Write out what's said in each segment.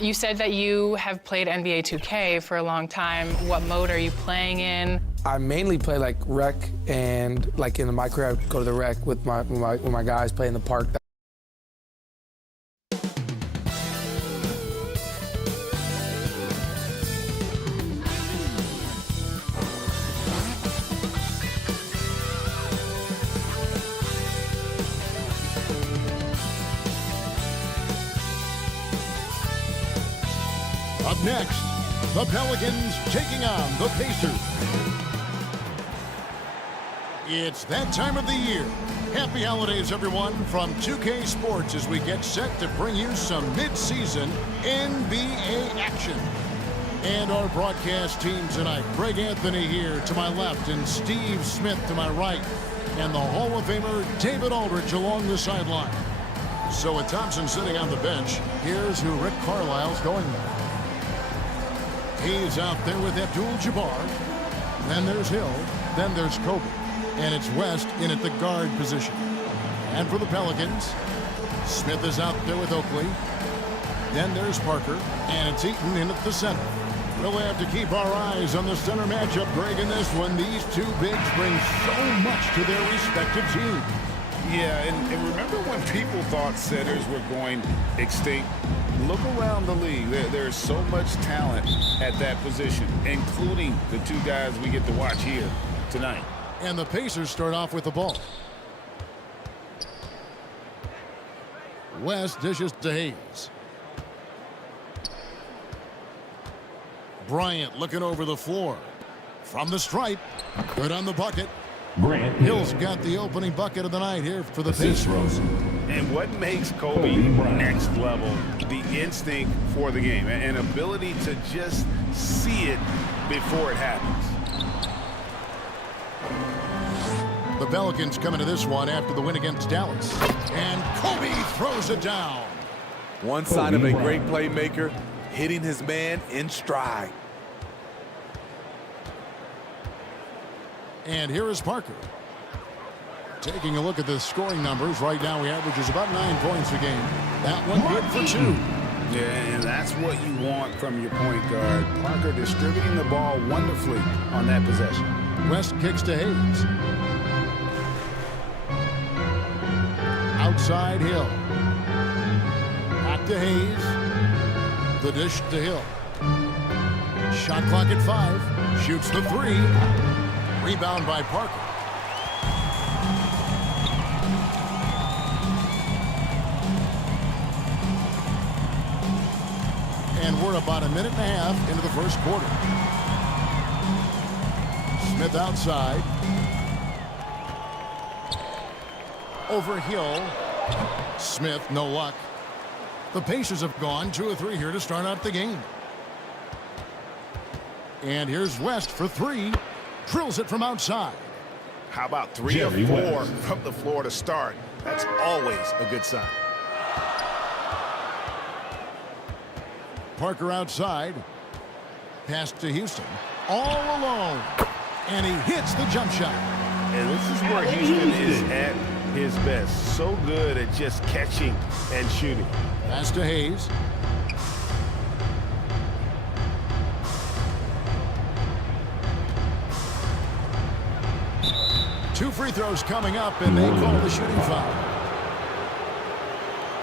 You said that you have played NBA 2K for a long time. What mode are you playing in? I mainly play like rec, and like in my career, I go to the rec with my guys, play in the park. Up next, the Pelicans taking on the Pacers. It's that time of the year. Happy holidays, everyone, from 2K Sports as we get set to bring you some mid-season NBA action. And our broadcast team tonight, Greg Anthony here to my left and Steve Smith to my right. And the Hall of Famer David Aldridge along the sideline. So with Thompson sitting on the bench, here's who Rick Carlisle's going with. He's out there with Abdul-Jabbar. Then there's Hill. Then there's Kobe. And it's West in at the guard position. And for the Pelicans, Smith is out there with Oakley. Then there's Parker. And it's Eaton in at the center. We'll have to keep our eyes on the center matchup, Greg, in this one. These two bigs bring so much to their respective teams. Yeah, and remember when people thought centers were going extinct? Look around the league. There's so much talent at that position, including the two guys we get to watch here tonight. And the Pacers start off with the ball. West dishes to Hayes. Bryant looking over the floor. From the stripe. Good on the bucket. Hill's got the opening bucket of the night here for the Pacers. And what makes Kobe next level? The instinct for the game. An ability to just see it before it happens. The Pelicans come into this one after the win against Dallas. And Kobe throws it down. One sign of a great playmaker, hitting his man in stride. And here is Parker. Taking a look at the scoring numbers, right now he averages about 9 points a game. That one good for 2. Yeah, and that's what you want from your point guard. Parker distributing the ball wonderfully on that possession. West kicks to Hayes. Outside Hill. Back to Hayes. The dish to Hill. Shot clock at 5. Shoots the 3. Rebound by Parker. And we're about a minute and a half into the first quarter. Smith outside. Over Hill. Smith, no luck. The Pacers have gone 2 of 3 here to start out the game. And here's West for 3. Drills it from outside. How about 3 or 4 from the floor to start? That's always a good sign. Parker outside. Pass to Houston. All alone. And he hits the jump shot. And this is where Houston is at his best. So good at just catching and shooting. Pass to Hayes. Two free throws coming up, and they call the shooting foul.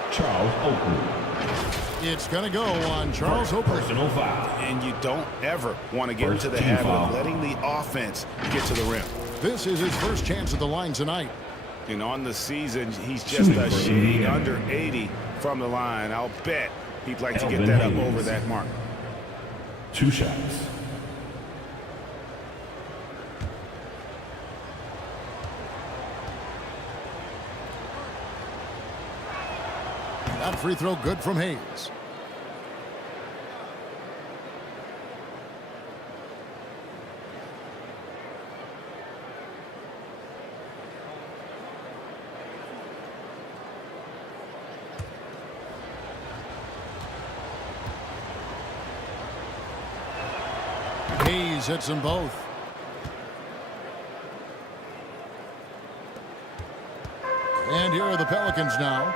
Charles Oakley. It's going to go on Charles Oakley. Personal foul. And you don't ever want to get into the habit of letting the offense get to the rim. This is his first chance at the line tonight. And on the season, he's just a shade under 80 from the line. I'll bet he'd like to get that up over that mark. 2 shots. That free throw good from Hayes. Hayes hits them both. And here are the Pelicans now.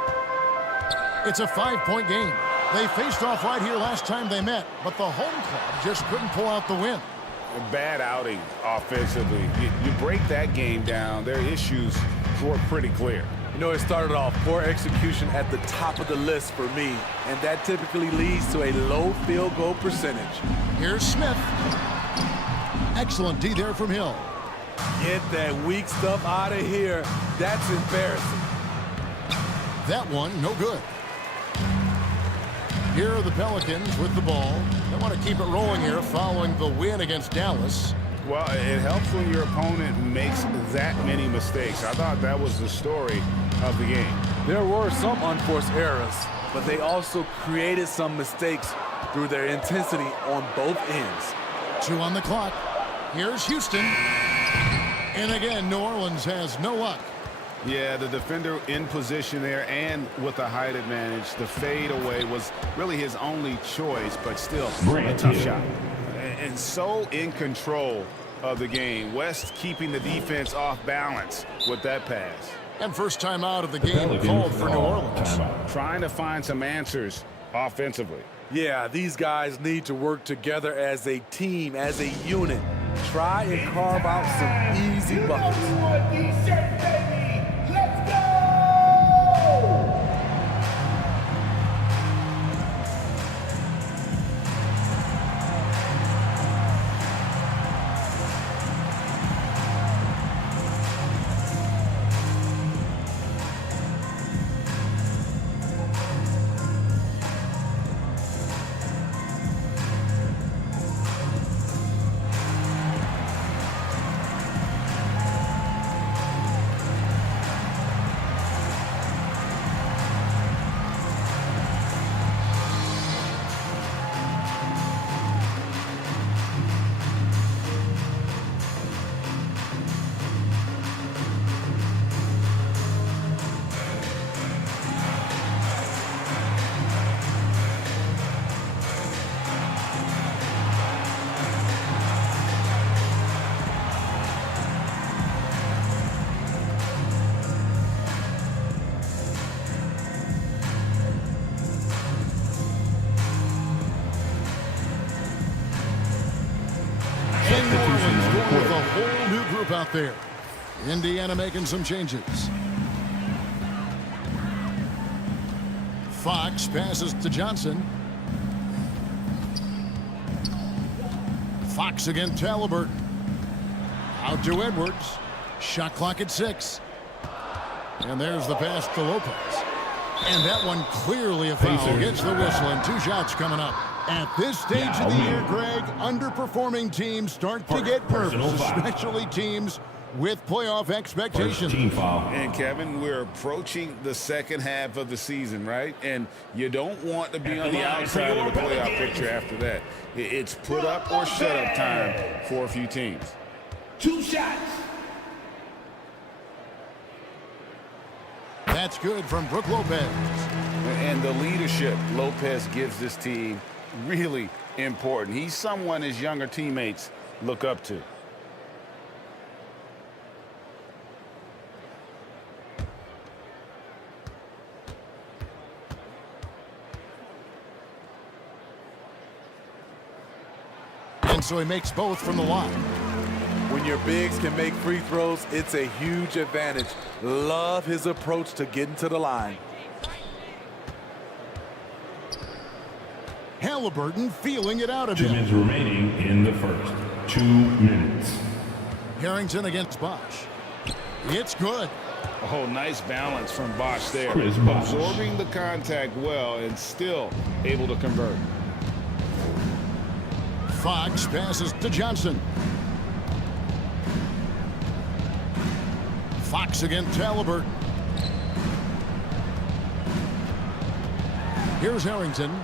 It's a 5-point game. They faced off right here last time they met, but the home club just couldn't pull out the win. A bad outing offensively. You break that game down, their issues were pretty clear. You know, it started off poor execution at the top of the list for me, and that typically leads to a low field goal percentage. Here's Smith. Excellent D there from Hill. Get that weak stuff out of here. That's embarrassing. That one, no good. Here are the Pelicans with the ball. They want to keep it rolling here following the win against Dallas. Well, it helps when your opponent makes that many mistakes. I thought that was the story of the game. There were some unforced errors, but they also created some mistakes through their intensity on both ends. 2 on the clock. Here's Houston. And again, New Orleans has no luck. Yeah, the defender in position there and with the height advantage. The fade away was really his only choice, but still a tough shot. And so in control of the game. West keeping the defense off balance with that pass. And first time out of the game called for New Orleans. Trying to find some answers offensively. Yeah, these guys need to work together as a team, as a unit. Try and carve out some easy buckets. With a whole new group out there. Indiana making some changes. Fox passes to Johnson. Fox against Halliburton. Out to Edwards. Shot clock at 6. And there's the pass to Lopez. And that one clearly a foul. Gets the whistle and 2 shots coming up. At this stage of the year, Greg, underperforming teams start to get nervous, especially teams with playoff expectations. And Kevin, we're approaching the second half of the season, right? And you don't want to be on the outside of the playoff picture after that. It's put up or shut up time for a few teams. 2 shots. That's good from Brook Lopez. And the leadership Lopez gives this team really important. He's someone his younger teammates look up to. And so he makes both from the line. When your bigs can make free throws, it's a huge advantage. Love his approach to getting to the line. Halliburton feeling it out of 2 him. minutes remaining in the first. 2 minutes. Harrington against Bosch. It's good. Oh, nice balance from Bosch there. Chris Bosh. Absorbing the contact well and still able to convert. Fox passes to Johnson. Fox against Halliburton. Here's Harrington.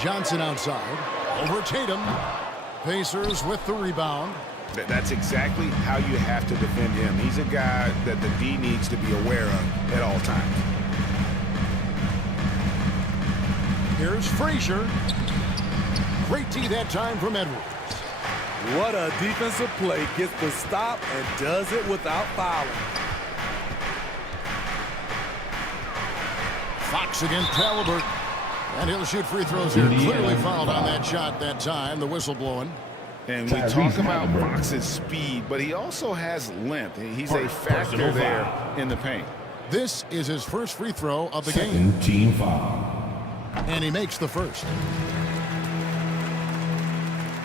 Johnson outside. Over Tatum. Pacers with the rebound. That's exactly how you have to defend him. He's a guy that the D needs to be aware of at all times. Here's Frazier. Great D that time from Edwards. What a defensive play. Gets the stop and does it without fouling. Fox against Halliburton. And he'll shoot free throws here. Clearly fouled on that shot that time. The whistle blowing. And we talk about Fox's speed, but he also has length. He's a factor there in the paint. This is his first free throw of the game. Team foul. And he makes the first.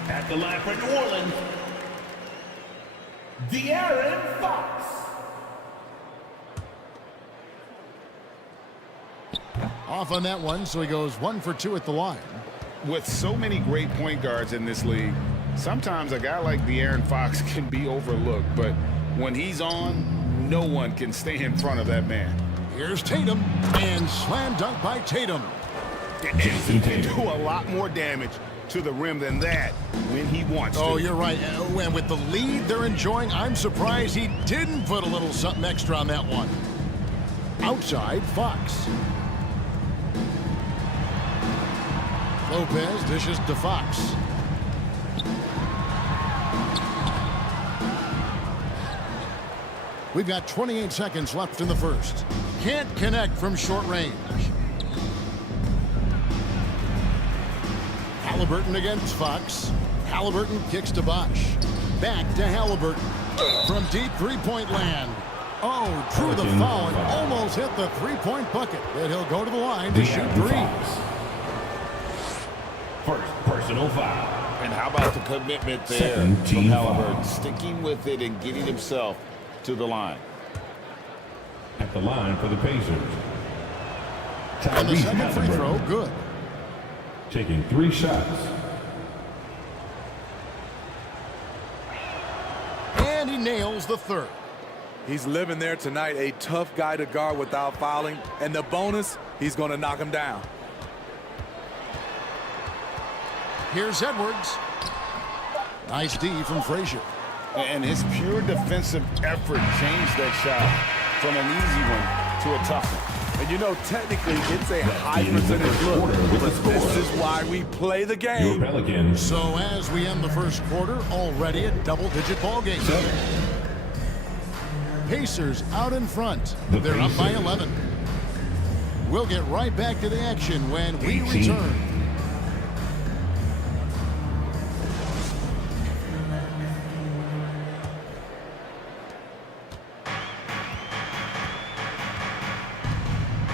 At the line for New Orleans, De'Aaron Fox. Off on that one, so he goes 1 for 2 at the line. With so many great point guards in this league, sometimes a guy like De'Aaron Fox can be overlooked, but when he's on, no one can stay in front of that man. Here's Tatum, and slam dunk by Tatum. And he can do a lot more damage to the rim than that when he wants to. Oh, you're right. And with the lead they're enjoying, I'm surprised he didn't put a little something extra on that one. Outside, Fox. Lopez dishes to Fox. We've got 28 seconds left in the first. Can't connect from short range. Halliburton against Fox. Halliburton kicks to Bosch. Back to Halliburton. From deep three-point land. Oh, drew the foul and almost hit the three-point bucket. But he'll go to the line to shoot threes. First personal foul. And how about the commitment there from Halliburton, sticking with it and getting himself to the line. At the line for the Pacers. And the second free throw, good. Taking 3 shots. And he nails the third. He's living there tonight, a tough guy to guard without fouling. And the bonus, he's going to knock him down. Here's Edwards. Nice D from Frazier. And his pure defensive effort changed that shot from an easy one to a tough one. And you know, technically, it's a high percentage look. But this is why we play the Your game. Pelicans. So as we end the first quarter, already a double-digit ball game. Pacers out in front. They're up by 11. We'll get right back to the action when we return.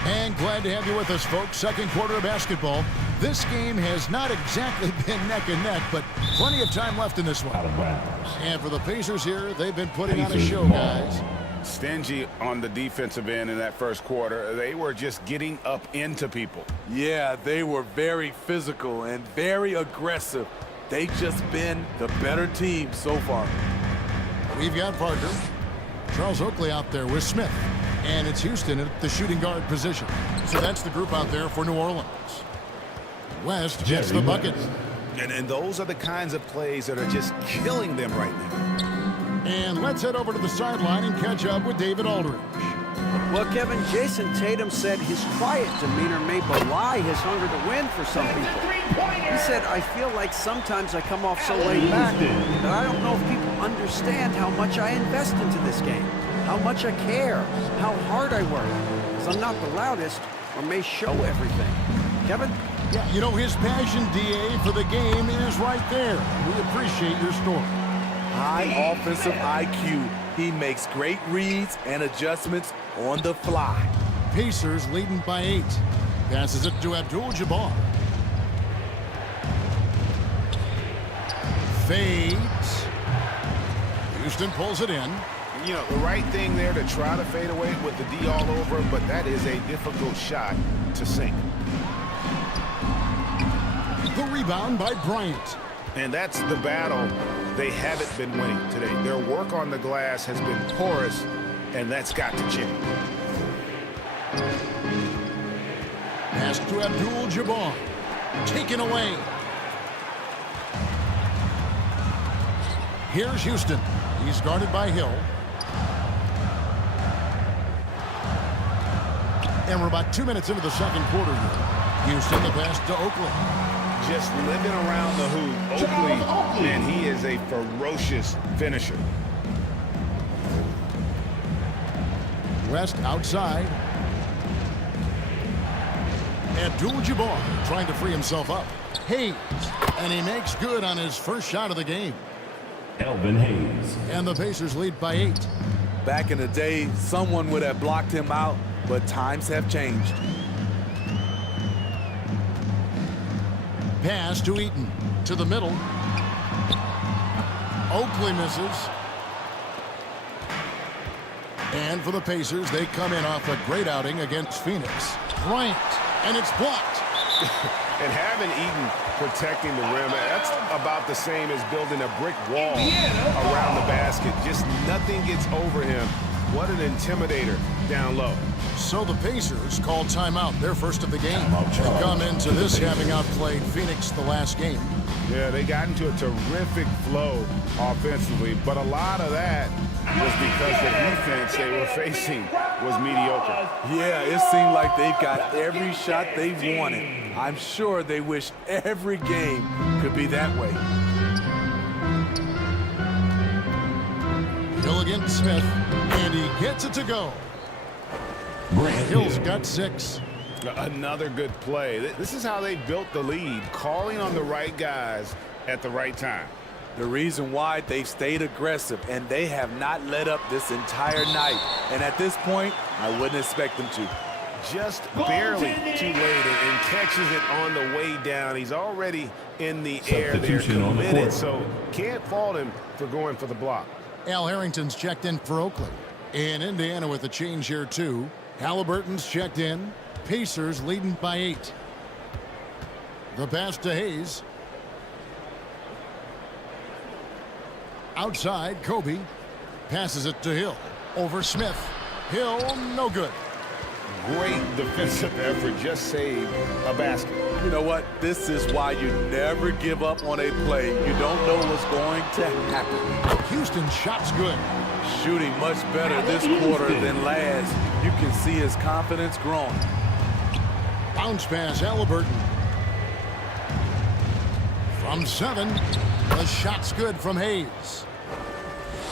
And glad to have you with us, folks. Second quarter of basketball. This game has not exactly been neck and neck, but plenty of time left in this one. Out of bounds. And for the Pacers here, they've been putting on a show, guys. Stingy on the defensive end in that first quarter. They were just getting up into people. Yeah, they were very physical and very aggressive. They just been the better team so far. We've got Parker. Charles Oakley out there with Smith. And it's Houston at the shooting guard position. So that's the group out there for New Orleans. West gets the bucket. And those are the kinds of plays that are just killing them right now. And let's head over to the sideline and catch up with David Aldridge. Well, Kevin, Jason Tatum said his quiet demeanor may belie his hunger to win for some people. He said, I feel like sometimes I come off so laid back that I don't know if people understand how much I invest into this game, how much I care, how hard I work. Because I'm not the loudest or may show everything. Kevin? Yeah, you know, his passion, DA, for the game is right there. We appreciate your story. High offensive IQ. He makes great reads and adjustments on the fly. Pacers leading by 8. Passes it to Abdul-Jabbar. Fades. Houston pulls it in. You know, the right thing there to try to fade away with the D all over, but that is a difficult shot to sink. The rebound by Bryant. And that's the battle they haven't been winning today. Their work on the glass has been porous, and that's got to change. Pass to Abdul-Jabbar. Taken away. Here's Houston. He's guarded by Hill. And we're about 2 minutes into the second quarter here. Houston, the pass to Oakley. Just living around the hoop. Oakley, man, he is a ferocious finisher. West outside. Abdul-Jabbar trying to free himself up. Hayes, and he makes good on his first shot of the game. Elvin Hayes. And the Pacers lead by 8. Back in the day, someone would have blocked him out, but times have changed. Pass to Eaton. To the middle. Oakley misses. And for the Pacers, they come in off a great outing against Phoenix. Bryant, and it's blocked. And having Eaton protecting the rim, that's about the same as building a brick wall around the basket. Just nothing gets over him. What an intimidator down low. So the Pacers call timeout, their first of the game. They come into this having outplayed Phoenix the last game. Yeah, they got into a terrific flow offensively, but a lot of that was because the defense they were facing was mediocre. Yeah, it seemed like they've got every shot they've wanted. I'm sure they wish every game could be that way. Hill against Smith, and he gets it to go. Hill's got 6. Another good play. This is how they built the lead, calling on the right guys at the right time. The reason why they've stayed aggressive, and they have not let up this entire night. And at this point, I wouldn't expect them to. Just barely too late and catches it on the way down. He's already in the air there, committed, so can't fault him for going for the block. Al Harrington's checked in for Oakley. In Indiana with a change here, too. Halliburton's checked in. Pacers leading by 8. The pass to Hayes. Outside, Kobe. Passes it to Hill. Over Smith. Hill, no good. Great defensive effort. Just saved a basket. You know what? This is why you never give up on a play. You don't know what's going to happen. Houston's shot's good. Shooting much better this quarter than last. You can see his confidence growing. Bounce pass, Halliburton. From 7, the shot's good from Hayes.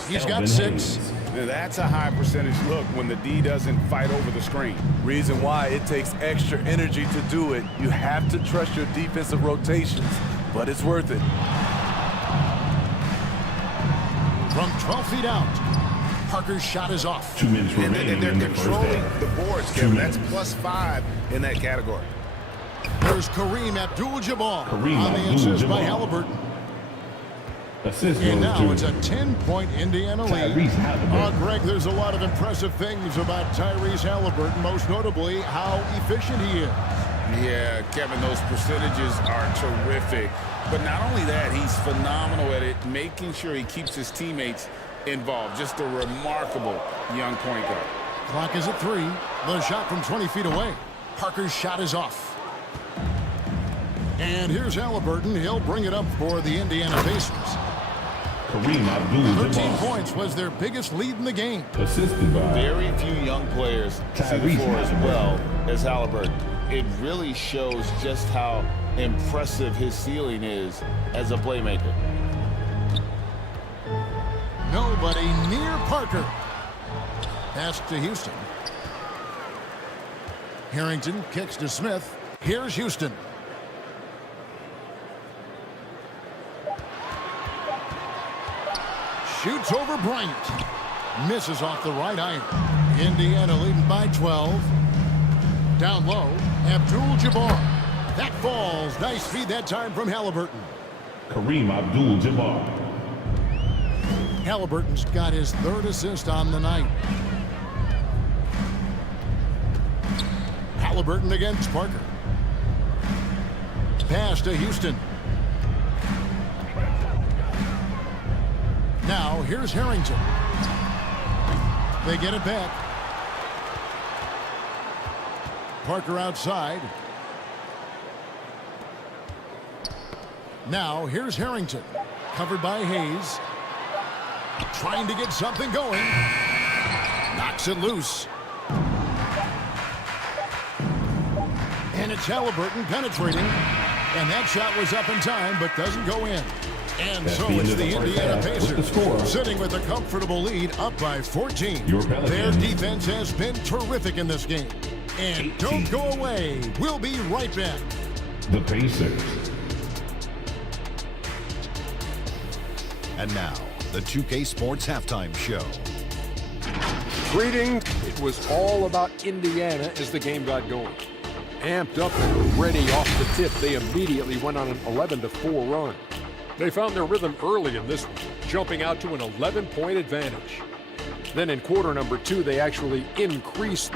He's got 6. Now that's a high percentage look when the D doesn't fight over the screen. Reason why it takes extra energy to do it. You have to trust your defensive rotations, but it's worth it. From 12 feet out, Parker's shot is off. 2 minutes remaining And they're in the first controlling half. the boards, Kevin. That's +5 in that category. There's Kareem Abdul-Jabbar Kareem on the assist by Abdul-Jabbar. Halliburton. Assist And now goes it's to a 10-point Indiana lead. Tyrese Halliburton. Greg, there's a lot of impressive things about Tyrese Halliburton, most notably how efficient he is. Yeah, Kevin, those percentages are terrific. But not only that, he's phenomenal at it, making sure he keeps his teammates involved. Just a remarkable young point guard. Clock is at 3. The shot from 20 feet away. Parker's shot is off. And here's Halliburton. He'll bring it up for the Indiana Pacers. Kareem 13 Abdul-Jabbar. points was their biggest lead in the game. Assisted by Very few young players see the Tyrese floor as Halliburton. well as Halliburton. It really shows just how impressive his ceiling is as a playmaker. Nobody near Parker. Pass to Houston. Harrington kicks to Smith. Here's Houston. Shoots over Bryant. Misses off the right iron. Indiana leading by 12. Down low, Abdul-Jabbar. That falls. Nice feed that time from Halliburton. Kareem Abdul-Jabbar. Halliburton's got his 3rd assist on the night. Halliburton against Parker. Pass to Houston. Now, here's Harrington. They get it back. Parker outside. Now, here's Harrington. Covered by Hayes. Trying to get something going. Knocks it loose. And it's Halliburton penetrating. And that shot was up in time, but doesn't go in. And That's so the end it's of the the first Indiana half. What's the Pacers score? sitting with a comfortable lead up by 14. Your Pelicans. Their defense has been terrific in this game. And don't go away. We'll be right back. The Pacers. And now, the 2K Sports Halftime Show. Greetings. It was all about Indiana as the game got going. Amped up and ready off the tip, they immediately went on an 11-4 run. They found their rhythm early in this one, jumping out to an 11-point advantage. Then in quarter number 2, they actually increased.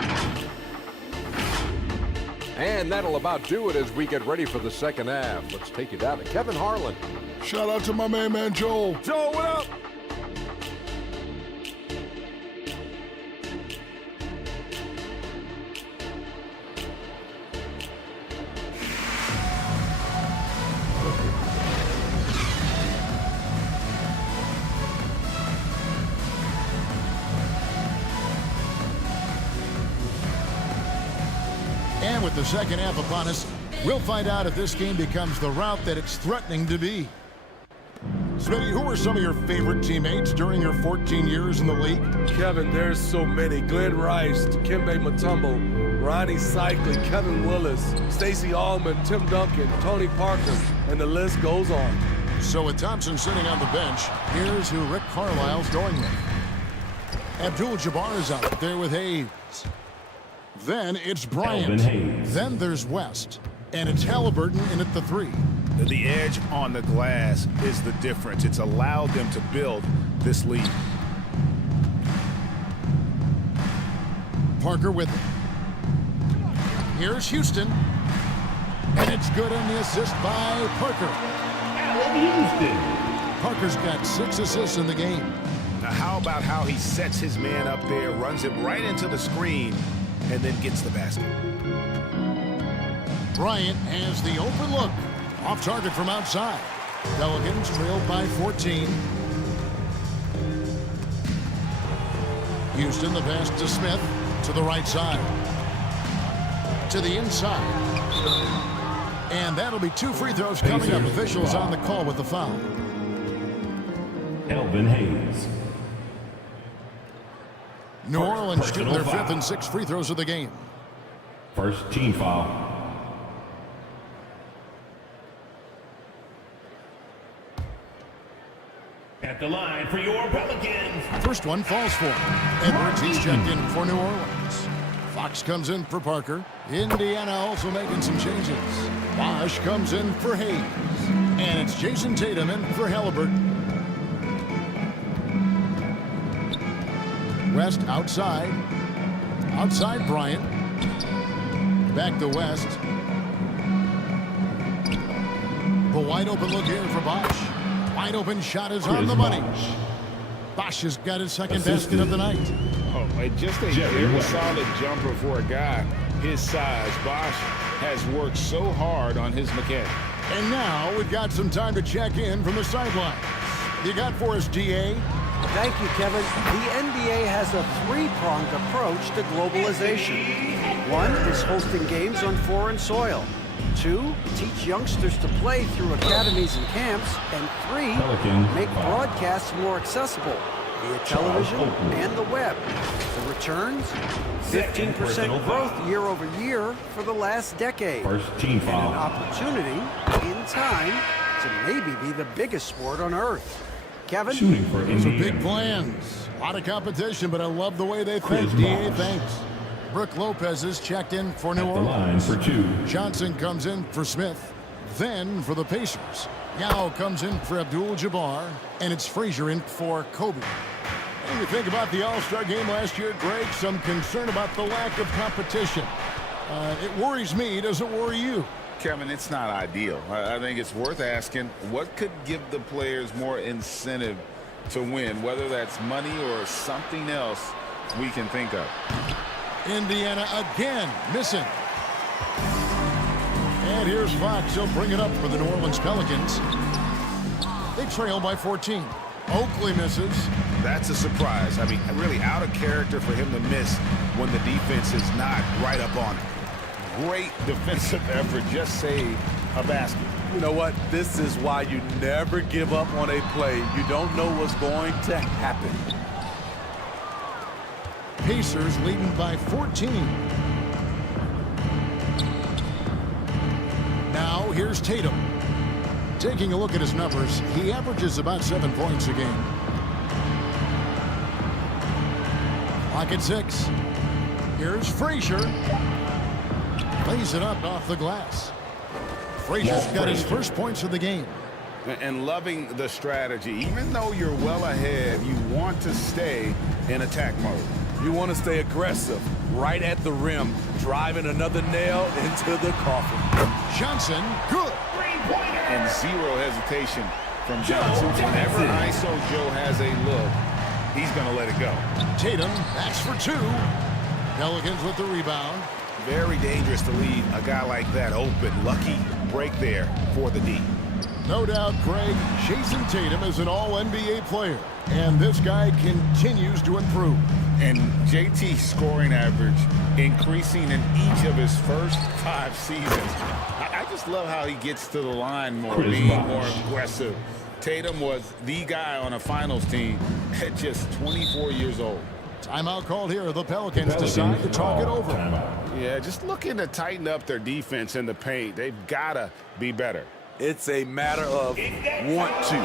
And that'll about do it as we get ready for the second half. Let's take you down to Kevin Harlan. Shout out to my man Joel. Joe, what up? And with the second half upon us, we'll find out if this game becomes the route that it's threatening to be. Smitty, who are some of your favorite teammates during your 14 years in the league? Kevin, there's so many. Glenn Rice, Dikembe Mutombo, Ronnie Cycli, Kevin Willis, Stacey Allman, Tim Duncan, Tony Parker, and the list goes on. So with Thompson sitting on the bench, here's who Rick Carlisle's going with. Abdul-Jabbar is out there with Hayes. Then it's Bryant. Then there's West. And it's Halliburton in at the 3. The edge on the glass is the difference. It's allowed them to build this lead. Parker with it. Here's Houston. And it's good on the assist by Parker. Parker's got 6 assists in the game. Now how about how he sets his man up there, runs him right into the screen, and then gets the basket. Bryant has the open look. Off target from outside. Pelicans trailed by 14. Houston, the pass to Smith. To the right side. To the inside. And that'll be 2 free throws coming up. Officials on the call with the foul. Elvin Hayes. New Orleans shooting their 5th and 6th free throws of the game. First team foul. At the line for your Pelicans. First one falls for Edwards. He's checked in for New Orleans. Fox comes in for Parker. Indiana also making some changes. Bosch comes in for Hayes. And it's Jason Tatum in for Halliburton. West outside. Outside Bryant. Back to West. The wide open look here for Bosch. Wide open shot is on the money. Bosch has got his second basket of the night. Oh, just a very solid jumper for a guy his size. Bosch has worked so hard on his mechanics. And now we've got some time to check in from the sidelines. You got for us, DA? Thank you, Kevin. The NBA has a 3-pronged approach to globalization. 1 is hosting games on foreign soil. 2, teach youngsters to play through academies and camps. And 3, make broadcasts more accessible via television and the web. The returns, 15% growth year over year for the last decade. First team And an foul. opportunity, in time, to maybe be the biggest sport on earth. Kevin? Shooting for Those are Indiana. big plans. A lot of competition, but I love the way they Chris think. DA, Bosh. thanks. Brooke Lopez is checked in for New At the line Orleans. for 2. Johnson comes in for Smith. Then for the Pacers. Yao comes in for Abdul-Jabbar. And it's Frazier in for Kobe. When you think about the All-Star game last year, Greg, some concern about the lack of competition. It worries me. Does it worry you? Kevin, it's not ideal. I think it's worth asking what could give the players more incentive to win, whether that's money or something else we can think of. Indiana again missing. And here's Fox. He'll bring it up for the New Orleans Pelicans. They trail by 14. Oakley misses. That's a surprise. I mean, really out of character for him to miss when the defense is not right up on him. Great defensive effort. Just saved a basket. You know what? This is why you never give up on a play. You don't know what's going to happen. Pacers leading by 14. here's Tatum. Taking a look at his numbers, he averages about 7 points a game. Clock at 6. Here's Frazier. Lays it up off the glass. Frazier's got his first points of the game. And loving the strategy. Even though you're well ahead, you want to stay in attack mode. You want to stay aggressive, right at the rim, driving another nail into the coffin. Johnson, good. And zero hesitation from Johnson. Whenever ISO Joe has a look, he's going to let it go. Tatum, that's for 2. Pelicans with the rebound. Very dangerous to leave a guy like that open. Lucky break there for the D. No doubt, Craig, Jason Tatum is an all-NBA player, and this guy continues to improve. And JT's scoring average increasing in each of his first 5 seasons. I just love how he gets to the line more, being more aggressive. Tatum was the guy on a finals team at just 24 years old. Timeout called here. The Pelicans decide to talk it over. Yeah, just looking to tighten up their defense in the paint. They've got to be better. It's a matter of want to,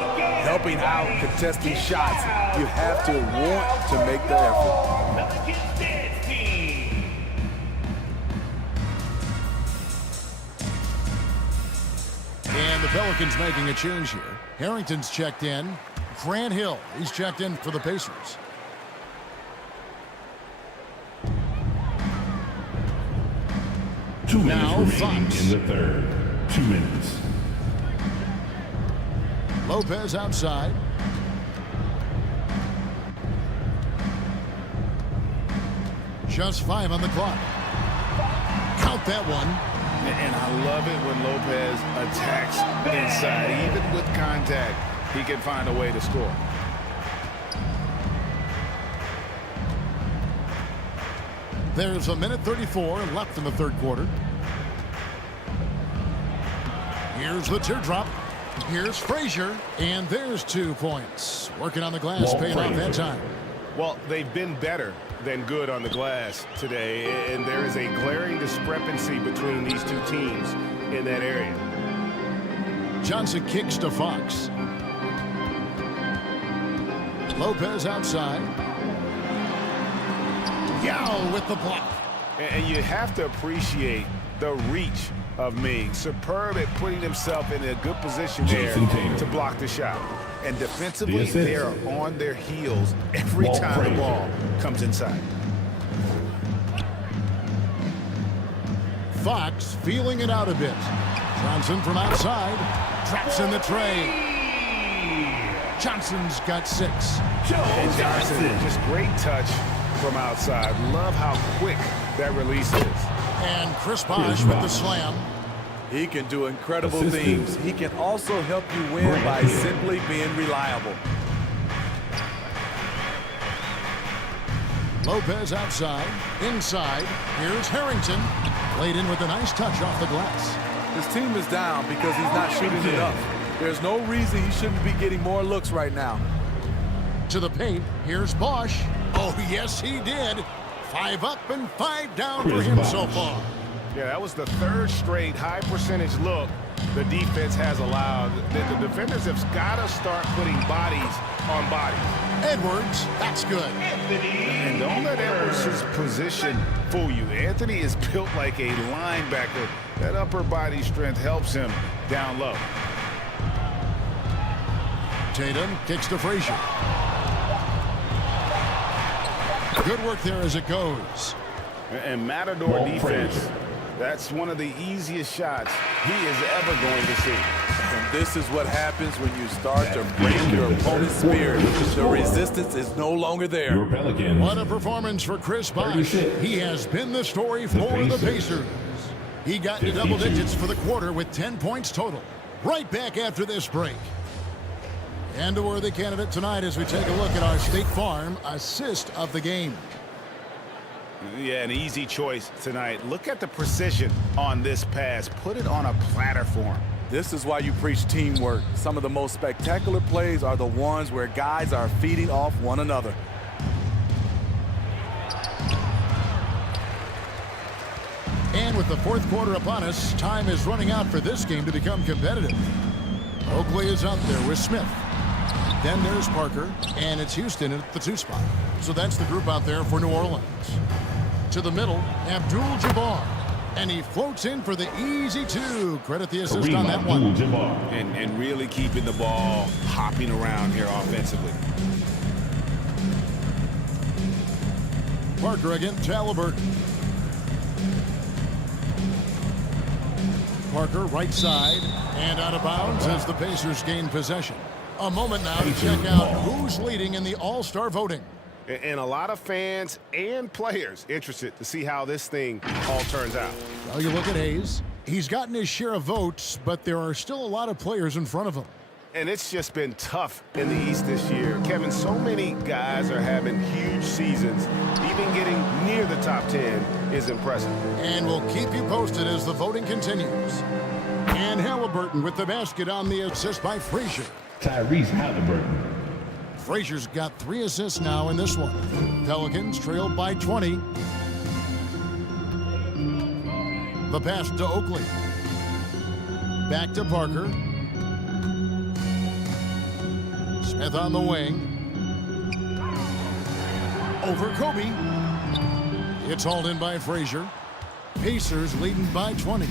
helping out, contesting shots. You have to want to make the effort. Pelicans dance team. And the Pelicans making a change here. Harrington's checked in. Grant Hill, he's checked in for the Pacers. Two minutes Now, remaining Fox. in the third. 2 minutes. Lopez outside. Just 5 on the clock. Count that one. And I love it when Lopez attacks inside. Even with contact, he can find a way to score. There's a minute 34 left in the third quarter. Here's the teardrop. Here's Frazier. And there's 2 points. Working on the glass, paying off that time. Well, they've been better than good on the glass today, and there is a glaring discrepancy between these two teams in that area. Johnson kicks to Fox. Lopez outside. Yao with the block. And you have to appreciate the reach of Ming. Superb at putting himself in a good position there to block the shot. And defensively, they are on their heels every time the ball comes inside. Fox feeling it out a bit. Johnson from outside. Traps in the tray. Johnson's got 6. And Johnson, just great touch from outside. Love how quick that release is. And Chris Bosh with the slam. He can do incredible things. He can also help you win by simply being reliable. Lopez outside. Inside. Here's Harrington. Laid in with a nice touch off the glass. His team is down because he's not shooting enough. There's no reason he shouldn't be getting more looks right now. To the paint. Here's Bosh. Oh, yes, he did. 5 up and 5 down for him so far. Yeah, that was the 3rd straight high percentage look the defense has allowed. The defenders have got to start putting bodies on bodies. Edwards, that's good. And don't let Edwards' position fool you. Anthony is built like a linebacker. That upper body strength helps him down low. Tatum kicks to Frazier. Good work there as it goes. And Matador defense, that's one of the easiest shots he is ever going to see. And this is what happens when you start to break your opponent's spirit. The resistance is no longer there. Your Pelicans. What a performance for Chris Bosh. He has been the story for the Pacers. He got into double digits for the quarter with 10 points total. Right back after this break. And a worthy candidate tonight as we take a look at our State Farm assist of the game. Yeah, an easy choice tonight. Look at the precision on this pass. Put it on a platter form. This is why you preach teamwork. Some of the most spectacular plays are the ones where guys are feeding off one another. And with the fourth quarter upon us, time is running out for this game to become competitive. Oakley is out there with Smith. Then there's Parker, and it's Houston at the 2 spot. So that's the group out there for New Orleans. To the middle, Abdul-Jabbar. And he floats in for the easy 2. Credit the assist on that one. And really keeping the ball hopping around here offensively. Parker against Halliburton. Parker right side and out of bounds as the Pacers gain possession. A moment now to check out who's leading in the All-Star voting. And a lot of fans and players interested to see how this thing all turns out. Well, you look at Hayes. He's gotten his share of votes, but there are still a lot of players in front of him. And it's just been tough in the East this year. Kevin, so many guys are having huge seasons. Even getting near the top 10 is impressive. And we'll keep you posted as the voting continues. And Halliburton with the basket on the assist by Frazier. Tyrese Halliburton. Frazier's got 3 assists now in this one. Pelicans trailed by 20. The pass to Oakley. Back to Parker. Smith on the wing. Over Kobe. It's hauled in by Frazier. Pacers leading by 20.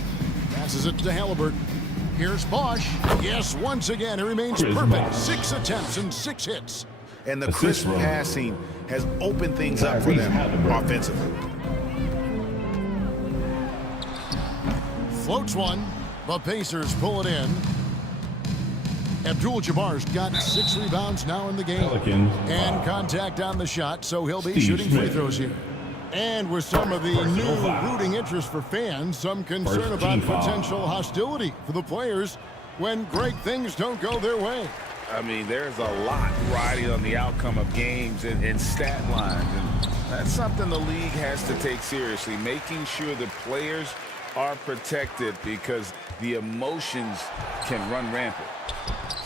Passes it to Halliburton. Here's Bosch. Yes, once again, it remains perfect. 6 attempts and 6 hits. And the crisp passing has opened things up for them offensively. Floats one. The Pacers pull it in. Abdul-Jabbar's got 6 rebounds now in the game. And contact on the shot, so he'll be shooting free throws here. And with some of the new rooting interest for fans, some concern about potential hostility for the players when great things don't go their way. I mean, there's a lot riding on the outcome of games and stat lines. And that's something the league has to take seriously, making sure the players are protected because the emotions can run rampant.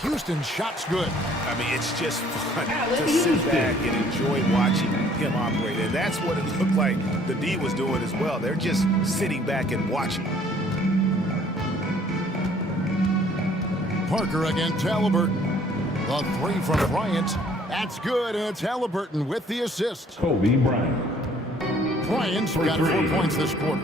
Houston's shot's good. I mean, it's just fun to sit back and enjoy watching him operate. And that's what it looked like the D was doing as well. They're just sitting back and watching. Parker against Halliburton. The 3 from Bryant. That's good, and it's Halliburton with the assist. Kobe Bryant. Bryant's got 4 points this quarter.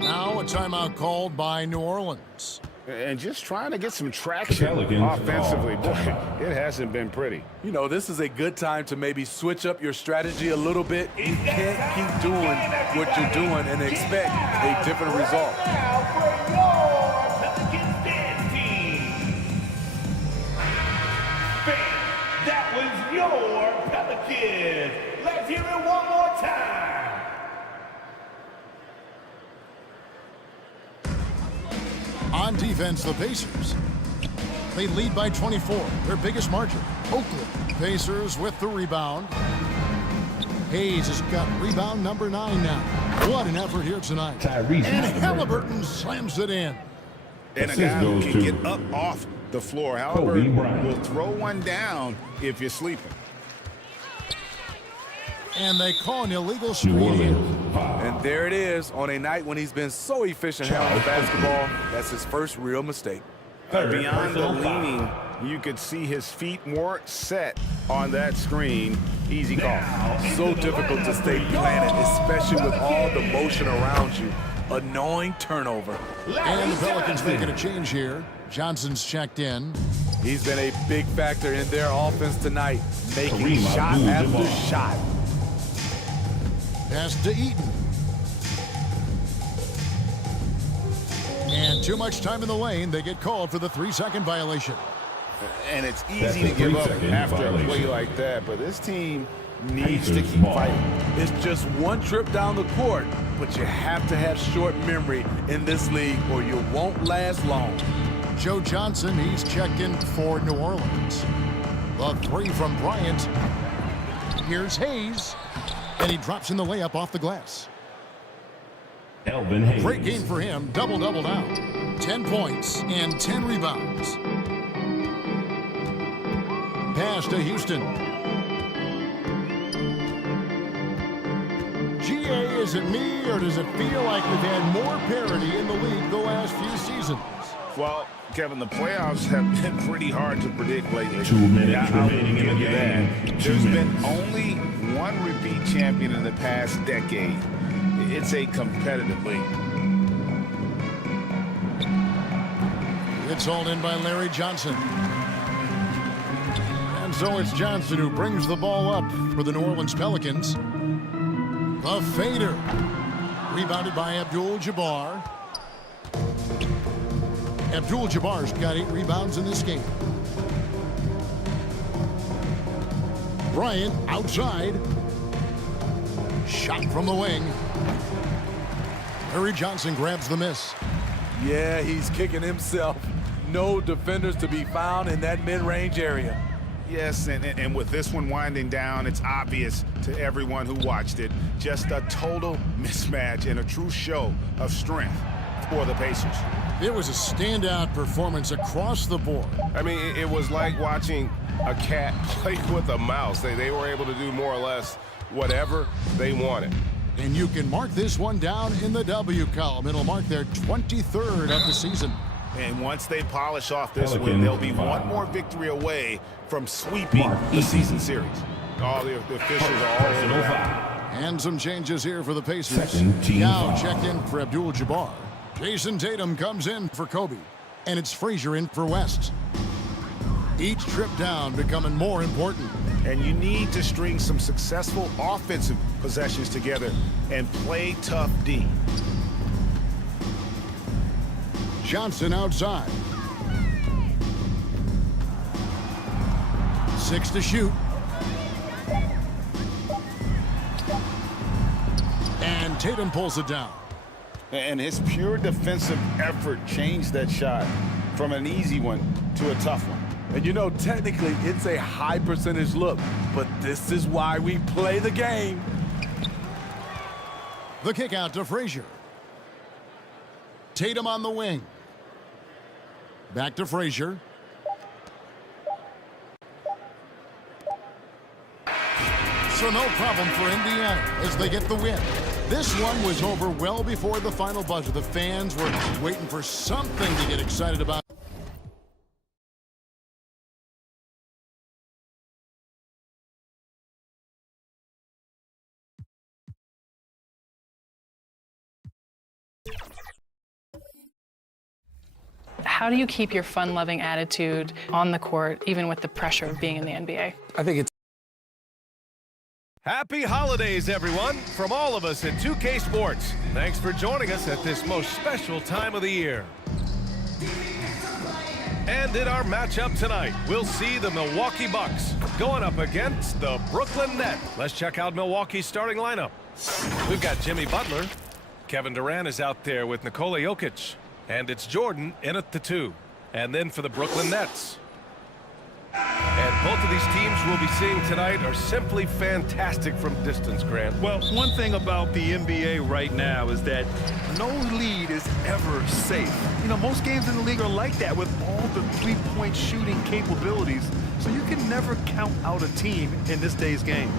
Now a timeout called by New Orleans. And just trying to get some traction offensively. Boy, it hasn't been pretty. You know, this is a good time to maybe switch up your strategy a little bit. You can't keep doing what you're doing and expect a different result. Now for your Pelicans dance team. Fans, that was your Pelicans. Let's hear it one more time. On defense, the Pacers. They lead by 24, their biggest margin. Oakland. Pacers with the rebound. Hayes has got rebound number 9 now. What an effort here tonight. Tyrese and Halliburton slams it in. And a guy who can get up off the floor. Halliburton will throw one down if you're sleeping. And they call an illegal screen here. And there it is on a night when he's been so efficient handling basketball. That's his first real mistake. Beyond the leaning, you could see his feet weren't set on that screen. Easy call. So difficult to stay planted, especially with all the motion around you. Annoying turnover. And the Pelicans making a change here. Johnson's checked in. He's been a big factor in their offense tonight, making shot after shot. Pass to Eaton. And too much time in the lane. They get called for the 3-second violation. And it's easy to give up after a play like that, but this team needs to keep fighting. It's just one trip down the court, but you have to have short memory in this league or you won't last long. Joe Johnson, he's checked in for New Orleans. The 3 from Bryant. Here's Hayes. And he drops in the layup off the glass. Elvin Hayes. Great game for him. Double-double now. 10 points and 10 rebounds. Pass to Houston. GA is Is it me, or does it feel like we've had more parity in the league the last few seasons? Well, Kevin, the playoffs have been pretty hard to predict lately. 2 minutes remaining in the game. There's been only one repeat champion in the past decade. It's a competitive league. It's hauled in by Larry Johnson. And so it's Johnson who brings the ball up for the New Orleans Pelicans. The fader. Rebounded by Abdul-Jabbar. Abdul-Jabbar's got 8 rebounds in this game. Bryant outside. Shot from the wing. Larry Johnson grabs the miss. Yeah, he's kicking himself. No defenders to be found in that mid-range area. Yes, and with this one winding down, it's obvious to everyone who watched it. Just a total mismatch and a true show of strength for the Pacers. It was a standout performance across the board. I mean, it was like watching a cat play with a mouse. They were able to do more or less whatever they wanted. And you can mark this one down in the W column. It'll mark their 23rd of the season. And once they polish off this win, they'll be one more victory away from sweeping the season series. All the officials are all over that. And some changes here for the Pacers. Second team Now foul. checked in for Abdul-Jabbar. Jason Tatum comes in for Kobe. And it's Frazier in for West. Each trip down becoming more important. And you need to string some successful offensive possessions together and play tough D. Johnson outside. 6 to shoot. And Tatum pulls it down. And his pure defensive effort changed that shot from an easy one to a tough one. And you know, technically, it's a high percentage look, but this is why we play the game. The kick out to Frazier. Tatum on the wing. Back to Frazier. So no problem for Indiana as they get the win. This one was over well before the final buzzer. The fans were waiting for something to get excited about. How do you keep your fun-loving attitude on the court, even with the pressure of being in the NBA? I think it's Happy holidays, everyone, from all of us at 2K Sports. Thanks for joining us at this most special time of the year. And in our matchup tonight, we'll see the Milwaukee Bucks going up against the Brooklyn Nets. Let's check out Milwaukee's starting lineup. We've got Jimmy Butler. Kevin Durant is out there with Nikola Jokic. And it's Jordan in at the 2. And then for the Brooklyn Nets. And both of these teams we'll be seeing tonight are simply fantastic from distance, Grant. Well, one thing about the NBA right now is that no lead is ever safe. You know, most games in the league are like that with all the three-point shooting capabilities. So you can never count out a team in this day's game.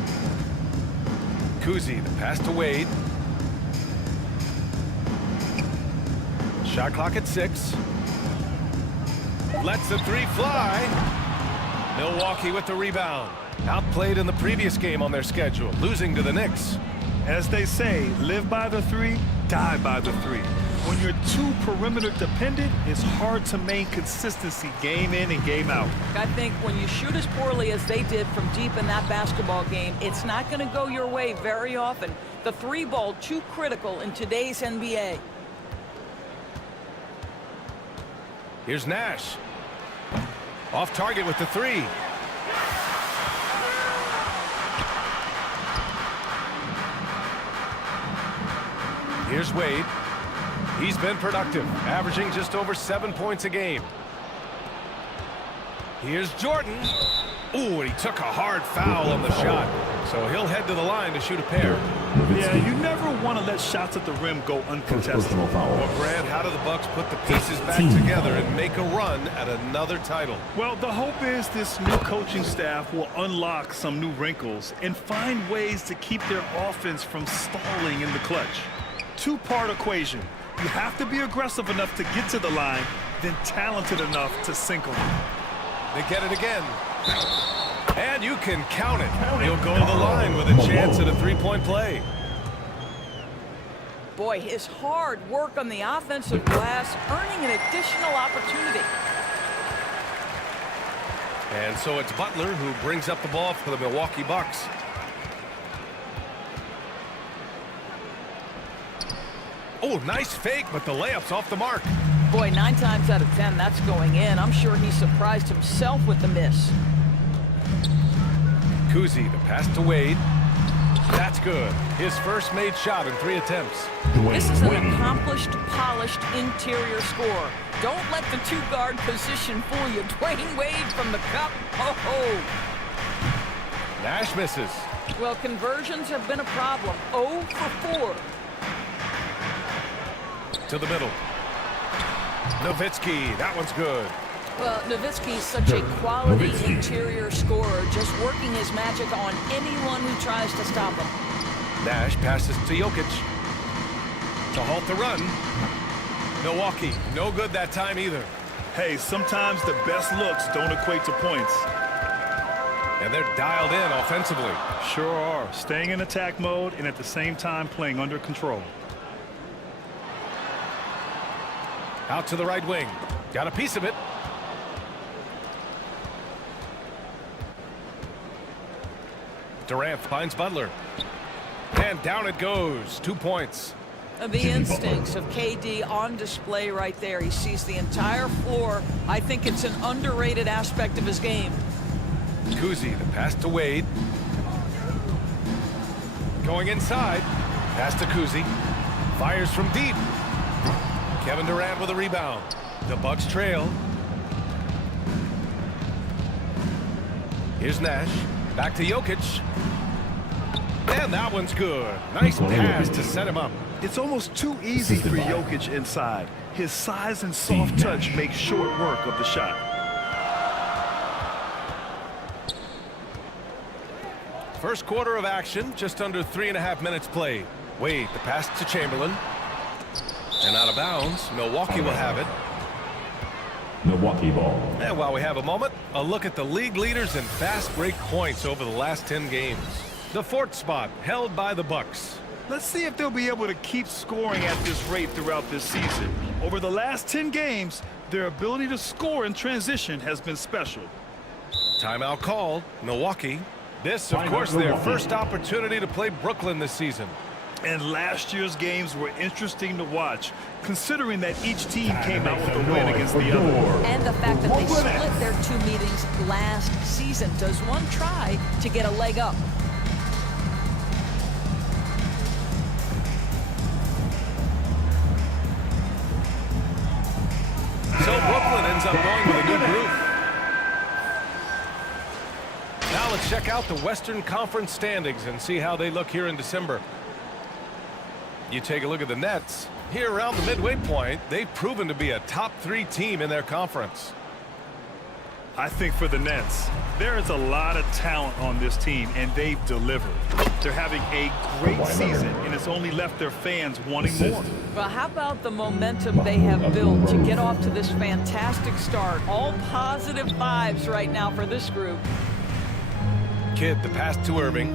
Kuzi, the pass to Wade. Shot clock at 6. Lets the 3 fly. Milwaukee with the rebound. Outplayed in the previous game on their schedule, losing to the Knicks. As they say, live by the 3, die by the 3. When you're too perimeter dependent, it's hard to maintain consistency game in and game out. I think when you shoot as poorly as they did from deep in that basketball game, it's not going to go your way very often. The 3 ball too critical in today's NBA. Here's Nash. Off target with the 3. Here's Wade. He's been productive, averaging just over 7 points a game. Here's Jordan. Ooh, and he took a hard foul on the shot. So he'll head to the line to shoot a pair. Yeah, you never want to let shots at the rim go uncontested. Well, Brad, how do the Bucks put the pieces back together and make a run at another title? Well, the hope is this new coaching staff will unlock some new wrinkles and find ways to keep their offense from stalling in the clutch. Two-part equation. You have to be aggressive enough to get to the line, then talented enough to sink them. They get it again. And you can count it. He'll go to the line with a chance at a three-point play. Boy, his hard work on the offensive glass earning an additional opportunity. And so it's Butler who brings up the ball for the Milwaukee Bucks. Oh, nice fake, but the layup's off the mark. Boy, 9 times out of 10, that's going in. I'm sure he surprised himself with the miss. Kuzi, the pass to Wade. That's good. His first made shot in 3 attempts. This is an accomplished, polished interior scorer. Don't let the two-guard position fool you. Dwayne Wade from the cup. Oh. Nash misses. Well, conversions have been a problem. 0 for 4. To the middle. Nowitzki, that one's good. Well, Nowitzki's such a quality interior scorer, just working his magic on anyone who tries to stop him. Nash passes to Jokic to halt the run. Milwaukee, no good that time either. Hey, sometimes the best looks don't equate to points. And they're dialed in offensively. Sure are. Staying in attack mode and at the same time playing under control. Out to the right wing. Got a piece of it. Durant finds Butler. And down it goes. 2 points. The instincts of KD on display right there. He sees the entire floor. I think it's an underrated aspect of his game. Kuzi, the pass to Wade. Going inside. Pass to Kuzi. Fires from deep. Kevin Durant with a rebound. The Bucks trail. Here's Nash. Back to Jokic. And that one's good. Nice pass to set him up. It's almost too easy for Jokic inside. His size and soft touch make short work of the shot. First quarter of action, just under 3.5 minutes played. Wade, the pass to Chamberlain. And out of bounds, Milwaukee will have it. Milwaukee ball. And while we have a moment, a look at the league leaders in fast break points over the last 10 games. The 4th spot held by the Bucks. Let's see if they'll be able to keep scoring at this rate throughout this season. Over the last 10 games, their ability to score in transition has been special. Timeout called. Milwaukee. This, of course, their first opportunity to play Brooklyn this season. And last year's games were interesting to watch, considering that each team came out with a win against the other. And the fact that they split their 2 meetings last season. Does one try to get a leg up? So Brooklyn ends up going with a good group. Now let's check out the Western Conference standings and see how they look here in December. You take a look at the Nets. Here around the midway point, they've proven to be a top 3 team in their conference. I think for the Nets, there is a lot of talent on this team, and they've delivered. They're having a great season, and it's only left their fans wanting more. Well, how about the momentum they have built to get off to this fantastic start? All positive vibes right now for this group. Kidd, the pass to Irving.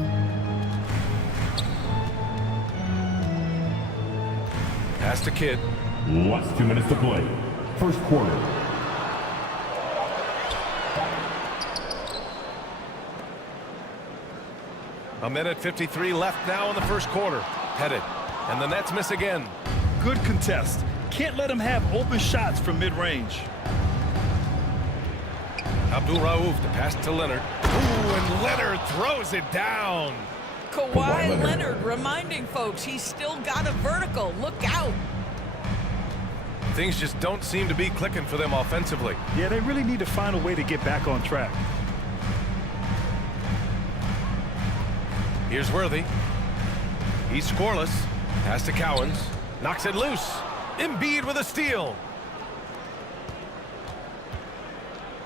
Pass to Kidd. Last 2 minutes to play. First quarter. A minute 53 left now in the first quarter. Headed. And the Nets miss again. Good contest. Can't let them have open shots from mid-range. Abdul-Rauf, the pass to Leonard. Ooh, and Leonard throws it down. Kawhi Leonard reminding folks he's still got a vertical. Look out. Things just don't seem to be clicking for them offensively. Yeah, they really need to find a way to get back on track. Here's Worthy. He's scoreless. Pass to Cowens. Knocks it loose. Embiid with a steal.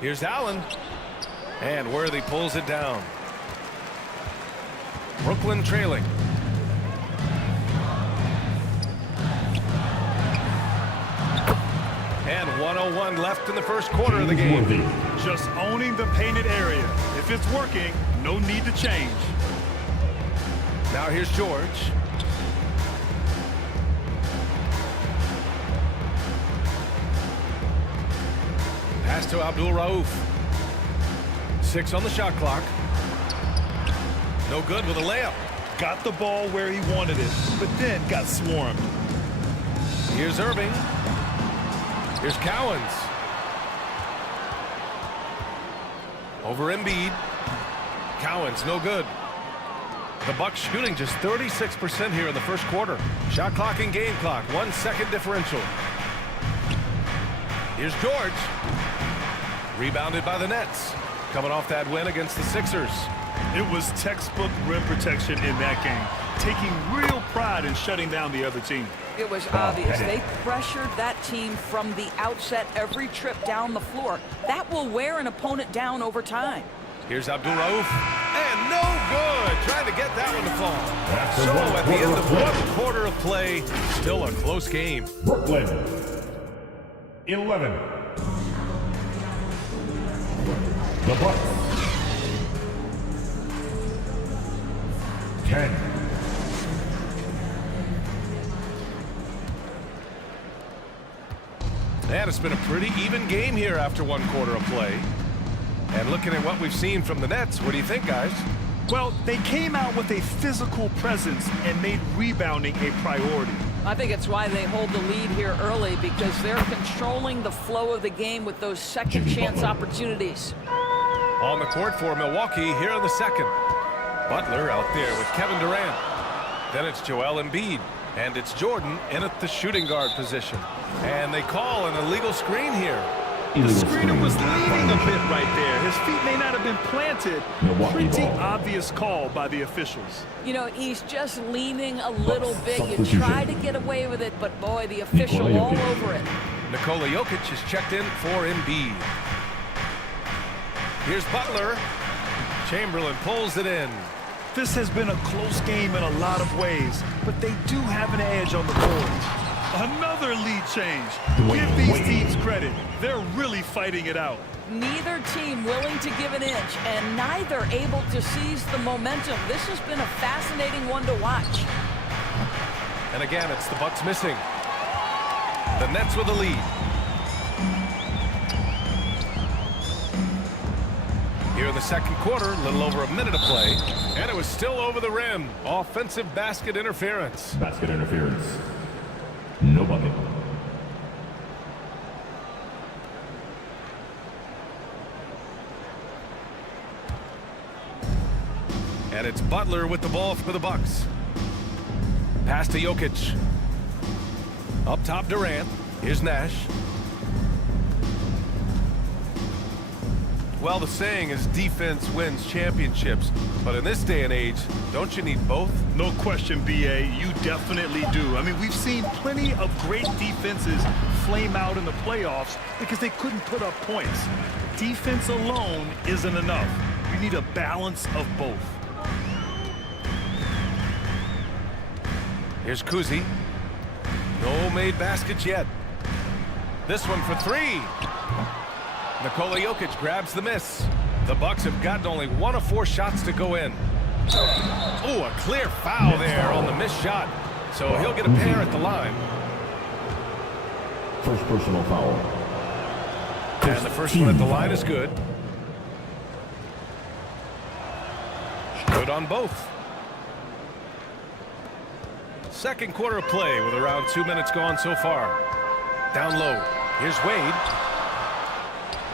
Here's Allen. And Worthy pulls it down. Brooklyn trailing. And 1:01 left in the first quarter of the game. Just owning the painted area. If it's working, no need to change. Now here's George. Pass to Abdul Rauf. 6 on the shot clock. No good with a layup. Got the ball where he wanted it, but then got swarmed. Here's Irving. Here's Cowens. Over Embiid. Cowens, no good. The Bucks shooting just 36% here in the first quarter. Shot clock and game clock, 1 second differential. Here's George. Rebounded by the Nets. Coming off that win against the Sixers. It was textbook rim protection in that game, taking real pride in shutting down the other team. It was obvious. They pressured that team from the outset every trip down the floor. That will wear an opponent down over time. Here's Abdul Rauf. And no good. Trying to get that one to fall. So at the end of 1 quarter of play, still a close game. Brooklyn, 11. The Bucks, 10. And it's been a pretty even game here after 1 quarter of play. And looking at what we've seen from the Nets, what do you think, guys? Well, they came out with a physical presence and made rebounding a priority. I think it's why they hold the lead here early, because they're controlling the flow of the game with those second chance opportunities. On the court for Milwaukee here in the second. Butler out there with Kevin Durant. Then it's Joel Embiid. And it's Jordan in at the shooting guard position. And they call an illegal screen here. The screener was leaning a bit right there. His feet may not have been planted. Pretty obvious call by the officials. You know, he's just leaning a little bit. You try to get away with it, but boy, the official all over it. Nikola Jokic is checked in for Embiid. Here's Butler. Chamberlain pulls it in. This has been a close game in a lot of ways, but they do have an edge on the boards. Another lead change. Give these teams credit. They're really fighting it out. Neither team willing to give an inch, and neither able to seize the momentum. This has been a fascinating one to watch. And again, it's the Bucks missing. The Nets with the lead. Here in the second quarter, a little over a minute of play, and it was still over the rim. Offensive basket interference. Basket interference. No bucket. And it's Butler with the ball for the Bucks. Pass to Jokic. Up top, Durant. Here's Nash. Well, the saying is defense wins championships, but in this day and age, don't you need both? No question, B.A., you definitely do. I mean, we've seen plenty of great defenses flame out in the playoffs because they couldn't put up points. Defense alone isn't enough. You need a balance of both. Here's Kuzi. No made baskets yet. This one for 3. Nikola Jokic grabs the miss. The Bucks have gotten only 1 of 4 shots to go in. Oh, a clear foul there on the missed shot. So he'll get a pair at the line. First personal foul. And the first one at the line is good. Good on both. Second quarter of play with around 2 minutes gone so far. Down low. Here's Wade.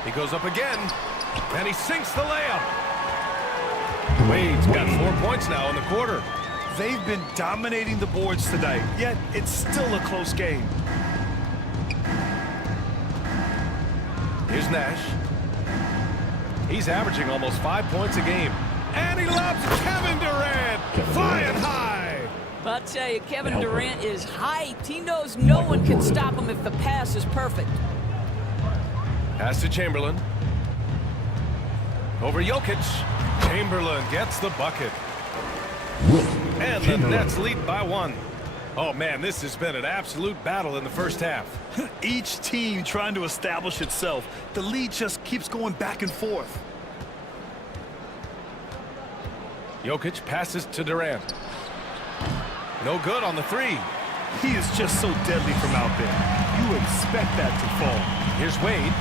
He goes up again, and he sinks the layup. Wade's got 4 points now in the quarter. They've been dominating the boards tonight, yet it's still a close game. Here's Nash. He's averaging almost 5 points a game. And he lobs Kevin Durant. Flying high. I'll tell you, Kevin Durant is hyped. He knows no one can stop him if the pass is perfect. Pass to Chamberlain. Over Jokic. Chamberlain gets the bucket. And the Nets lead by 1. Oh, man, this has been an absolute battle in the first half. Each team trying to establish itself. The lead just keeps going back and forth. Jokic passes to Durant. No good on the 3. He is just so deadly from out there. You expect that to fall. Here's Wade.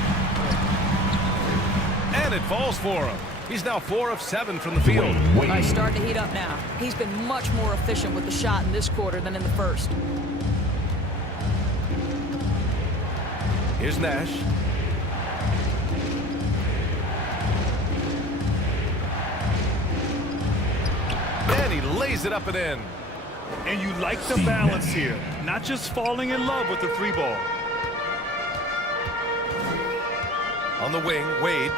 And it falls for him. He's now 4 of 7 from the field. He's starting to heat up now. He's been much more efficient with the shot in this quarter than in the first. Here's Nash. And he lays it up and in. And you like the balance here. Not just falling in love with the 3 ball. On the wing, Wade.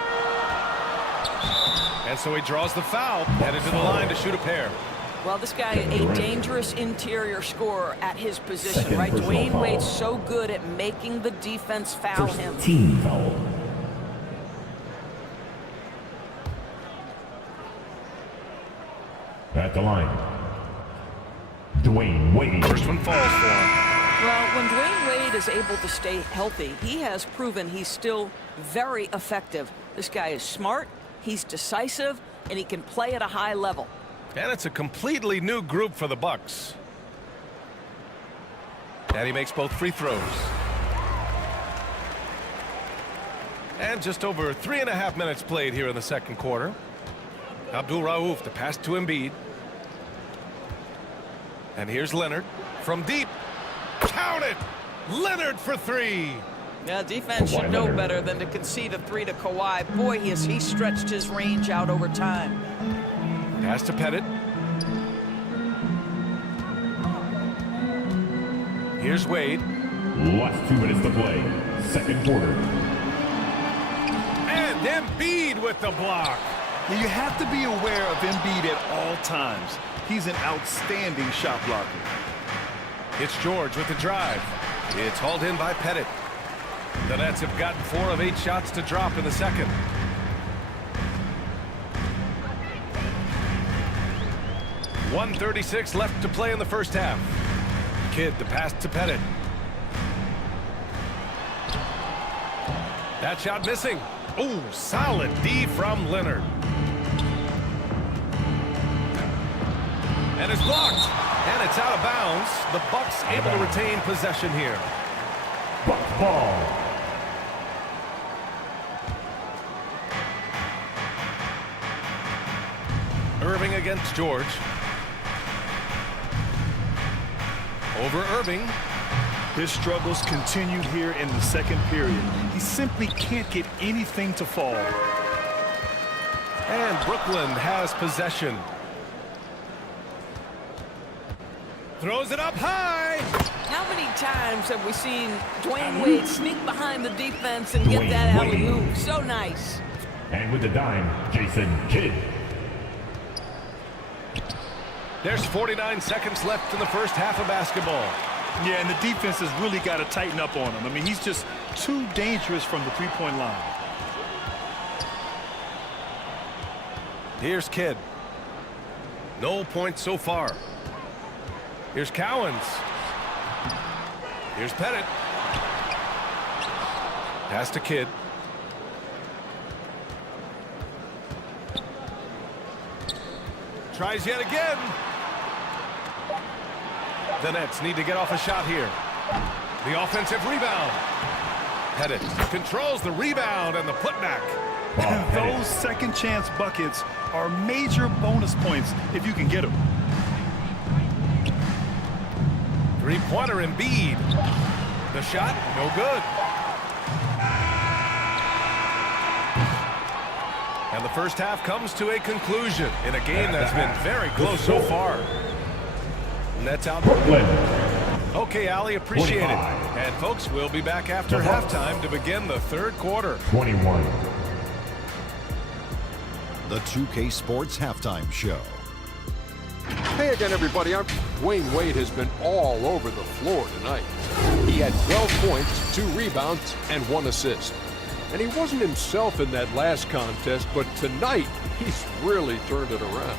And so he draws the foul, headed to the line to shoot a pair. Well, this guy is a dangerous interior scorer at his position, right? Dwayne Wade's so good at making the defense foul him. Team foul. At the line, Dwayne Wade. First one falls for him. Well, when Dwayne Wade is able to stay healthy, he has proven he's still very effective. This guy is smart, he's decisive, and he can play at a high level. And it's a completely new group for the Bucks. And he makes both free throws. And just over 3.5 minutes played here in the second quarter. Abdul Rauf, the pass to Embiid. And here's Leonard from deep. Count it! Leonard for 3. Yeah, defense should know better than to concede a 3 to Kawhi. Boy, he stretched his range out over time. Pass to Pettit. Here's Wade. Last 2 minutes to play. Second quarter. And Embiid with the block. Yeah, you have to be aware of Embiid at all times. He's an outstanding shot blocker. It's George with the drive. It's hauled in by Pettit. The Nets have gotten 4 of 8 shots to drop in the second. .136 left to play in the first half. Kidd the pass to Pettit. That shot missing. Oh, solid D from Leonard. And it's blocked. And it's out of bounds. The Bucks able to retain possession here. Bucks ball. Irving against George. Over Irving. His struggles continued here in the second period. He simply can't get anything to fall. And Brooklyn has possession. Throws it up high. How many times have we seen Dwayne Wade sneak behind the defense and get that alley-oop? So nice. And with the dime, Jason Kidd. There's 49 seconds left in the first half of basketball. Yeah, and the defense has really got to tighten up on him. I mean, he's just too dangerous from the three-point line. Here's Kidd. No points so far. Here's Cowens. Here's Pettit. Pass to Kidd. Tries yet again. The Nets need to get off a shot here. The offensive rebound. Pettit controls the rebound and the putback. Those second chance buckets are major bonus points if you can get them. Three-pointer Embiid. The shot, no good. And the first half comes to a conclusion in a game that's been very close so far. Nets out. Okay, Ali, appreciate it. And folks, we'll be back after halftime to begin the third quarter. 21. The 2K Sports Halftime Show. Hey again, everybody. I'm Dwayne Wade has been all over the floor tonight. He had 12 points, 2 rebounds, and 1 assist. And he wasn't himself in that last contest, but tonight he's really turned it around.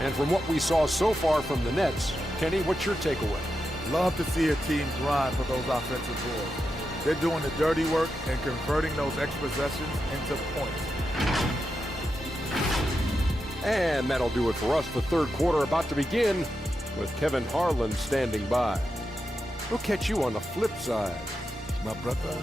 And from what we saw so far from the Nets, Kenny, what's your takeaway? Love to see a team grind for those offensive boards. They're doing the dirty work and converting those extra possessions into points. And that'll do it for us. The third quarter about to begin with Kevin Harlan standing by. We'll catch you on the flip side, my brother.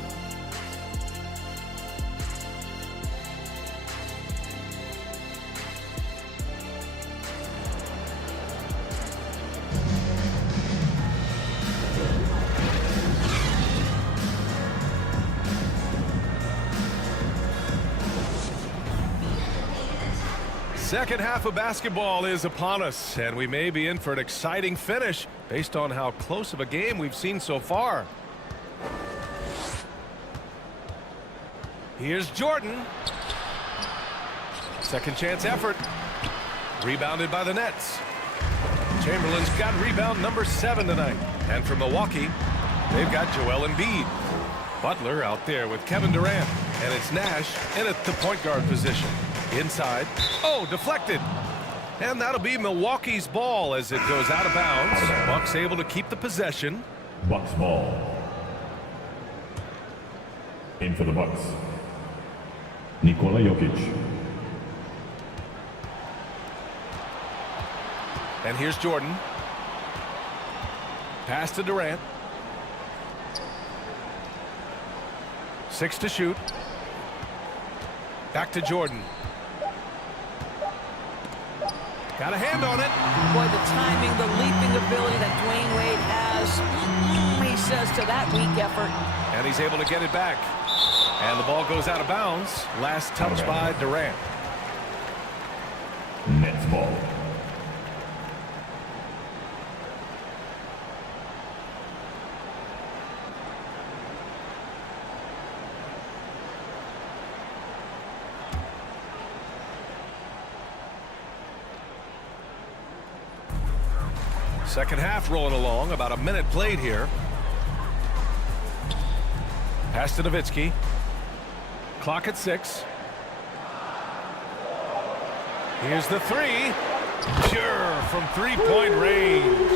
Second half of basketball is upon us, and we may be in for an exciting finish based on how close of a game we've seen so far. Here's Jordan. Second chance effort. Rebounded by the Nets. Chamberlain's got rebound number 7 tonight. And for Milwaukee, they've got Joel Embiid. Butler out there with Kevin Durant. And it's Nash in at the point guard position. Inside. Oh, deflected. And that'll be Milwaukee's ball as it goes out of bounds. Bucks able to keep the possession. Bucks ball. In for the Bucks, Nikola Jokic. And here's Jordan. Pass to Durant. 6 to shoot. Back to Jordan. Got a hand on it. Boy, the timing, the leaping ability that Dwayne Wade has, he says to that weak effort. And he's able to get it back. And the ball goes out of bounds. Last touch by Durant. Nets ball. Second half rolling along. About a minute played here. Pass to Nowitzki. Clock at 6. Here's the 3. Sure, from 3-point range.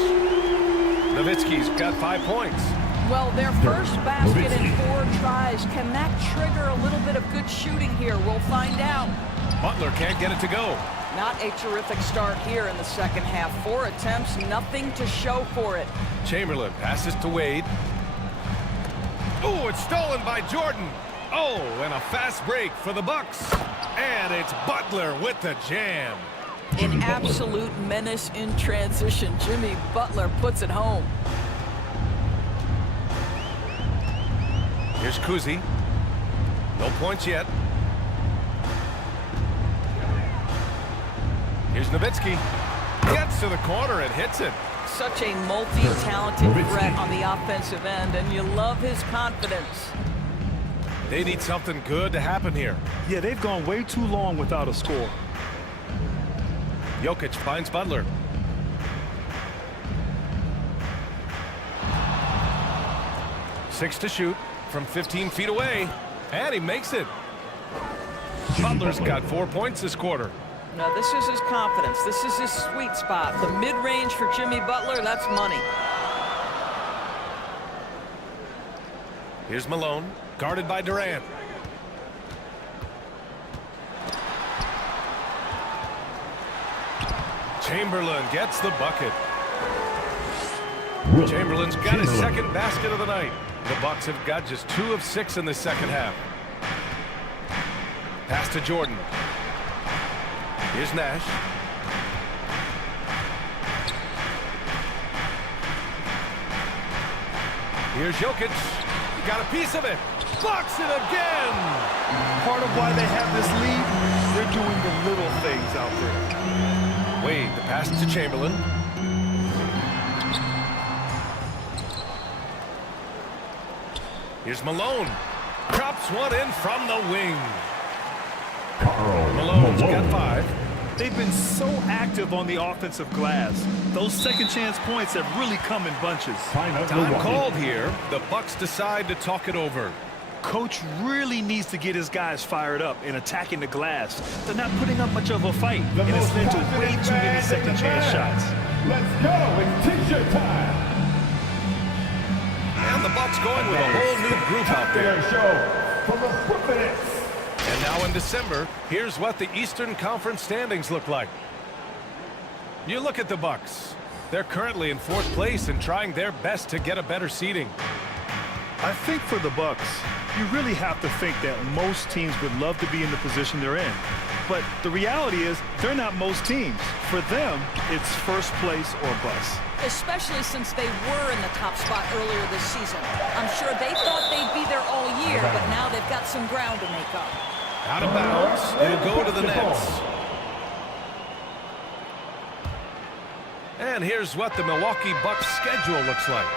Nowitzki's got 5 points. Well, their first basket in 4 tries. Can that trigger a little bit of good shooting here? We'll find out. Butler can't get it to go. Not a terrific start here in the second half. 4 attempts, nothing to show for it. Chamberlain passes to Wade. Oh, it's stolen by Jordan. Oh, and a fast break for the Bucks. And it's Butler with the jam. An absolute menace in transition. Jimmy Butler puts it home. Here's Kuzi. No points yet. Here's Nowitzki. Gets to the corner and hits it. Such a multi-talented threat on the offensive end, and you love his confidence. They need something good to happen here. Yeah, they've gone way too long without a score. Jokic finds Butler. Six to shoot from 15 feet away. And he makes it. Butler's got 4 points this quarter. Now, this is his confidence. This is his sweet spot. The mid-range for Jimmy Butler, that's money. Here's Malone, guarded by Durant. Chamberlain gets the bucket. Chamberlain's got his second basket of the night. The Bucks have got just 2 of 6 in the second half. Pass to Jordan. Here's Nash. Here's Jokic. He got a piece of it. Blocks it again. Part of why they have this lead, they're doing the little things out there. Wade, the pass to Chamberlain. Here's Malone. Drops one in from the wing. Malone's got 5. They've been so active on the offensive glass. Those second chance points have really come in bunches. Time called here. The Bucks decide to talk it over. Coach really needs to get his guys fired up in attacking the glass. They're not putting up much of a fight, and it's led to way too many second chance shots. Let's go. It's T-shirt time. And the Bucks going with a whole new group out there. Show from the Brooklyn Nets. And now in December, here's what the Eastern Conference standings look like. You look at the Bucks. They're currently in 4th place and trying their best to get a better seeding. I think for the Bucks, you really have to think that most teams would love to be in the position they're in. But the reality is, they're not most teams. For them, it's first place or bust. Especially since they were in the top spot earlier this season. I'm sure they thought they'd be there all year, but now they've got some ground to make up. Out of bounds, it'll go to the Nets. And here's what the Milwaukee Bucks schedule looks like.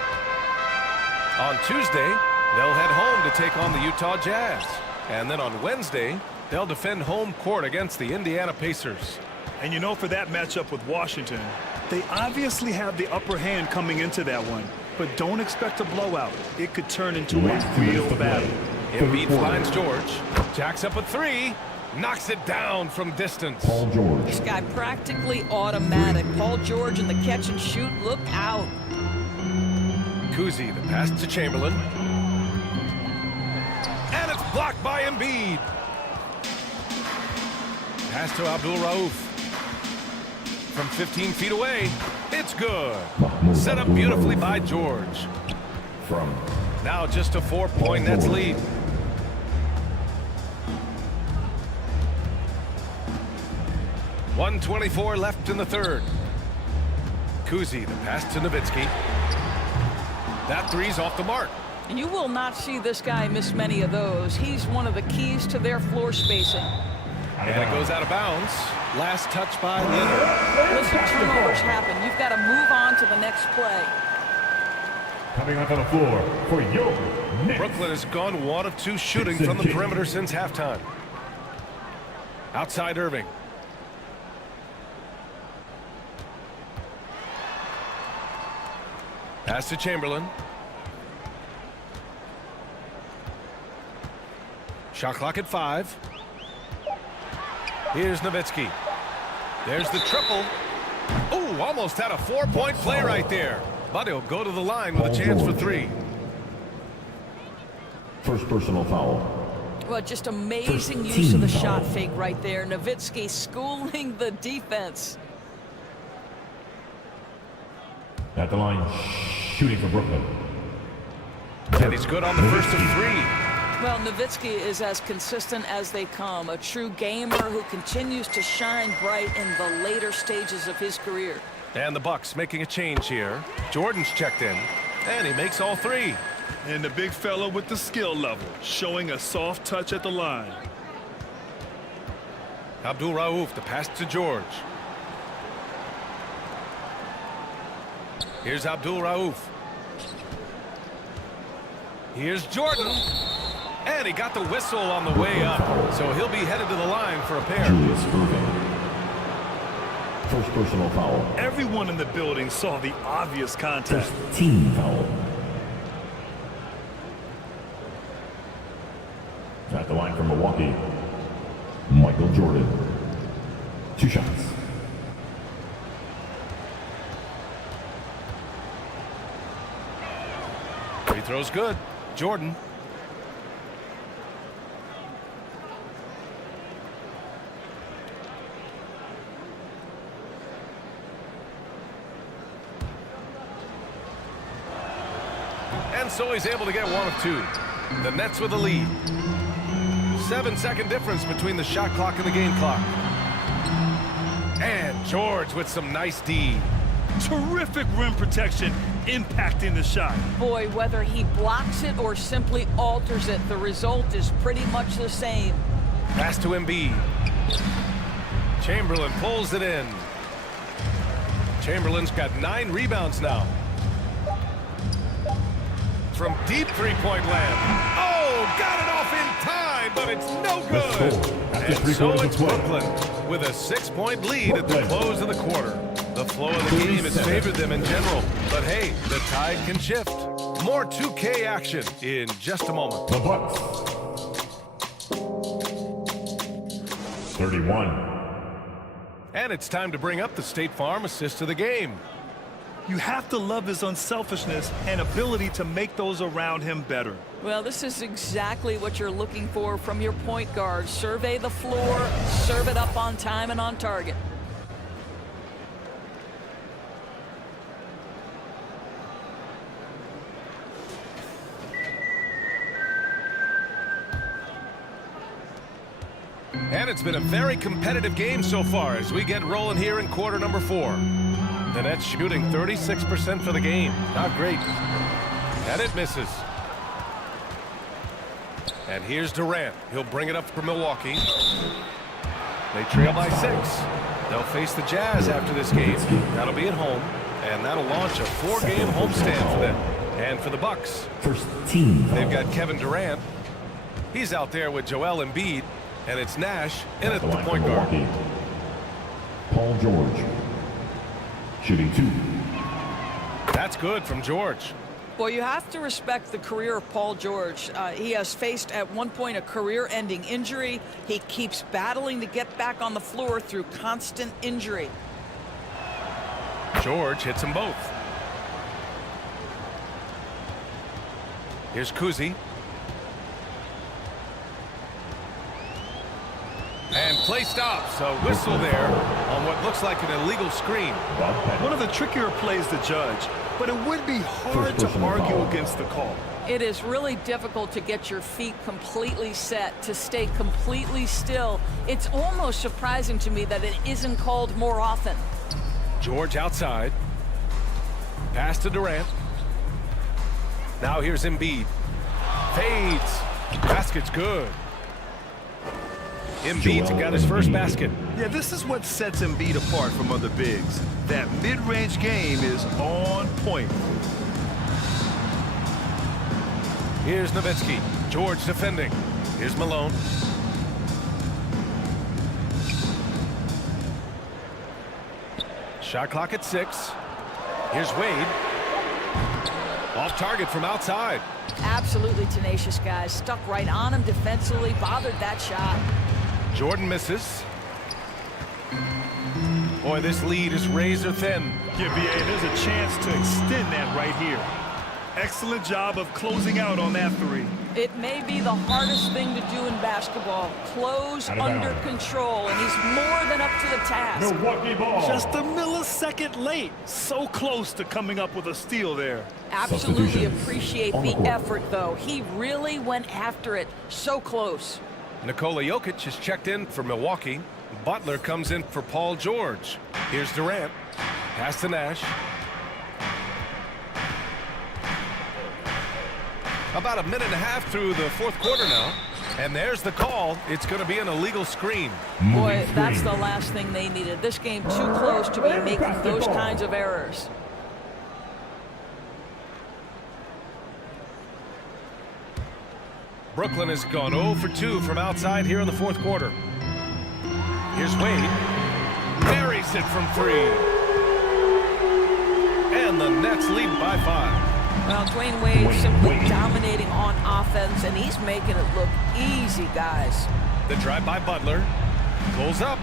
On Tuesday, they'll head home to take on the Utah Jazz. And then on Wednesday, they'll defend home court against the Indiana Pacers. And you know, for that matchup with Washington, they obviously have the upper hand coming into that one. But don't expect a blowout. It could turn into a real battle. Embiid finds George. Jacks up a 3. Knocks it down from distance. This guy practically automatic. Paul George in the catch and shoot. Look out. Kuzi, the pass to Chamberlain. And it's blocked by Embiid. Pass to Abdul Rauf. From 15 feet away, it's good. Set up beautifully by George. Now just a 4-point Nets lead. .124 left in the third. Kuzi, the pass to Nowitzki. That 3's off the mark. And you will not see this guy miss many of those. He's one of the keys to their floor spacing. And it goes out of bounds. Last touch by Leonard. Listen, turnovers happen. You've got to move on to the next play. Coming onto the floor for your Knicks. Brooklyn has gone 1 of 2 shooting from the perimeter since halftime. Outside Irving. Pass to Chamberlain. Shot clock at 5. Here's Nowitzki. There's the triple. Oh, almost had a 4-point play right there. But he'll go to the line with a chance for 3. First personal foul. Well, just amazing use of the shot fake right there. Nowitzki schooling the defense. At the line, shooting for Brooklyn. And he's good on the first of 3. Well, Nowitzki is as consistent as they come. A true gamer who continues to shine bright in the later stages of his career. And the Bucks making a change here. Jordan's checked in, and he makes all 3. And the big fella with the skill level, showing a soft touch at the line. Abdul Rauf, the pass to George. Here's Abdul Rauf. Here's Jordan. And he got the whistle on the way up. So he'll be headed to the line for a pair. First personal foul. Everyone in the building saw the obvious contact. First team foul. At the line from Milwaukee, Michael Jordan. 2 shots. Free throw's good. Jordan. And so he's able to get 1 of 2. The Nets with a lead. 7-second difference between the shot clock and the game clock. And George with some nice D. Terrific rim protection, impacting the shot. Boy, whether he blocks it or simply alters it, the result is pretty much the same. Pass to Embiid. Chamberlain pulls it in. Chamberlain's got 9 rebounds now. From deep 3-point land. Oh, got it off in time, but it's no good. And so it's Brooklyn with a 6-point lead at the close of the quarter. The flow of the game has favored them in general, but hey, the tide can shift. More 2K action in just a moment. The Bucks. 31. And it's time to bring up the State Farm assist of the game. You have to love his unselfishness and ability to make those around him better. Well, this is exactly what you're looking for from your point guard. Survey the floor, serve it up on time and on target. And it's been a very competitive game so far as we get rolling here in quarter number 4. The Nets shooting 36% for the game. Not great. And it misses. And here's Durant. He'll bring it up for Milwaukee. They trail by 6. They'll face the Jazz after this game. That'll be at home. And that'll launch a 4-game homestand for them. And for the Bucks, First team. they've got Kevin Durant. He's out there with Joel Embiid. And it's Nash in at the point guard. Paul George. Shooting 2. That's good from George. Well, you have to respect the career of Paul George. He has faced at one point a career-ending injury. He keeps battling to get back on the floor through constant injury. George hits them both. Here's Kuzi. And play stops. A whistle there on what looks like an illegal screen. One of the trickier plays to judge, but it would be hard to argue against the call. It is really difficult to get your feet completely set, to stay completely still. It's almost surprising to me that it isn't called more often. George outside. Pass to Durant. Now here's Embiid. Fades. Basket's good. Embiid's got his first basket. Yeah, this is what sets Embiid apart from other bigs. That mid-range game is on point. Here's Nowitzki. George defending. Here's Malone. Shot clock at 6. Here's Wade. Off target from outside. Absolutely tenacious guys. Stuck right on him defensively, bothered that shot. Jordan misses. Boy, this lead is razor thin. Yeah, BA, there's a chance to extend that right here. Excellent job of closing out on that 3. It may be the hardest thing to do in basketball. Close under control, and he's more than up to the task. Milwaukee ball. Just a millisecond late. So close to coming up with a steal there. Absolutely appreciate the effort, though. He really went after it. So close. Nikola Jokic is checked in for Milwaukee. Butler comes in for Paul George. Here's Durant. Pass to Nash. About a minute and a half through the 4th quarter now. And there's the call. It's going to be an illegal screen. Boy, that's the last thing they needed. This game too close to be making those kinds of errors. Brooklyn has gone 0 for 2 from outside here in the 4th quarter. Here's Wade. Buries it from 3. And the Nets lead by 5. Well, Dwayne Wade simply dominating on offense, and he's making it look easy, guys. The drive by Butler. Pulls up.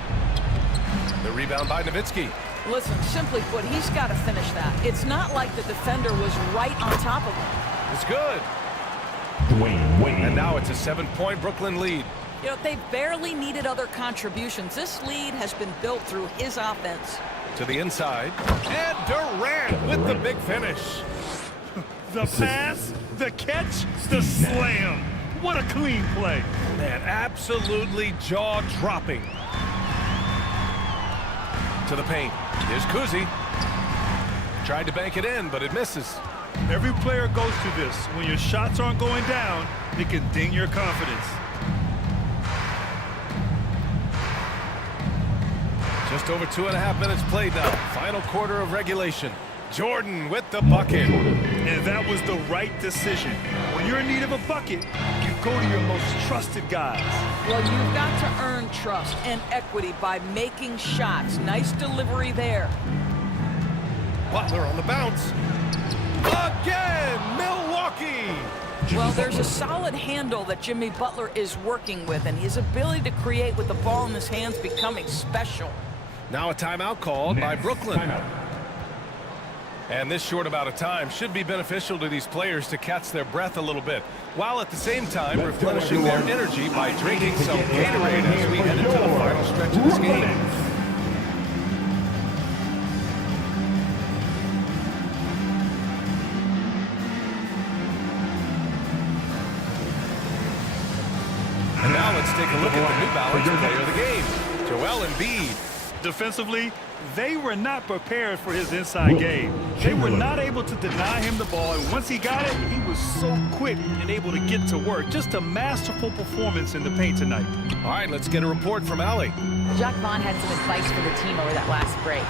The rebound by Nowitzki. Listen, simply put, he's got to finish that. It's not like the defender was right on top of him. It's good. Dwayne Wade. And now it's a 7-point Brooklyn lead. You know, they barely needed other contributions. This lead has been built through his offense. To the inside. And Durant with the big finish. The pass, the catch, the slam. What a clean play. Man, absolutely jaw-dropping. To the paint. Here's Kuzi. Tried to bank it in, but it misses. Every player goes through this. When your shots aren't going down, it can ding your confidence. Just over 2.5 minutes played now. Final quarter of regulation. Jordan with the bucket. And that was the right decision. When you're in need of a bucket, you go to your most trusted guys. Well, you've got to earn trust and equity by making shots. Nice delivery there. Butler on the bounce. Again, Milwaukee! Well, there's a solid handle that Jimmy Butler is working with, and his ability to create with the ball in his hands becoming special. Now a timeout called by Brooklyn. And this short amount of time should be beneficial to these players to catch their breath a little bit, while at the same time replenishing their energy by drinking some Gatorade as we head into the final stretch of this game. And now let's take a look at the New Balance player of the game, Joel Embiid. Defensively, they were not prepared for his inside game. They were not able to deny him the ball, and once he got it, he was so quick and able to get to work. Just a masterful performance in the paint tonight. All right, let's get a report from Allie. Jacques Vaughn had some advice for the team over that last break.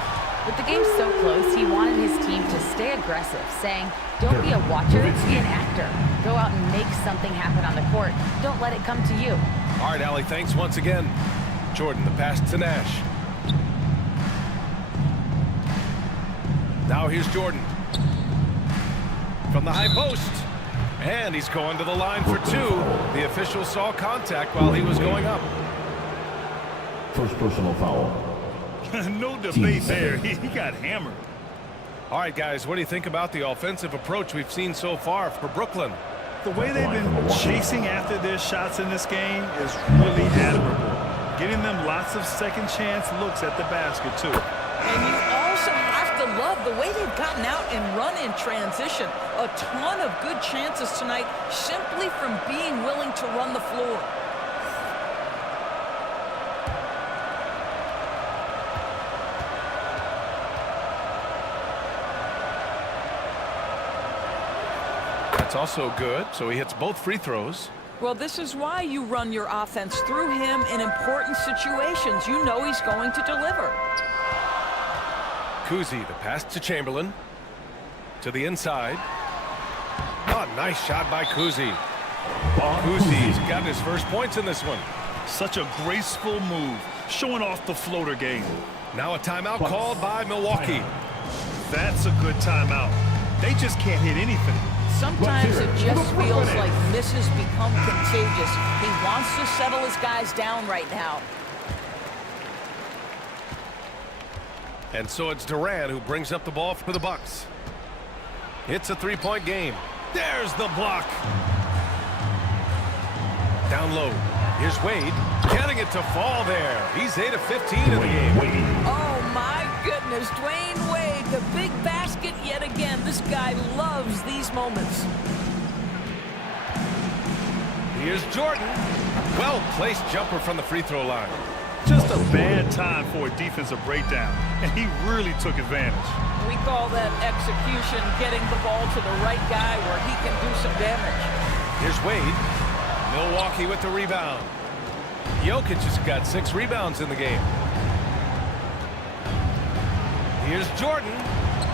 With the game so close, he wanted his team to stay aggressive, saying, don't be a watcher, be an actor. Go out and make something happen on the court. Don't let it come to you. All right, Allie, thanks once again. Jordan, the pass to Nash. Now here's Jordan. From the high post. And he's going to the line for two. The official saw contact while he was going up. First personal foul. No debate there. He got hammered. All right, guys, what do you think about the offensive approach we've seen so far for Brooklyn? The way they've been chasing after their shots in this game is really admirable. Getting them lots of second chance looks at the basket, too. And you also have to love the way they've gotten out and run in transition. A ton of good chances tonight simply from being willing to run the floor. That's also good, so he hits both free throws. Well, this is why you run your offense through him in important situations. You know he's going to deliver. Kuzi, the pass to Chamberlain. To the inside. Oh, nice shot by Kuzi. Kuzi's got his first points in this one. Such a graceful move, showing off the floater game. Now a timeout called by Milwaukee. That's a good timeout. They just can't hit anything. Sometimes it just feels like misses become contagious. He wants to settle his guys down right now. And so it's Durant who brings up the ball for the Bucks. It's a three-point game. There's the block. Down low. Here's Wade. Getting it to fall there. He's 8 of 15 in the game. Oh, my goodness. Dwayne Wade, the big basket yet again. This guy loves these moments. Here's Jordan. Well-placed jumper from the free throw line. Just a bad time for a defensive breakdown, and he really took advantage. We call that execution, getting the ball to the right guy where he can do some damage. Here's Wade. Milwaukee with the rebound. Jokic has got 6 rebounds in the game. Here's Jordan.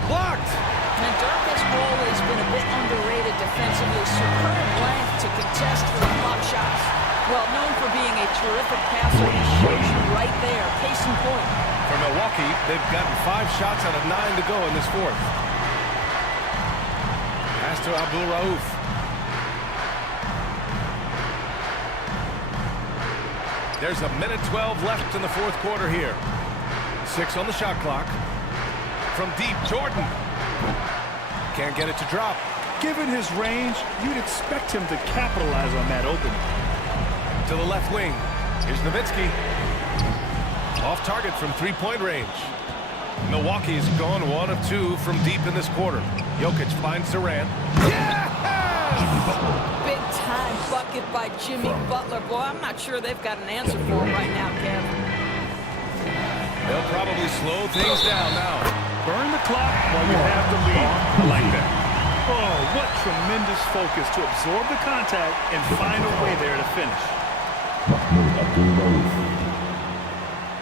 Blocked. And Dirk has always been a bit underrated defensively. Superb length to contest the block shots. Well, known for being a terrific passer, he shows you right there. Case in point. For Milwaukee, they've gotten 5 shots out of 9 to go in this fourth. Pass to Abdul Rauf. There's a minute 12 left in the fourth quarter here. 6 on the shot clock. From deep, Jordan. Can't get it to drop. Given his range, you'd expect him to capitalize on that opening. To the left wing. Here's Nowitzki. Off target from three-point range. Milwaukee's gone 1 of 2 from deep in this quarter. Jokic finds Durant. Yes! Big-time bucket by Jimmy Butler. Boy, I'm not sure they've got an answer for him right now, Kev. They'll probably slow things down now. Burn the clock while you have the lead. I like that. Oh, what tremendous focus to absorb the contact and find a way there to finish.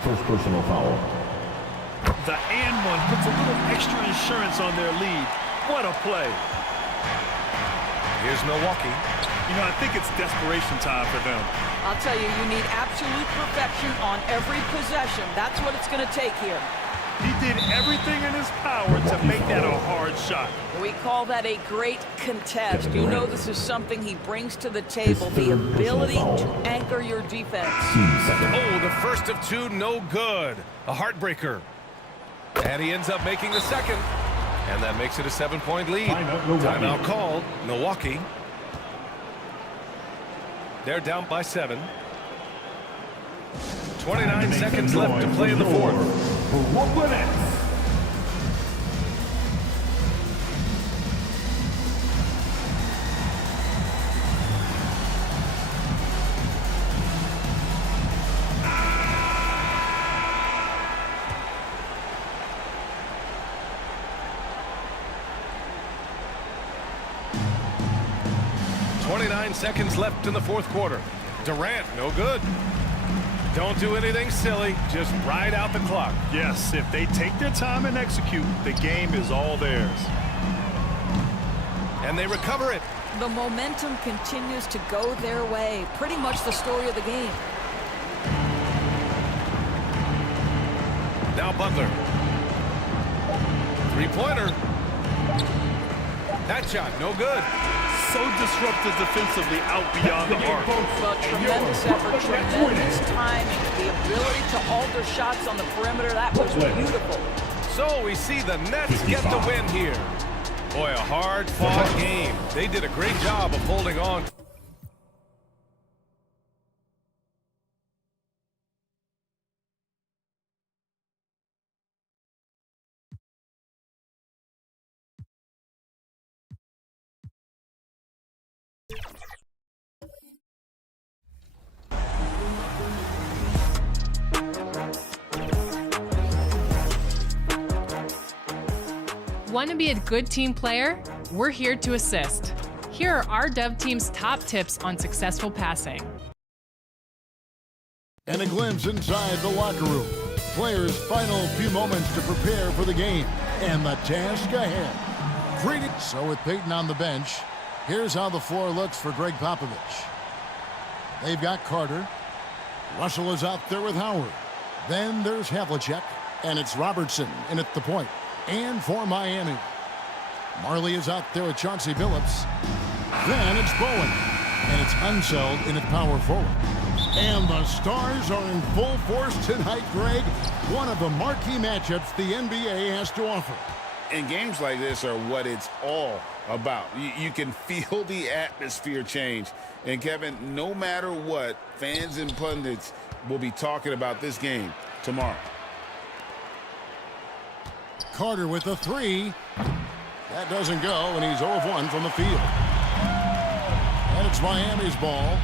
First personal foul. The and one puts a little extra insurance on their lead. What a play. Here's Milwaukee. You know, I think it's desperation time for them. I'll tell you, you need absolute perfection on every possession. That's what it's going to take here. He did everything in his power to make that a hard shot. We call that a great contest. You know this is something he brings to the table, the ability to anchor your defense. Oh, the first of two, no good. A heartbreaker. And he ends up making the second. And that makes it a 7-point lead. Timeout called. Milwaukee. They're down by 7. 29 seconds left to play in the fourth. Brooklyn Nets. Seconds left in the fourth quarter. Durant, no good. Don't do anything silly. Just ride out the clock. Yes, if they take their time and execute, the game is all theirs. And they recover it. The momentum continues to go their way. Pretty much the story of the game. Now Butler. Three-pointer. That shot, no good. So disruptive defensively out beyond the arc. Well, tremendous effort, tremendous timing. The ability to alter shots on the perimeter, that was beautiful. So we see the Nets get the win here. Boy, a hard-fought game. They did a great job of holding on. Want to be a good team player? We're here to assist. Here are our Dove team's top tips on successful passing. And a glimpse inside the locker room. Players' final few moments to prepare for the game and the task ahead. Great. So with Peyton on the bench, here's how the floor looks for Greg Popovich. They've got Carter. Russell is out there with Howard. Then there's Havlicek, and it's Robertson in at the point. And for Miami, Marley is out there with Chauncey Billups. Then it's Bowen, and it's Unseld in at power forward. And the Stars are in full force tonight, Greg. One of the marquee matchups the NBA has to offer. And games like this are what it's all about. You can feel the atmosphere change. And Kevin, no matter what, fans and pundits will be talking about this game tomorrow. Carter with a three. That doesn't go, and he's 0 of 1 from the field. And it's Miami's ball.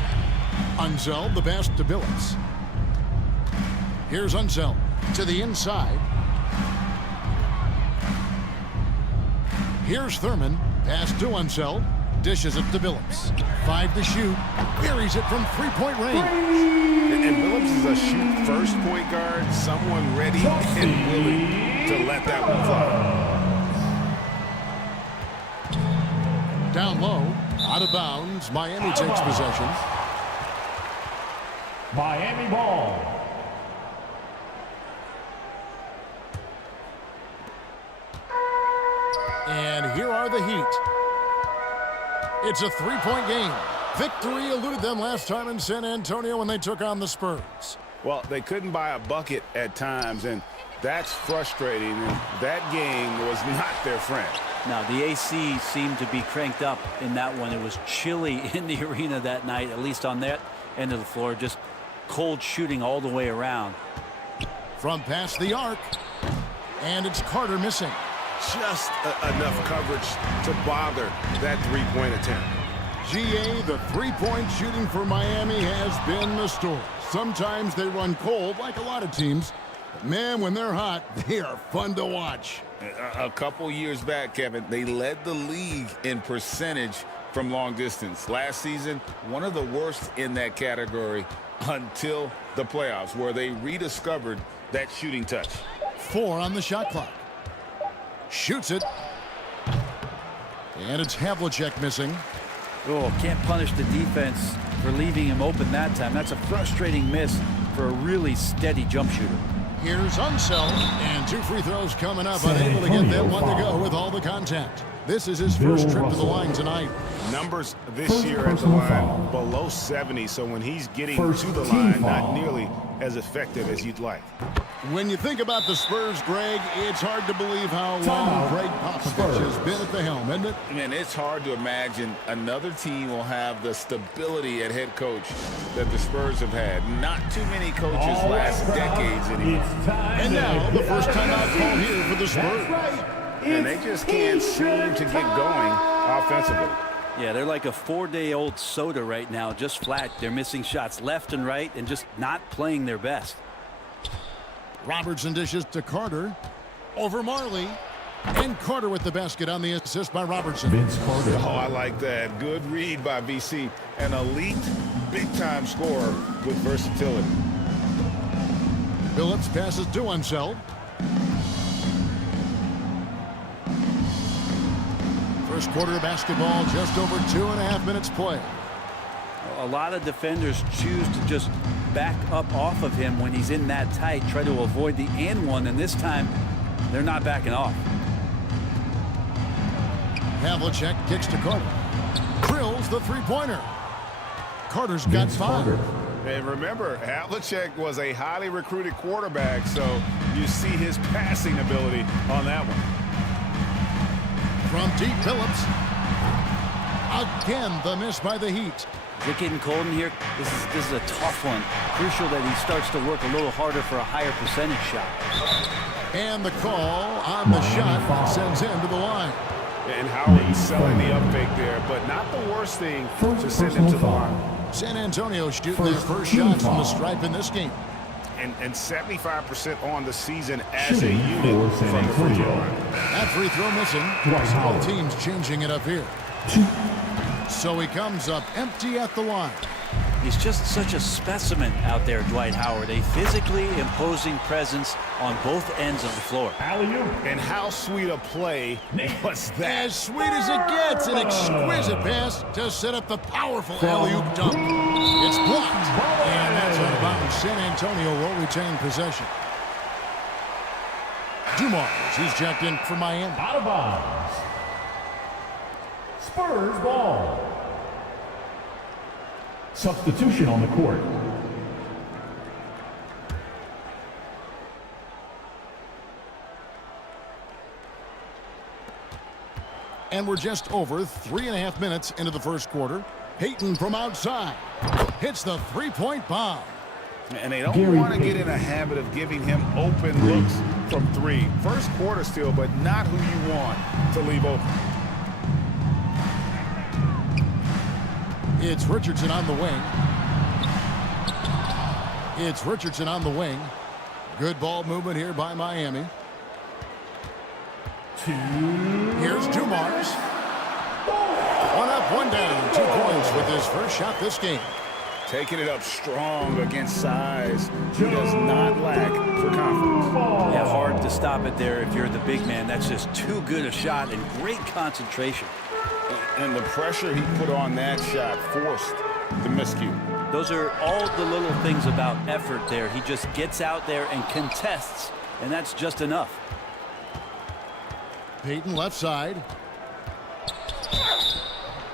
Unseld, the pass to Billups. Here's Unseld to the inside. Here's Thurman. Pass to Unseld. Dishes it to Billups. 5 to shoot. Buries it from three-point range. And Billups is a shoot-first point guard, someone ready and willing to let that one fly. Down low, out of bounds. Miami takes possession. Miami ball. And here are the Heat. It's a three-point game. Victory eluded them last time in San Antonio when they took on the Spurs. Well, they couldn't buy a bucket at times, and that's frustrating. And that game was not their friend. Now, the AC seemed to be cranked up in that one. It was chilly in the arena that night, at least on that end of the floor. Just cold shooting all the way around. From past the arc, and it's Carter missing. Just enough coverage to bother that three-point attempt. GA, the three-point shooting for Miami has been the story. Sometimes they run cold, like a lot of teams. But man, when they're hot, they are fun to watch. A couple years back, Kevin, they led the league in percentage from long distance. Last season, one of the worst in that category until the playoffs, where they rediscovered that shooting touch. 4 on the shot clock. Shoots it. And it's Havlicek missing. Oh, can't punish the defense for leaving him open that time. That's a frustrating miss for a really steady jump shooter. Here's Unseld, and 2 free throws coming up, unable to get that one to go with all the contact. This is his first trip to the line tonight. Numbers this year at the line below 70, so when he's getting to the line, not nearly as effective as you'd like. When you think about the Spurs, Greg, it's hard to believe how long Greg Popovich has been at the helm, isn't it? Man, it's hard to imagine another team will have the stability at head coach that the Spurs have had. Not too many coaches last decades anymore. And now, the first timeout call here for the Spurs. And they just can't seem to get going offensively. Yeah, they're like a 4-day-old soda right now, just flat. They're missing shots left and right and just not playing their best. Robertson dishes to Carter. Over Marley. And Carter with the basket on the assist by Robertson. Oh, I like that. Good read by VC. An elite, big-time scorer with versatility. Phillips passes to Unseld. First quarter of basketball, just over 2.5 minutes play. A lot of defenders choose to just back up off of him when he's in that tight, try to avoid the and one, and this time they're not backing off. Havlicek kicks to Carter. Drills the three-pointer. Carter's got 5. And remember, Havlicek was a highly recruited quarterback, so you see his passing ability on that one. From deep, Phillips. Again, the miss by the Heat. Is it getting cold in here? This is a tough one. Crucial that he starts to work a little harder for a higher percentage shot. And the call on the shot sends him to the line. And Howard selling the up fake there, but not the worst thing to send him to the line. San Antonio shooting their first shot from the stripe in this game. And 75% on the season as a unit from the free throw line. That free throw missing. Both teams changing it up here. So he comes up empty at the line. He's just such a specimen out there, Dwight Howard. A physically imposing presence on both ends of the floor. And how sweet a play was that? As sweet as it gets, an exquisite pass to set up the powerful alley-oop dunk. It's blocked, and that's out of bounds. San Antonio will retain possession. Dumars, he's checked in for Miami. Out of bounds. Spurs ball. Substitution on the court. And we're just over 3.5 minutes into the first quarter. Payton from outside hits the three-point bomb. And they don't want to get in a habit of giving him open looks from 3. First quarter still, but not who you want to leave open. It's Richardson on the wing. It's Richardson on the wing. Good ball movement here by Miami. Here's Dumars. 1 up, 1 down. 2 points with his first shot this game. Taking it up strong against size. He does not lack for confidence. Yeah, hard to stop it there if you're the big man. That's just too good a shot and great concentration. And the pressure he put on that shot forced the miscue. Those are all the little things about effort there. He just gets out there and contests, and that's just enough. Payton left side.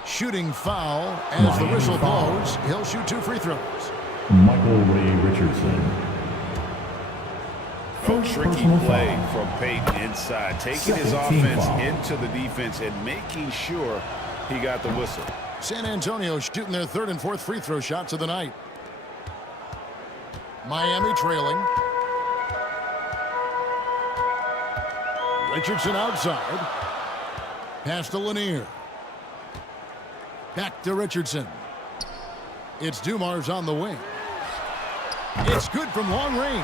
Shooting foul as the whistle blows. He'll shoot 2 free throws. Michael Ray Richardson. A tricky play from Payton inside, taking his offense into the defense and making sure he got the whistle. San Antonio shooting their 3rd and 4th free throw shots of the night. Miami trailing. Richardson outside. Pass to Lanier. Back to Richardson. It's Dumars on the wing. It's good from long range.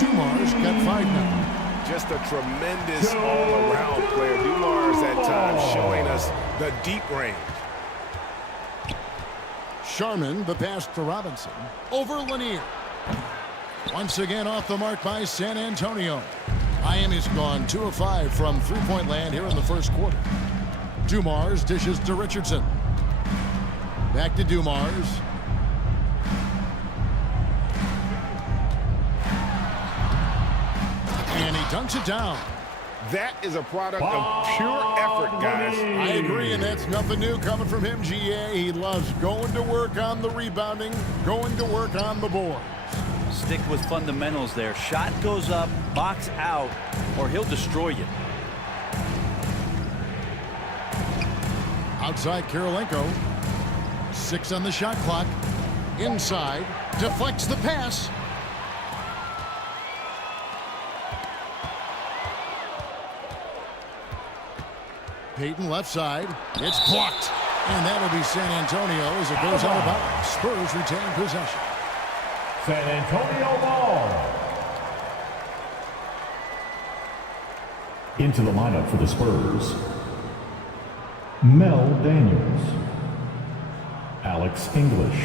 Dumars got 5 now. Just a tremendous all-around player. Dumars at times showing us the deep range. Sharman, the pass to Robinson. Over Lanier. Once again off the mark by San Antonio. Miami's gone 2 of 5 from three-point land here in the first quarter. Dumars dishes to Richardson. Back to Dumars. And he dunks it down. That is a product of pure effort, guys. I agree, and that's nothing new coming from him, GA. He loves going to work on the rebounding, going to work on the board. Stick with fundamentals there. Shot goes up, box out, or he'll destroy you. Outside Kirilenko. 6 on the shot clock. Inside. Deflects the pass. Payton left side. It's blocked. And that'll be San Antonio as it goes out of bounds. Spurs retain possession. San Antonio ball. Into the lineup for the Spurs, Mel Daniels, Alex English,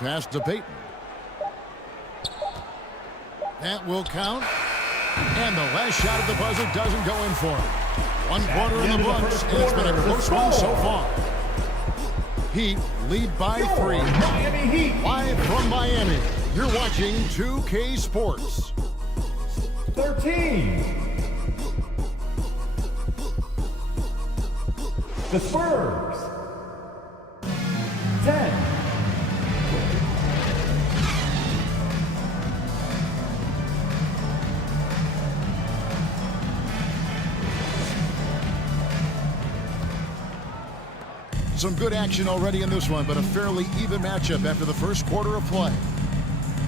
pass to Payton. That will count. And the last shot at the buzzer doesn't go in for him. 1 quarter in the books, and it's been a close one so far. Heat lead by 3. Live from Miami, you're watching 2K Sports. 13. The Spurs. 10. Some good action already in this one, but a fairly even matchup after the first quarter of play.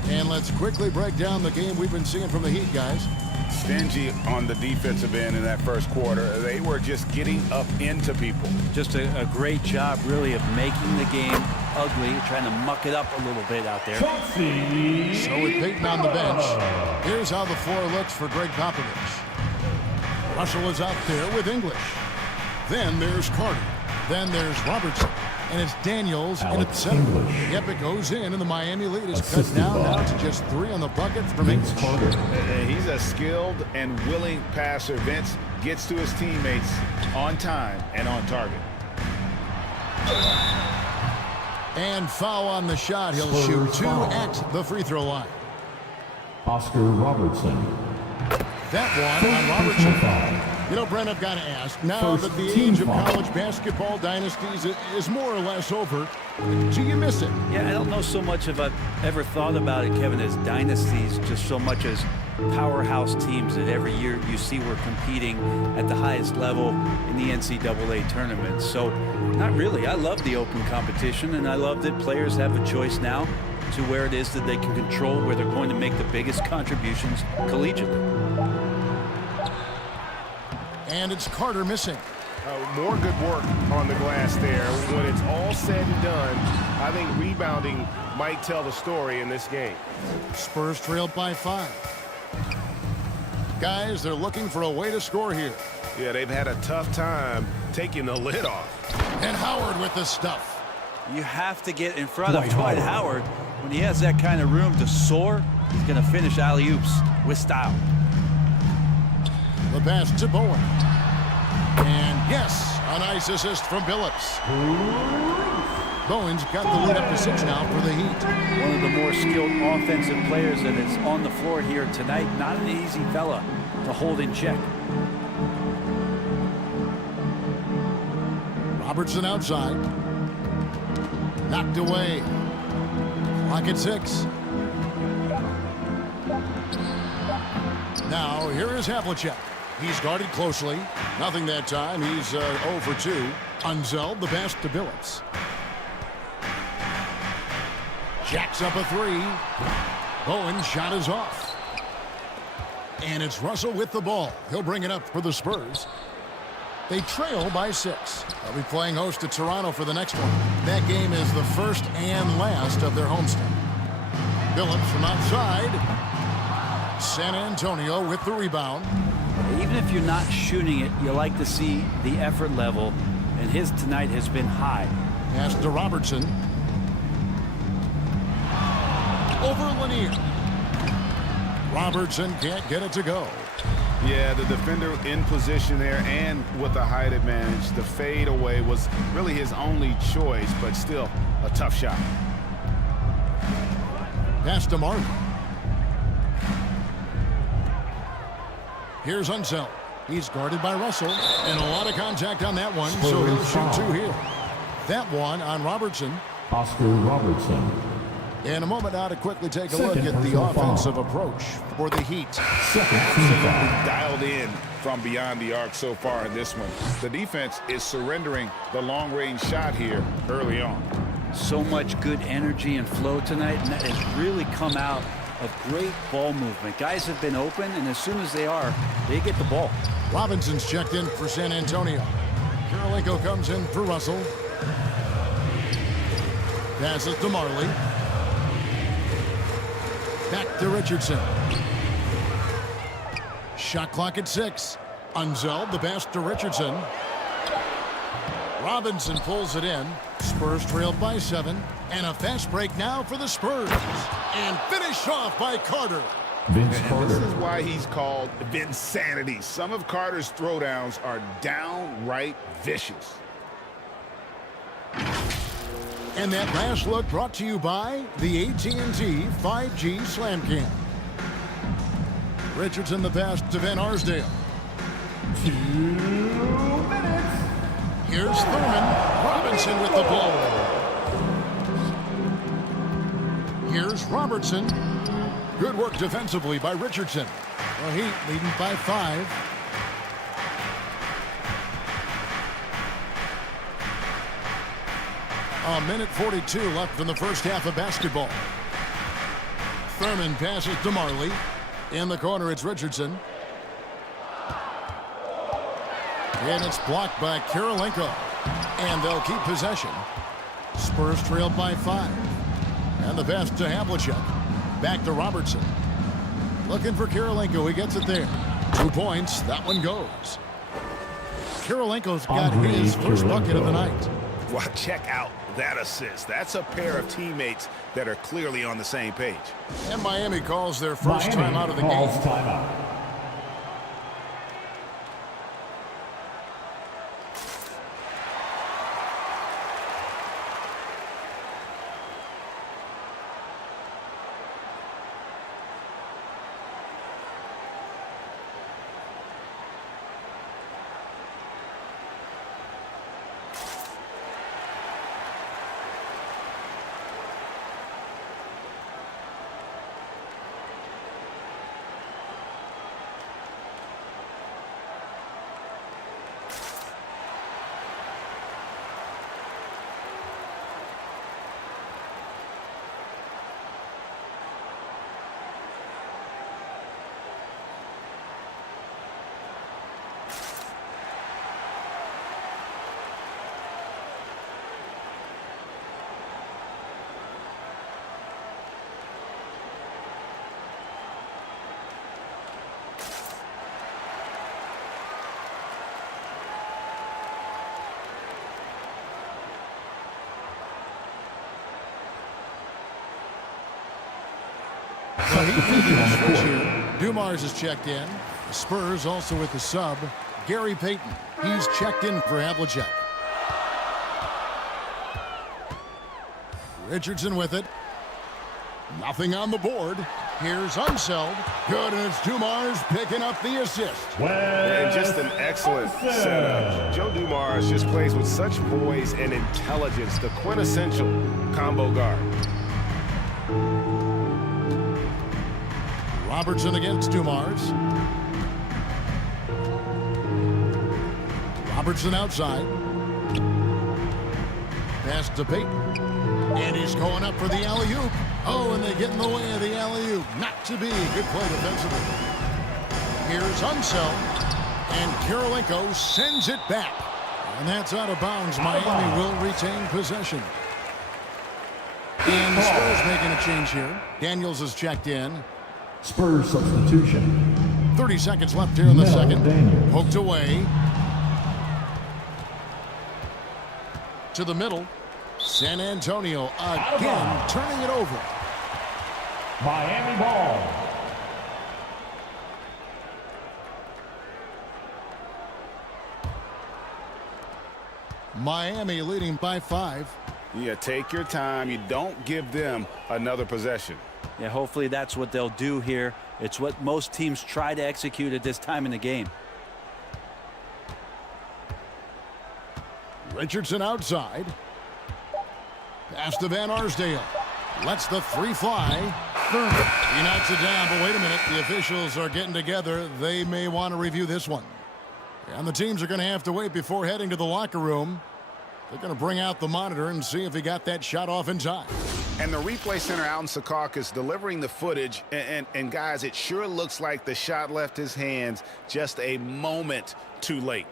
And let's quickly break down the game we've been seeing from the Heat, guys. Stingy on the defensive end in that first quarter. They were just getting up into people. Just a great job, really, of making the game ugly, trying to muck it up a little bit out there. So with Payton on the bench, here's how the floor looks for Greg Popovich. Russell is out there with English. Then there's Carter. Then there's Robertson. And it's Daniels in at center. Yep, it goes in, and the Miami lead is cut down now to just 3 on the bucket from English. He's a skilled and willing passer. Vince gets to his teammates on time and on target. And foul on the shot. He'll shoot 2 at the free throw line. Oscar Robertson. That one on Robertson. You know, Brent, I've got to ask, now that the age of college basketball dynasties is more or less over, do you miss it? Yeah, I don't know so much if I've ever thought about it, Kevin, as dynasties, just so much as powerhouse teams that every year you see we're competing at the highest level in the NCAA tournament. So, not really. I love the open competition, and I love that players have a choice now to where it is that they can control where they're going to make the biggest contributions collegiately. And it's Carter missing. More good work on the glass there. When it's all said and done, I think rebounding might tell the story in this game. Spurs trailed by 5. Guys, they're looking for a way to score here. Yeah, they've had a tough time taking the lid off. And Howard with the stuff. You have to get in front of Dwight Howard. When he has that kind of room to soar, he's going to finish alley-oops with style. The pass to Bowen. And yes, a nice assist from Billups. Bowen's got the lead up to 6 now for the Heat. One of the more skilled offensive players that is on the floor here tonight. Not an easy fella to hold in check. Robertson outside. Knocked away. Clock at 6. Now, here is Havlicek. He's guarded closely. Nothing that time. He's 0 for 2. Unzeld the pass to Billups. Jacks up a 3. Bowen's shot is off. And it's Russell with the ball. He'll bring it up for the Spurs. They trail by 6. They'll be playing host to Toronto for the next one. That game is the first and last of their homestand. Billups from outside. San Antonio with the rebound. Even if you're not shooting it, you like to see the effort level, and his tonight has been high. Pass to Robertson. Over Lanier. Robertson can't get it to go. Yeah, the defender in position there and with the height advantage. The fade away was really his only choice, but still a tough shot. Pass to Martin. Here's Unseld. He's guarded by Russell. And a lot of contact on that one, so he'll shoot two here. That one on Robertson. Oscar Robertson. In a moment now to quickly take a look at the offensive approach for the Heat. Absolutely dialed in from beyond the arc so far in this one. The defense is surrendering the long-range shot here early on. So much good energy and flow tonight, and that has really come out of great ball movement. Guys have been open, and as soon as they are, they get the ball. Robinson's checked in for San Antonio. Karolinko comes in for Russell. Passes to Marley. Back to Richardson. Shot clock at 6. Unseld, the pass to Richardson. Robinson pulls it in. Spurs trailed by 7. And a fast break now for the Spurs. And finished off by Carter. Vince And Carter. this is why he's called Vinsanity. Some of Carter's throwdowns are downright vicious. And that last look brought to you by the AT&T 5G Slam Cam. Richardson the pass to Van Arsdale. 2 minutes. Here's Thurman. Robinson with the blow. Here's Robertson. Good work defensively by Richardson. The Heat leading by 5. A minute 42 left in the first half of basketball. Thurman passes to Marley. In the corner, it's Richardson. And it's blocked by Karolinko. And they'll keep possession. Spurs trailed by 5. And the pass to Havlicek. Back to Robertson. Looking for Karolinko. He gets it there. 2 points. That one goes. Karolinko's got his first bucket of the night. Well, check out that assist. That's a pair of teammates that are clearly on the same page. And Miami calls their first time out of the game. Timeout. Well, he's making a switch here. Dumars is checked in. The Spurs also with the sub, Gary Payton. He's checked in for Havlicek. Richardson with it. Nothing on the board. Here's Unseld. Good, and it's Dumars picking up the assist. And just an excellent setup. Joe Dumars just plays with such poise and intelligence, the quintessential combo guard. Robertson against Dumars. Robertson outside. Pass to Payton. And he's going up for the alley-oop. Oh, and they get in the way of the alley-oop. Not to be. Good play defensively. Here's Unseld. And Karolinko sends it back. And that's out of bounds. Miami will retain possession. And the Spurs making a change here. Daniels is checked in. Spurs substitution. 30 seconds left here in the second. Daniels. Poked away. To the middle. San Antonio again turning it over. Miami ball. Miami leading by 5. Yeah, take your time. You don't give them another possession. Yeah, hopefully that's what they'll do here. It's what most teams try to execute at this time in the game. Richardson outside. Pass to Van Arsdale. Lets the 3 fly. He knocks it down, but wait a minute. The officials are getting together. They may want to review this one. And the teams are going to have to wait before heading to the locker room. They're going to bring out the monitor and see if he got that shot off in time. And the replay center out in Secaucus delivering the footage. And guys, it sure looks like the shot left his hands just a moment too late.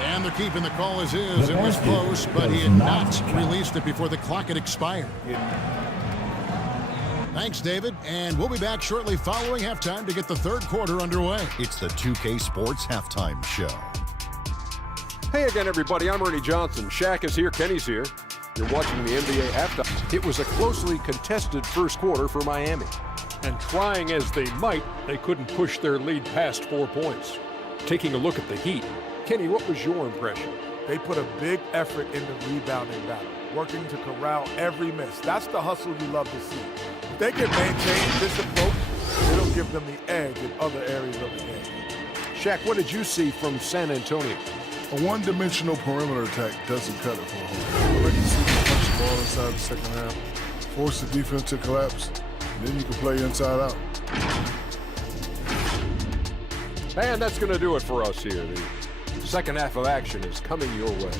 And they're keeping the call as is. It was close, but he had not released it before the clock had expired. Thanks, David. And we'll be back shortly following halftime to get the third quarter underway. It's the 2K Sports Halftime Show. Hey again, everybody. I'm Ernie Johnson. Shaq is here. Kenny's here. You're watching the NBA halftime. It was a closely contested first quarter for Miami. And trying as they might, they couldn't push their lead past 4 points. Taking a look at the Heat, Kenny, what was your impression? They put a big effort in the rebounding battle, working to corral every miss. That's the hustle you love to see. If they can maintain this approach, it'll give them the edge in other areas of the game. Shaq, what did you see from San Antonio? A one-dimensional perimeter attack doesn't cut it for a whole. I like to see them punch the ball inside the second half, force the defense to collapse, and then you can play inside out. And that's going to do it for us here. The second half of action is coming your way.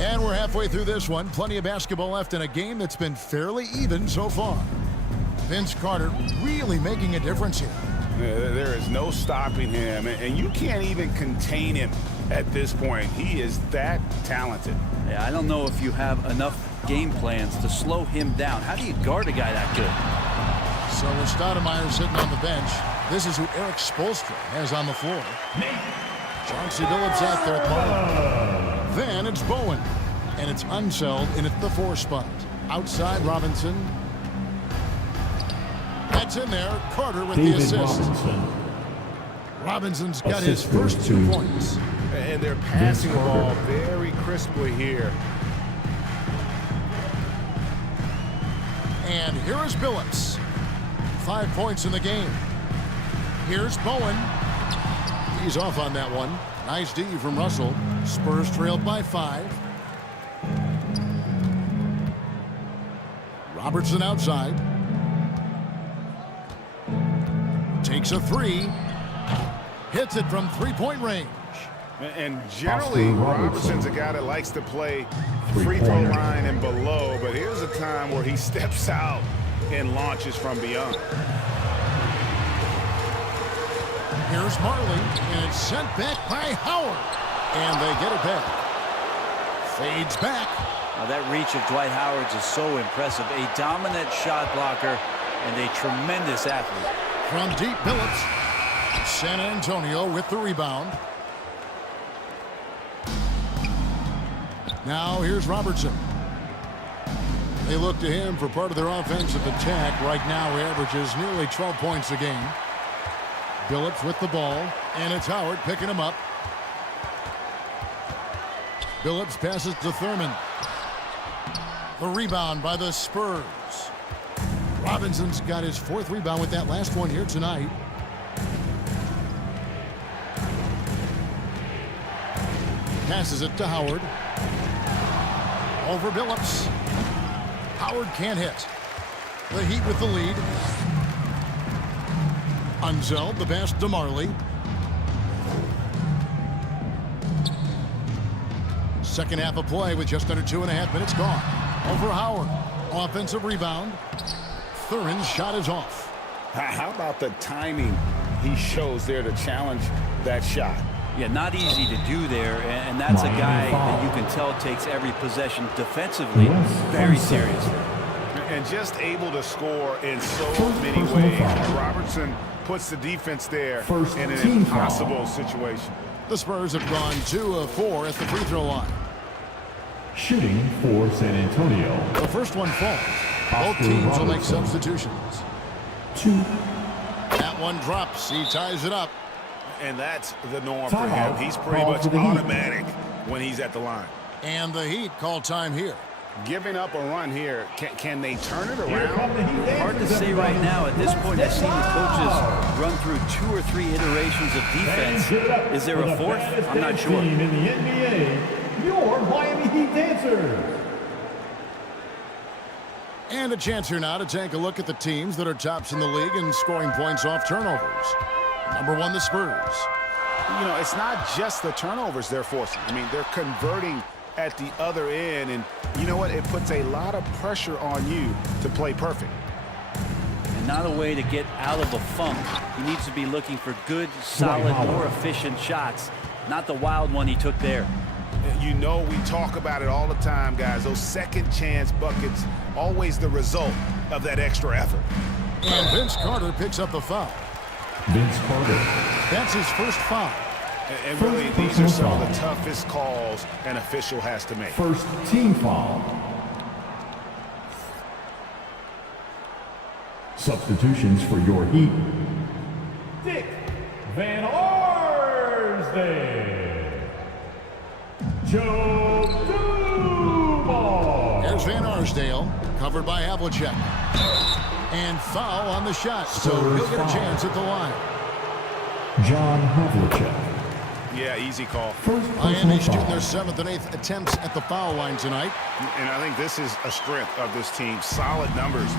And we're halfway through this one. Plenty of basketball left in a game that's been fairly even so far. Vince Carter really making a difference here. There is no stopping him, and you can't even contain him at this point. He is that talented. Yeah, I don't know if you have enough game plans to slow him down. How do you guard a guy that good? So with Stoudemire sitting on the bench, this is who Eric Spoelstra has on the floor. Chauncey Billups out there at the bottom. Then it's Bowen, and it's Unseld in at the 4 spot. Outside Robinson. That's in there. Carter with the assist. Robinson's got his first 2 points. And they're passing the ball very crisply here. And here is Billups. 5 points in the game. Here's Bowen. He's off on that one. Nice D from Russell. Spurs trailed by 5. Robertson outside. Takes a 3. Hits it from 3-point range. And generally, Robertson's a guy that likes to play free throw line and below, but here's a time where he steps out and launches from beyond. Here's Marley, and it's sent back by Howard. And they get it back. Fades back. Now that reach of Dwight Howard's is so impressive. A dominant shot blocker and a tremendous athlete. From deep, Billups. San Antonio with the rebound. Now here's Robertson. They look to him for part of their offensive attack. Right now he averages nearly 12 points a game. Billups with the ball, and it's Howard picking him up. Billups passes to Thurman. The rebound by the Spurs. Robinson's got his 4th rebound with that last one here tonight. Passes it to Howard. Over Billups. Howard can't hit. The Heat with the lead. Unseld, the pass to Marley. Second half of play with just under 2.5 minutes gone. Over Howard. Offensive rebound. Thurin's shot is off. How about the timing he shows there to challenge that shot? Yeah, not easy to do there, and that's a guy that you can tell takes every possession defensively very seriously. And just able to score in so many ways. Robertson puts the defense there in an impossible situation. The Spurs have gone 2 of 4 at the free throw line. Shooting for San Antonio. The first one falls. Both teams will make substitutions. 2. That one drops. He ties it up. And that's the norm for him. He's pretty much automatic when he's at the line. And the Heat call time here. Giving up a run here, can they turn it around? Hard to say right now. At this point, I've seen the coaches run through 2 or 3 iterations of defense. Is there a fourth? I'm not sure. In the NBA, your Miami Heat Dancers. And a chance here now to take a look at the teams that are tops in the league in scoring points off turnovers. Number 1, the Spurs. You know, it's not just the turnovers they're forcing. I mean, they're converting at the other end, and you know what? It puts a lot of pressure on you to play perfect. And not a way to get out of a funk. He needs to be looking for good, solid, more efficient shots, not the wild one he took there. You know, we talk about it all the time, guys. Those second chance buckets, always the result of that extra effort. And Vince Carter picks up the foul. Vince Carter. That's his first foul. And really, these are some of the toughest calls an official has to make. First team foul. Substitutions for your Heat. Dick Van Arsdale. Joe Dumars. There's Van Arsdale, covered by Havlicek. And foul on the shot, so he'll get a chance at the line. John Havlicek. Yeah, easy call. Miami shooting their 7th and 8th attempts at the foul line tonight. And I think this is a strength of this team. Solid numbers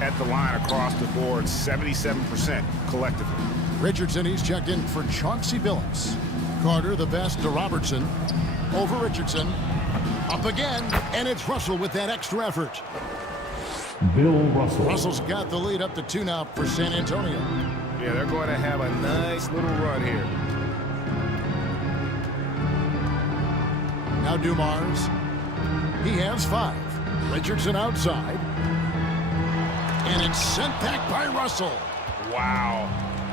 at the line across the board, 77% collectively. Richardson, he's checked in for Chauncey Billups. Carter, the best to Robertson. Over Richardson. Up again, and it's Russell with that extra effort. Bill Russell. Russell's got the lead up to 2 now for San Antonio. Yeah, they're going to have a nice little run here. Now Dumars. He has 5. Richardson outside. And it's sent back by Russell. Wow.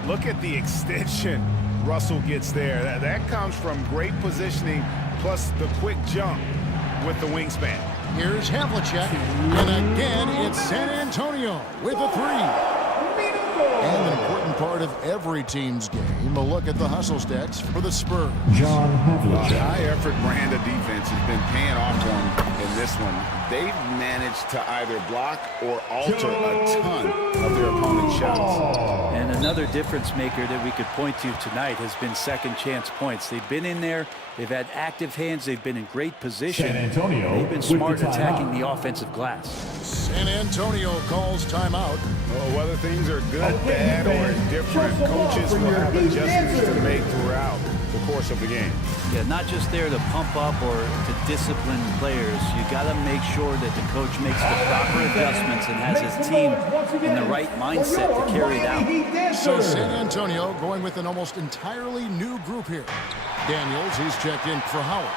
Look at the extension Russell gets there. That comes from great positioning, plus the quick jump with the wingspan. Here's Havlicek. And again, it's San Antonio with a 3. And an important part of every team's game, a look at the hustle stats for the Spurs. John Havlicek. High-effort brand of defense has been paying off for them in this one. They've managed to either block or alter a ton of their opponent's shots. And another difference maker that we could point to tonight has been second chance points. They've been in there. They've had active hands. They've been in great position. San Antonio. They've been smart attacking the offensive glass. San Antonio calls timeout. Well, whether things are good, bad, or different, coaches will have adjustments to make throughout the course of the game. Yeah, not just there to pump up or to discipline players. You got to make sure that the coach makes the proper adjustments and has his team in the right mindset to carry it out. So San Antonio going with an almost entirely new group here. Daniels, he's checked in for Howard.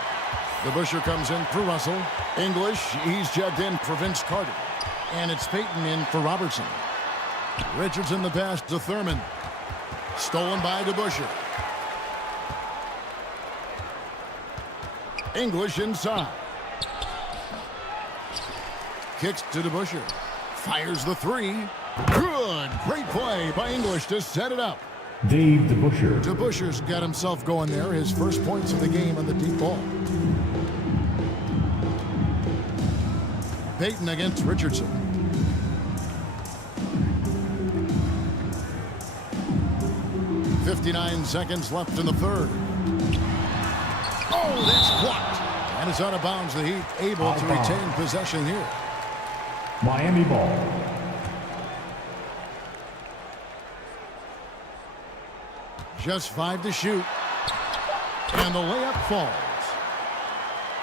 The Busher comes in for Russell. English, he's checked in for Vince Carter. And it's Payton in for Robertson. Richardson the pass to Thurman. Stolen by DeBuscher. English inside. Kicks to DeBuscher. Fires the 3. Good. Great play by English to set it up. Dave DeBuscher. DeBuscher's got himself going there. His first points of the game on the deep ball. Payton against Richardson. .59 seconds left in the third. Oh, that's blocked. And it's out of bounds. The Heat able to retain possession here. Miami ball. Just 5 to shoot. And the layup falls.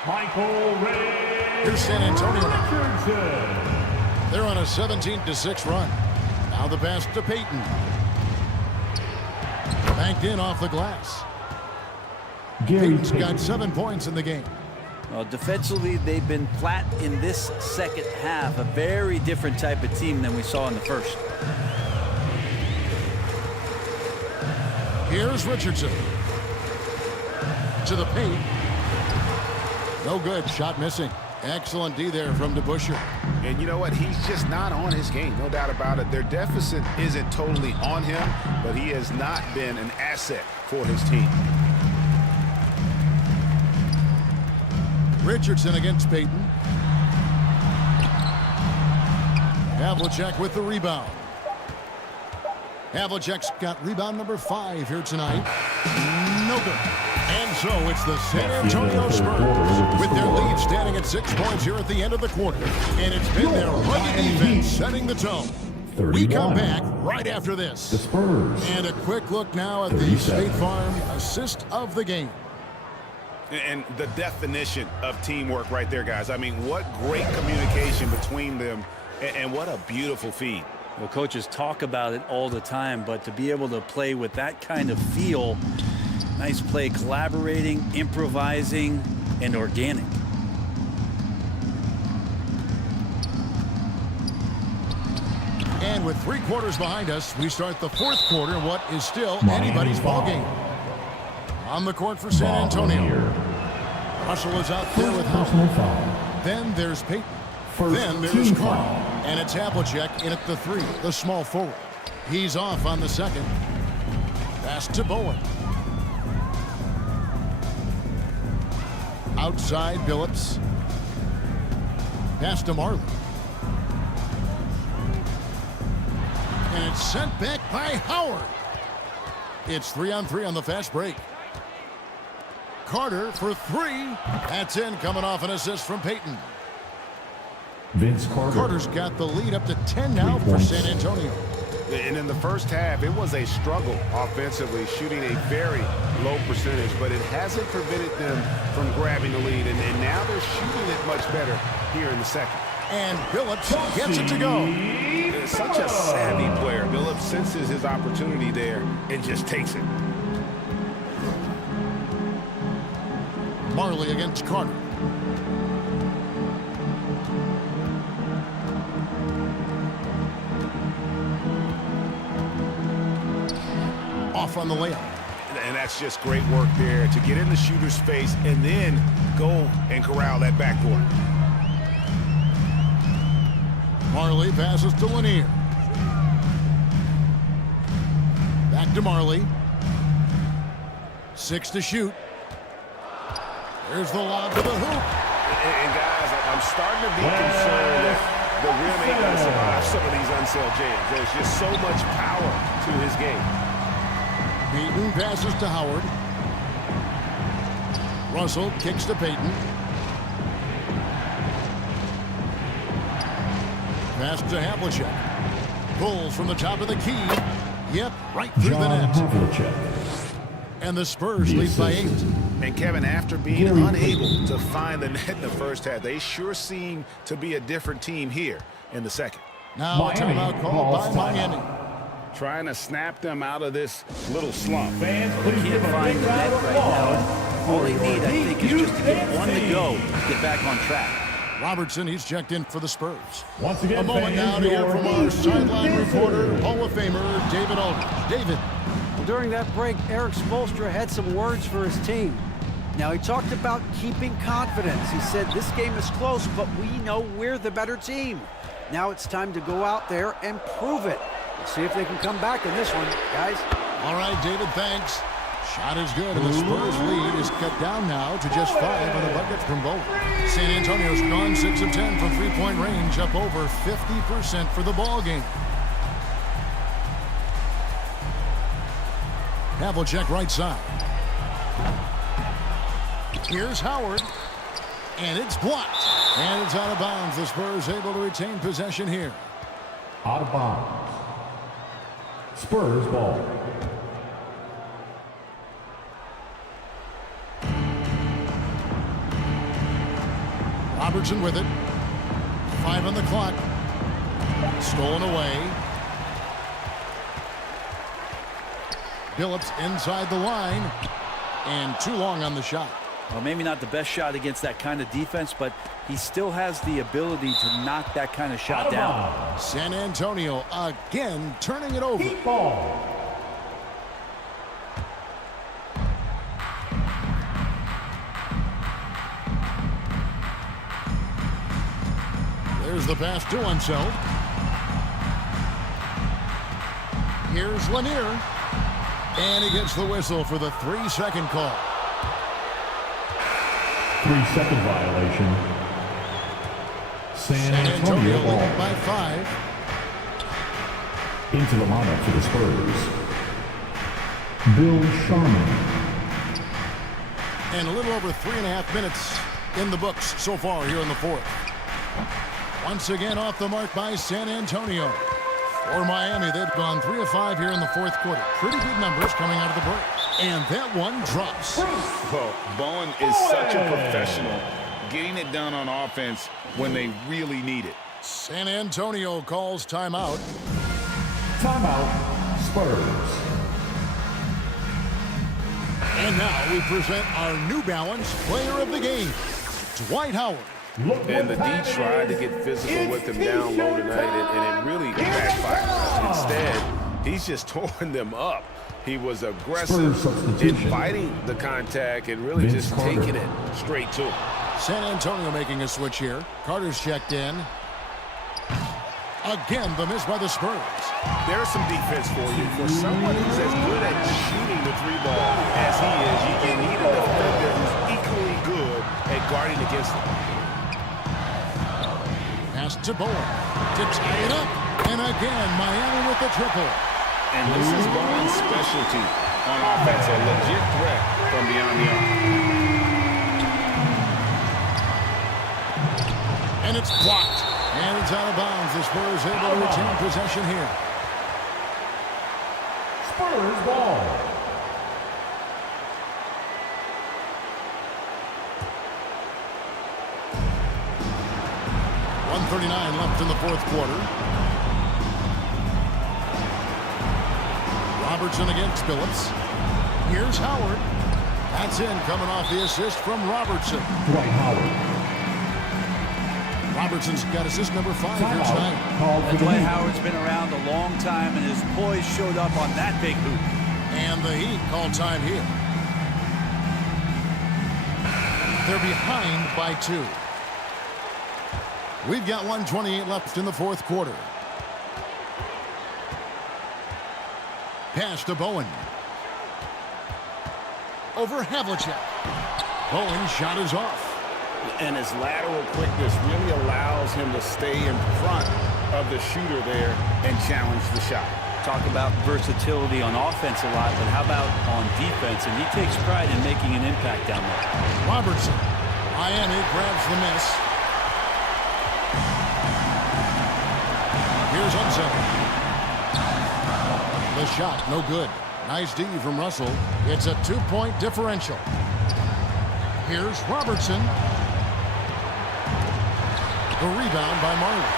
Michael Ray. Here's San Antonio. Richardson. They're on a 17-6 run. Now the pass to Payton. Banked in off the glass. Payton's got 7 points in the game. Well, defensively, they've been flat in this second half. A very different type of team than we saw in the first. Here's Richardson. To the paint. No good. Shot missing. Excellent D there from DeBusschere. And you know what? He's just not on his game. No doubt about it. Their deficit isn't totally on him, but he has not been an asset for his team. Richardson against Payton. Havlicek with the rebound. Havlicek's got rebound number 5 here tonight. No good. And so it's the San Antonio Spurs with their lead standing at 6 points here at the end of the quarter. And it's been their rugged defense setting the tone. We come back right after this. The Spurs. And a quick look now at the State Farm assist of the game. And the definition of teamwork right there, guys. I mean, what great communication between them, and what a beautiful feed. Well, coaches talk about it all the time, but to be able to play with that kind of feel, nice play, collaborating, improvising, and organic. And with 3 quarters behind us, we start the 4th quarter in what is still anybody's ball game. On the court for San Antonio. Russell is out there with Howard. Then there's Payton. Then there's Carl. And it's Havlicek in at the 3, the small forward. He's off on the second. Pass to Bowen. Outside Billups. Pass to Marley. And it's sent back by Howard. It's 3-on-3 on the fast break. Carter for 3. That's in, coming off an assist from Payton. Vince Carter. Carter's got the lead up to 10 now for San Antonio. And in the first half, it was a struggle offensively, shooting a very low percentage, but it hasn't prevented them from grabbing the lead. And now they're shooting it much better here in the second. And Billups gets it to go. Such a savvy player. Billups senses his opportunity there and just takes it. Marley against Carter. Off on the layup. And that's just great work there to get in the shooter's face and then go and corral that backboard. Marley passes to Lanier. Back to Marley. 6 to shoot. There's the lob to the hoop. And guys, I'm starting to be concerned that the rim ain't going to survive some of these unsailed jams. There's just so much power to his game. Payton passes to Howard. Russell kicks to Payton. Pass to Havlicek. Pulls from the top of the key. Yep, right through the net. And the Spurs lead by 8. And Kevin, after being unable to find the net in the first half, they sure seem to be a different team here in the second. Now a timeout called by Miami. Trying to snap them out of this little slump. They can't find the net right now. All they need, I think, is just to get one to go, get back on track. Robertson, he's checked in for the Spurs. Once again, a moment now to hear from our sideline reporter, Hall of Famer David Aldridge. David. Well, during that break, Eric Spoelstra had some words for his team. Now, he talked about keeping confidence. He said, this game is close, but we know we're the better team. Now it's time to go out there and prove it. Let's see if they can come back in this one, guys. All right, David, thanks. Shot is good, and the Spurs lead is cut down now to just 5 on the buckets from both. San Antonio's gone 6 of 10 from three-point range, up over 50% for the ball game. Havlicek right side. Here's Howard, and it's blocked. And it's out of bounds. The Spurs able to retain possession here. Out of bounds. Spurs ball. Robertson with it. 5 on the clock. Stolen away. Billups inside the line. And too long on the shot. Well, maybe not the best shot against that kind of defense, but he still has the ability to knock that kind of shot down. San Antonio again turning it over. Heat ball. There's the pass to Unseld. Here's Lanier. And he gets the whistle for the 3-second call. 3-second violation. San Antonio leading by 5. Into the lineup for the Spurs, Bill Sharman. And a little over 3.5 minutes in the books so far here in the fourth. Once again off the mark by San Antonio. For Miami, they've gone 3 of 5 here in the fourth quarter. Pretty good numbers coming out of the break. And that one drops. Well, Bowen is such a professional, getting it done on offense when they really need it. San Antonio calls timeout. Timeout, Spurs. And now we present our New Balance player of the game, Dwight Howard. And the D tried to get physical with him down low tonight, and it really backfired. Instead, he's just tore them up. He was aggressive, inviting the contact, and really just taking it straight to him. San Antonio making a switch here. Carter's checked in. Again, the miss by the Spurs. There's some defense for you. For someone who's as good at shooting the 3-ball as he is, you need a defender who's equally good at guarding against him. Pass to Bowen. Tips it up. And again, Miami with the triple. And this is Bowen's specialty on offense, a legit threat from beyond the arc. And it's blocked. And it's out of bounds. The Spurs able to retain possession here. Spurs ball. .139 left in the fourth quarter. Robertson against Billups. Here's Howard. That's in, coming off the assist from Robertson. Dwight Howard. Robertson's got assist number 5 here tonight. Dwight Howard's been around a long time, and his poise showed up on that big hoop. And the Heat call time here. They're behind by 2. We've got 1:28 left in the fourth quarter. Pass to Bowen. Over Havlicek. Bowen's shot is off. And his lateral quickness really allows him to stay in front of the shooter there and challenge the shot. Talk about versatility on offense a lot, but how about on defense? And he takes pride in making an impact down there. Robertson. Miami grabs the miss. Here's Unseld. The shot, no good. Nice D from Russell. It's a 2-point differential. Here's Robertson. The rebound by Marley.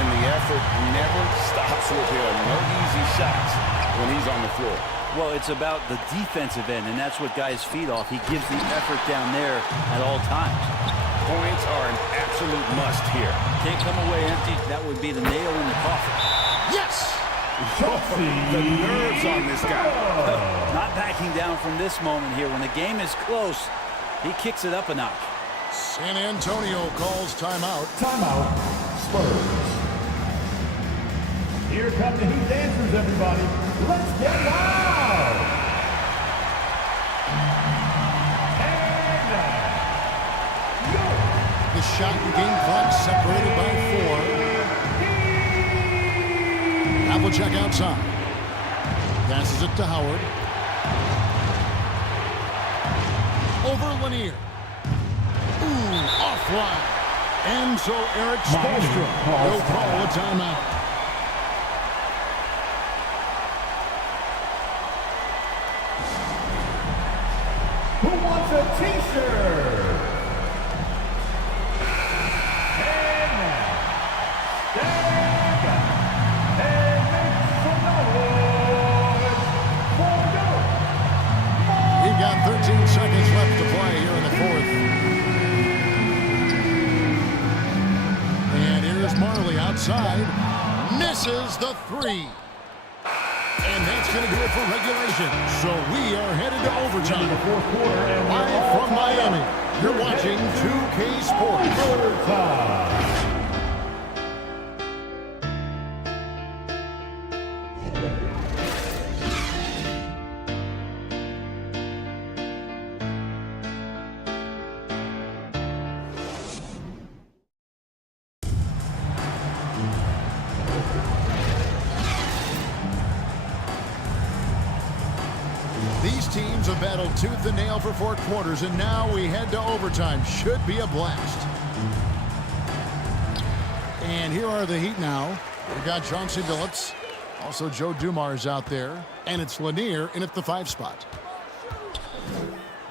And the effort never stops with him. No easy shots when he's on the floor. Well, it's about the defensive end, and that's what guys feed off. He gives the effort down there at all times. Points are an absolute must here. Can't come away empty. That would be the nail in the coffin. Yes! The nerves on this guy. Not backing down from this moment here. When the game is close, he kicks it up a notch. San Antonio calls timeout. Timeout, Spurs. Here come the Heat dancers, everybody. Let's get loud! And the shot and game clock separated by 4. Havlicek outside. Passes it to Howard. Over Lanier. Ooh, offline. And so Eric Spoelstra will call a timeout. who wants a t-shirt? And now, stand up and make some noise for misses the three. And that's going to do it for regulation. So we are headed to overtime. Live from Miami, you're watching 2K Sports. These teams have battled tooth and nail for 4 quarters, and now we head to overtime. Should be a blast. And here are the Heat now. We've got Chauncey Billups. Also, Joe Dumars out there. And it's Lanier in at the 5 spot.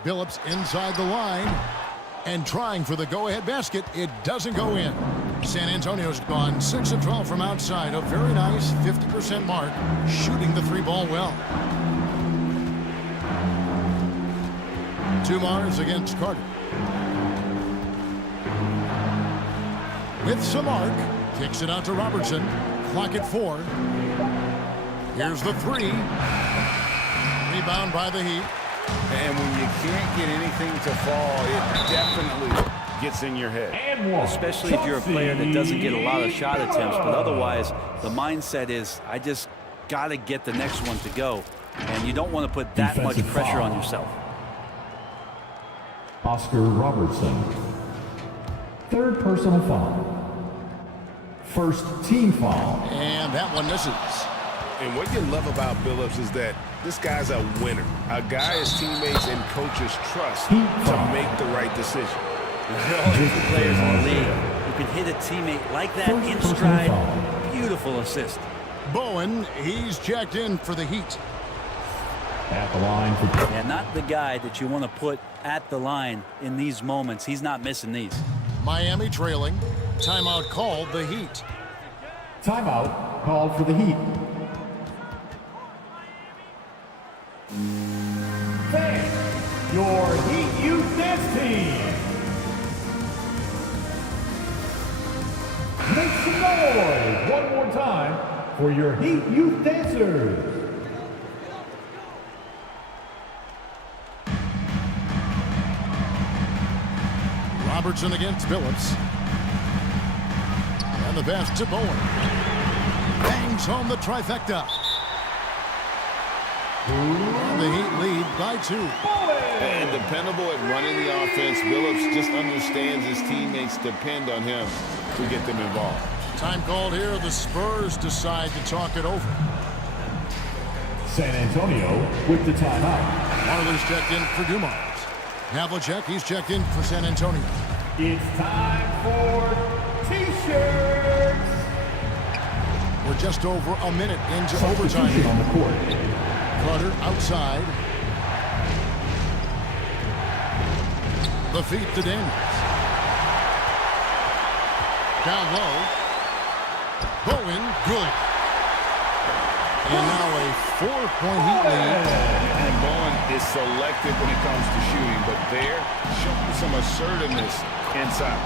Billups inside the line. And trying for the go-ahead basket. It doesn't go in. San Antonio's gone 6 of 12 from outside. A very nice 50% mark. Shooting the 3-ball well. Dumars against Carter. With some arc. Kicks it out to Robertson. Clock at 4. Here's the 3. Rebound by the Heat. And when you can't get anything to fall, it definitely gets in your head. Especially if you're a player that doesn't get a lot of shot attempts, but otherwise the mindset is, I just got to get the next one to go. And you don't want to put that much pressure on yourself. Oscar Robertson. 3rd personal foul. 1st team foul. And that one misses. And what you love about Billups is that this guy's a winner. A guy his teammates and coaches trust to make the right decision. There are only 2 players in the league who can hit a teammate like that in stride. Beautiful assist. Bowen, he's checked in for the Heat. At the line for... Yeah, not the guy that you want to put at the line in these moments. He's not missing these. Miami trailing. Timeout called the Heat. Timeout called for the Heat. Thanks, your Heat Youth Dance Team. Make some noise one more time for your Heat Youth Dancers. Robertson against Billups. And the pass to Bowen. Bangs home the trifecta. And the Heat lead by 2. And dependable at running the offense, Billups just understands his teammates depend on him to get them involved. Time called here. The Spurs decide to talk it over. San Antonio with the timeout. Marler's checked in for Dumars. Havlicek, he's checked in for San Antonio. It's time for T-shirts. We're just over a minute into overtime here. On the court. Carter outside. The feet to Daniels. Down low. Bowen, good. And now a 4-point Heat lead. And Bowen is selective when it comes to shooting, but there, showing some assertiveness inside.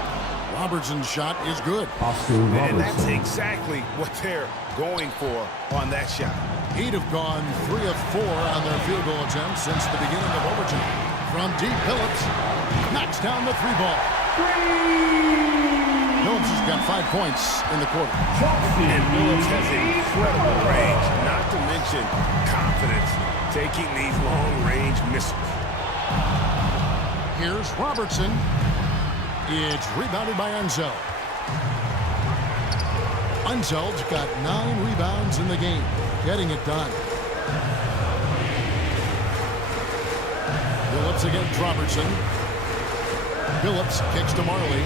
Robertson's shot is good. Oscar Robertson. And that's exactly what they're going for on that shot. Heat have gone 3 of 4 on their field goal attempts since the beginning of overtime. From deep, Billups knocks down the 3-ball. Billups has got 5 points in the quarter. And Billups has incredible range, not to mention confidence, taking these long-range missiles. Here's Robertson. It's rebounded by Unseld. Unseld's got 9 rebounds in the game, getting it done. Billups against Robertson. Billups kicks to Marley.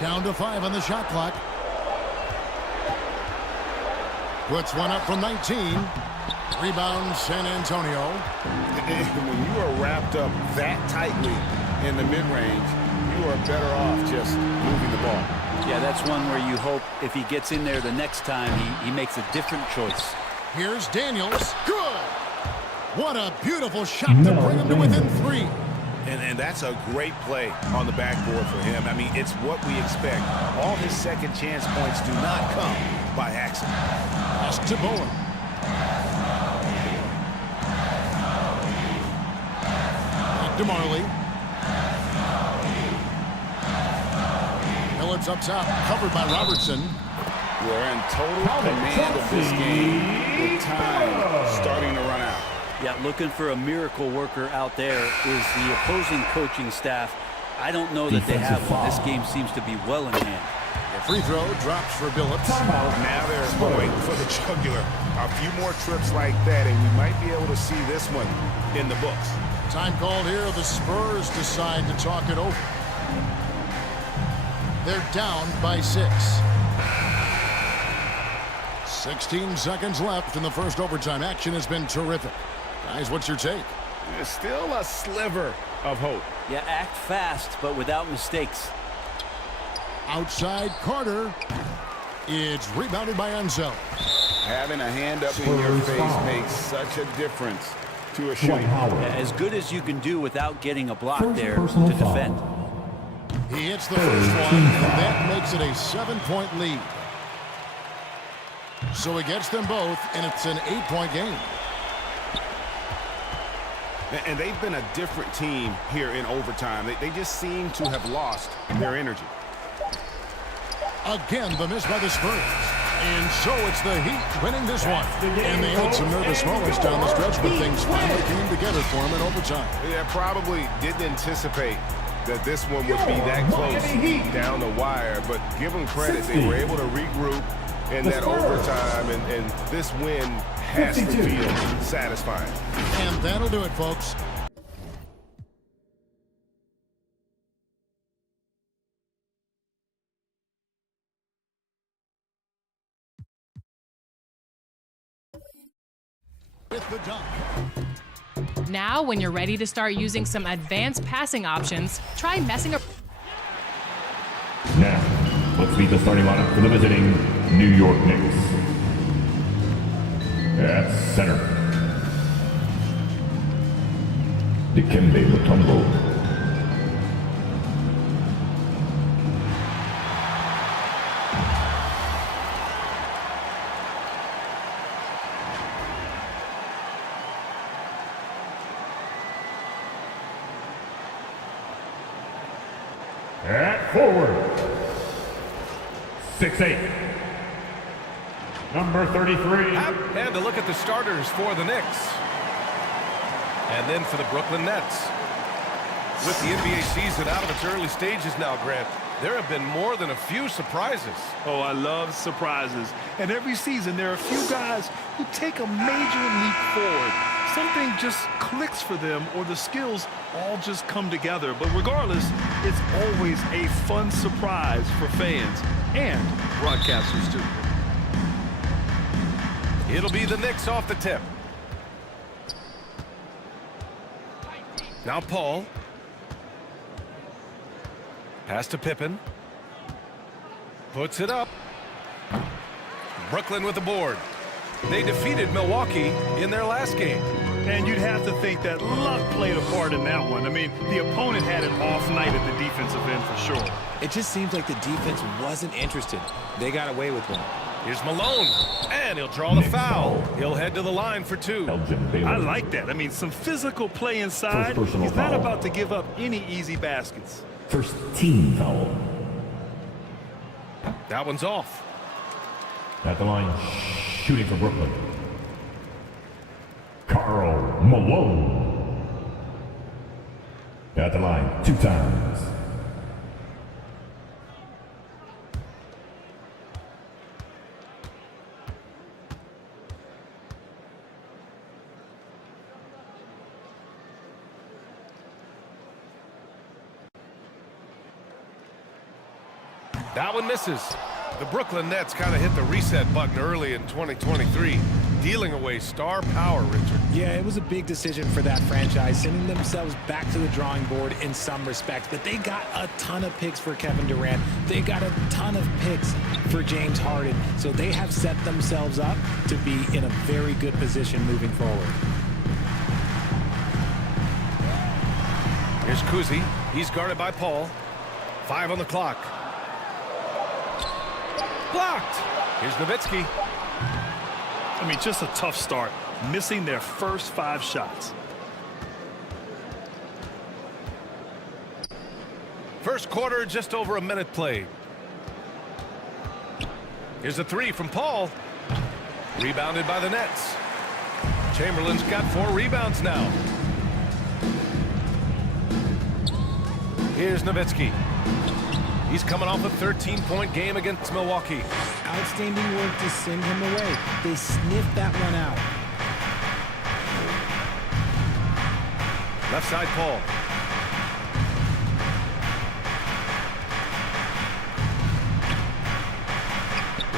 Down to 5 on the shot clock. Puts one up from 19. Rebound San Antonio. And when you are wrapped up that tightly in the mid-range, you are better off just moving the ball. Yeah, that's one where you hope if he gets in there the next time, he makes a different choice. Here's Daniels. Good! What a beautiful shot to bring him to within 3. And that's a great play on the backboard for him. I mean, it's what we expect. All his second chance points do not come by accident. Pass to Bowen. Back to Marley. Phillips up top, covered by Robertson. We're in total command of this game with time starting to run out. Yeah, looking for a miracle worker out there is the opposing coaching staff. I don't know that they have one. This game seems to be well in hand. The free throw drops for Billups. Now they're going for the jugular. A few more trips like that, and we might be able to see this one in the books. Time called here. The Spurs decide to talk it over. They're down by 6. 16 seconds left in the first overtime. Action has been terrific. Guys, what's your take? There's still a sliver of hope. Yeah, act fast, but without mistakes. Outside Carter. It's rebounded by Enzo. Having a hand up in your face makes such a difference to a shooting. Yeah, as good as you can do without getting a block there to defend. He hits the first one, and that makes it a 7-point lead. So he gets them both, and it's an 8-point game. And they've been a different team here in overtime. They just seem to have lost their energy. Again, the miss by the Spurs. And so it's the Heat winning this one. And they had some nervous moments down the stretch, but things finally came together for them in overtime. Yeah, probably didn't anticipate that this one would be that close down the wire. But give them credit. They were able to regroup in that overtime, and this win has to feel satisfying. And that'll do it, folks. With the dunk. Now, when you're ready to start using some advanced passing options, try messing up. Now, let's meet the starting lineup for the visiting New York Knicks. At center, Dikembe Mutombo. At forward, 6'8", number 33. And a look at the starters for the Knicks. And then for the Brooklyn Nets. With the NBA season out of its early stages now, Grant, there have been more than a few surprises. Oh, I love surprises. And every season, there are a few guys who take a major leap forward. Something just clicks for them, or the skills all just come together. But regardless, it's always a fun surprise for fans and broadcasters, too. It'll be the Knicks off the tip. Now Paul. Pass to Pippen. Puts it up. Brooklyn with the board. They defeated Milwaukee in their last game. And you'd have to think that luck played a part in that one. I mean, the opponent had an off night at the defensive end for sure. It just seems like the defense wasn't interested. They got away with one. Here's Malone, and he'll draw the foul. He'll head to the line for 2. I like that. I mean, some physical play inside. He's not about to give up any easy baskets. First team foul. That one's off. At the line, shooting for Brooklyn, Karl Malone. At the line, 2 times. That one misses. The Brooklyn Nets kind of hit the reset button early in 2023, dealing away star power, Richard. Yeah, it was a big decision for that franchise, sending themselves back to the drawing board in some respects. But they got a ton of picks for Kevin Durant. They got a ton of picks for James Harden. So they have set themselves up to be in a very good position moving forward. Here's Kuzi. He's guarded by Paul. 5 on the clock. Blocked. Here's Nowitzki. I mean, just a tough start. Missing their first 5 shots. First quarter, just over a minute played. Here's a 3 from Paul. Rebounded by the Nets. Chamberlain's got 4 rebounds now. Here's Nowitzki. He's coming off a 13-point game against Milwaukee. Outstanding work to send him away. They sniffed that one out. Left side, Paul.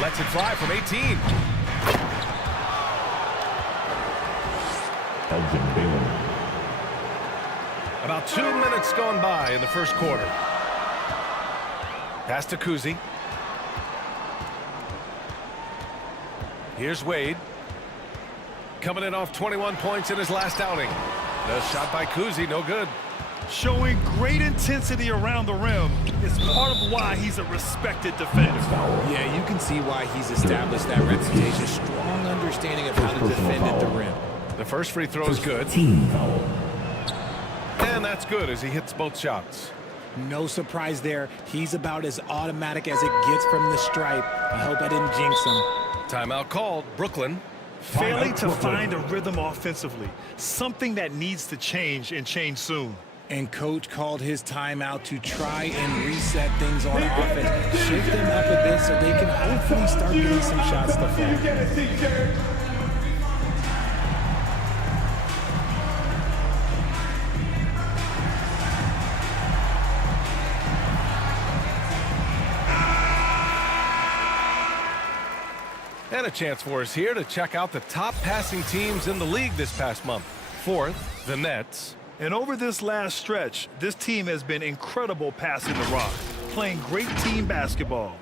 Lets it fly from 18. Elgin Baylor. About 2 minutes gone by in the first quarter. Pass to Kuzi. Here's Wade. Coming in off 21 points in his last outing. The shot by Kuzi, no good. Showing great intensity around the rim is part of why he's a respected defender. Yeah, you can see why he's established that reputation. Strong understanding of how to defend at the rim. The first free throw is good. Team foul. And that's good as he hits both shots. No surprise there. He's about as automatic as it gets from the stripe. I hope I didn't jinx him. Timeout called. Brooklyn. Failing to find a rhythm offensively. Something that needs to change and change soon. And coach called his timeout to try and reset things on offense. Shake them up a bit so they can hopefully start getting some shots to fall. And a chance for us here to check out the top passing teams in the league this past month. 4th, the Nets. And over this last stretch, this team has been incredible passing the rock, playing great team basketball.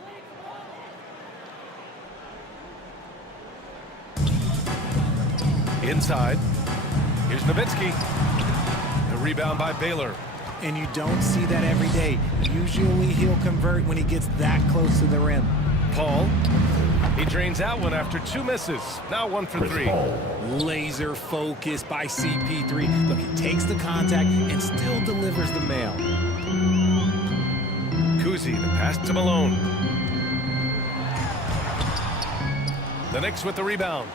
Inside. Here's Nowitzki. The rebound by Baylor. And you don't see that every day. Usually he'll convert when he gets that close to the rim. Paul. He drains out one after 2 misses. Now 1 for 3. Laser focus by CP3. Look, he takes the contact and still delivers the mail. Kuzi, the pass to Malone. The Knicks with the rebound.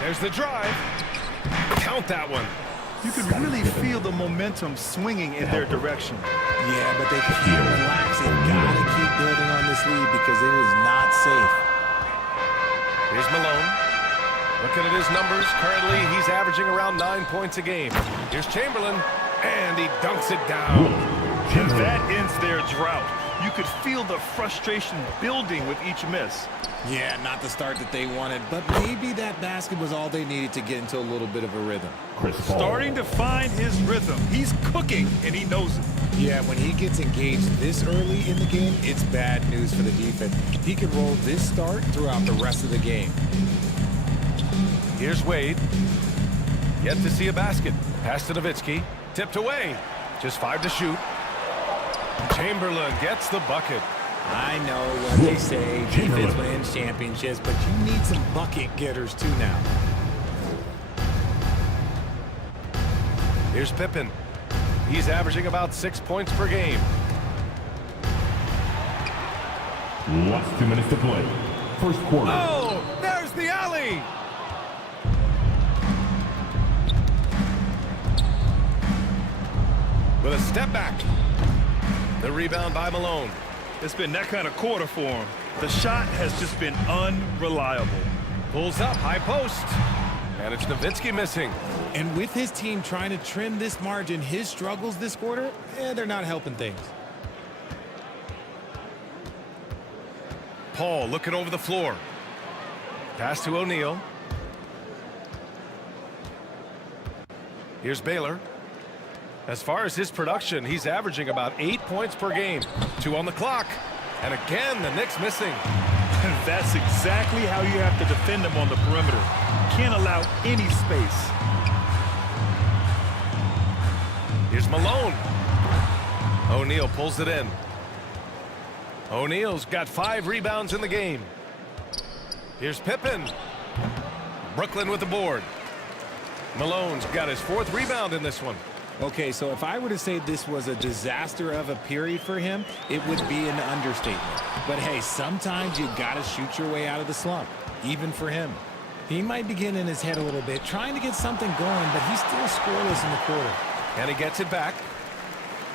There's the drive. Count that one. You can really feel the momentum swinging in their direction. Yeah, but they can't relax. They've got to keep building on this lead because it is not safe. Here's Malone. Looking at his numbers, currently he's averaging around 9 points a game. Here's Chamberlain, and he dunks it down. And that ends their drought. You could feel the frustration building with each miss. Yeah, not the start that they wanted, but maybe that basket was all they needed to get into a little bit of a rhythm. Starting to find his rhythm. He's cooking, and he knows it. Yeah, when he gets engaged this early in the game, it's bad news for the defense. He can roll this start throughout the rest of the game. Here's Wade. Yet to see a basket. Pass to Nowitzki. Tipped away. Just 5 to shoot. Chamberlain gets the bucket. I know what they say, defense wins championships, but you need some bucket getters too now. Here's Pippen. He's averaging about 6 points per game. Last 2 minutes to play. First quarter. Oh, there's the alley. With a step back. The rebound by Malone. It's been that kind of quarter for him. The shot has just been unreliable. Pulls up, high post. And it's Nowitzki missing. And with his team trying to trim this margin, his struggles this quarter, they're not helping things. Paul looking over the floor. Pass to O'Neal. Here's Baylor. As far as his production, he's averaging about 8 points per game. 2 on the clock. And again, the Knicks missing. That's exactly how you have to defend them on the perimeter. Can't allow any space. Here's Malone. O'Neal pulls it in. O'Neal's got 5 rebounds in the game. Here's Pippen. Brooklyn with the board. Malone's got his 4th rebound in this one. Okay, so if I were to say this was a disaster of a period for him, it would be an understatement. But hey, sometimes you gotta shoot your way out of the slump, even for him. He might be getting in his head a little bit, trying to get something going, but he's still scoreless in the quarter. And he gets it back.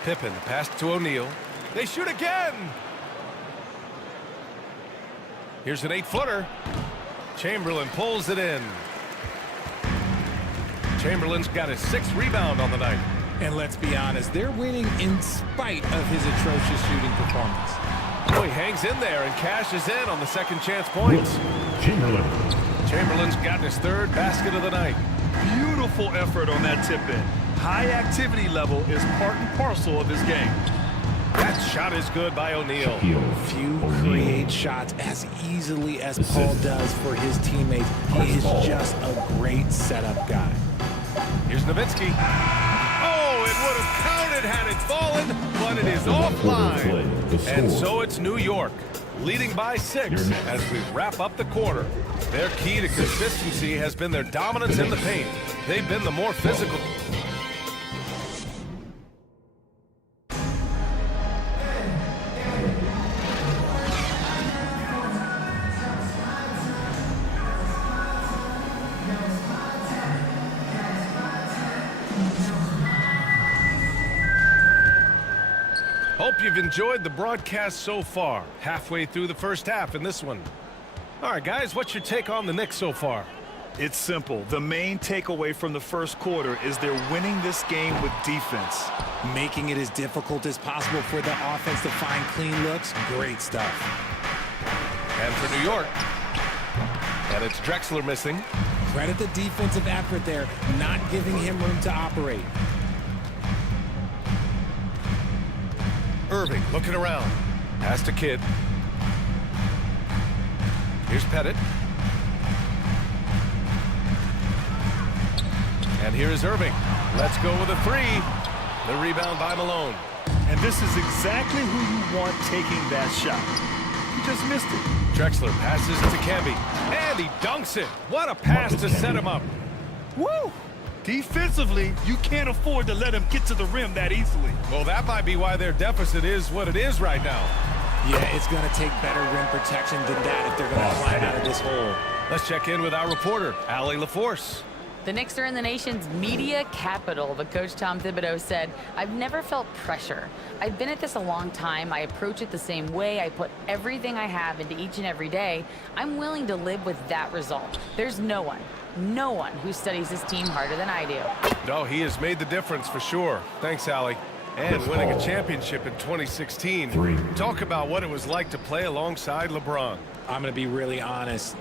Pippen passed to O'Neal. They shoot again! Here's an 8-footer. Chamberlain pulls it in. Chamberlain's got his 6th rebound on the night. And let's be honest, they're winning in spite of his atrocious shooting performance. Oh, he hangs in there and cashes in on the second chance points. Chamberlain's got his 3rd basket of the night. Beautiful effort on that tip-in. High activity level is part and parcel of his game. That shot is good by O'Neal. Few create shots as easily as Paul does for his teammates. He is just a great setup guy. Here's Nowitzki. Oh, it would have counted had it fallen, but it is offline. And so it's New York, leading by 6 as we wrap up the quarter. Their key to consistency has been their dominance in the paint. They've been the more physical. Hope you've enjoyed the broadcast so far. Halfway through the first half in this one. All right, guys, what's your take on the Knicks so far? It's simple. The main takeaway from the first quarter is they're winning this game with defense. Making it as difficult as possible for the offense to find clean looks. Great stuff. And for New York, and it's Drexler missing. Credit the defensive effort there, not giving him room to operate. Irving looking around. Pass to Kidd. Here's Pettit. And here is Irving. Let's go with a 3. The rebound by Malone. And this is exactly who you want taking that shot. He just missed it. Drexler passes to Kemby. And he dunks it. What a pass to set him up. Woo! Defensively, you can't afford to let him get to the rim that easily. Well, that might be why their deficit is what it is right now. Yeah, it's going to take better rim protection than that if they're going to climb out of this hole. Let's check in with our reporter, Allie LaForce. The Knicks are in the nation's media capital, but Coach Tom Thibodeau said, "I've never felt pressure. I've been at this a long time. I approach it the same way. I put everything I have into each and every day. I'm willing to live with that result. There's no one who studies his team harder than I do." No, he has made the difference for sure. Thanks, Allie. And winning a championship in 2016. Talk about what it was like to play alongside LeBron. I'm going to be really honest,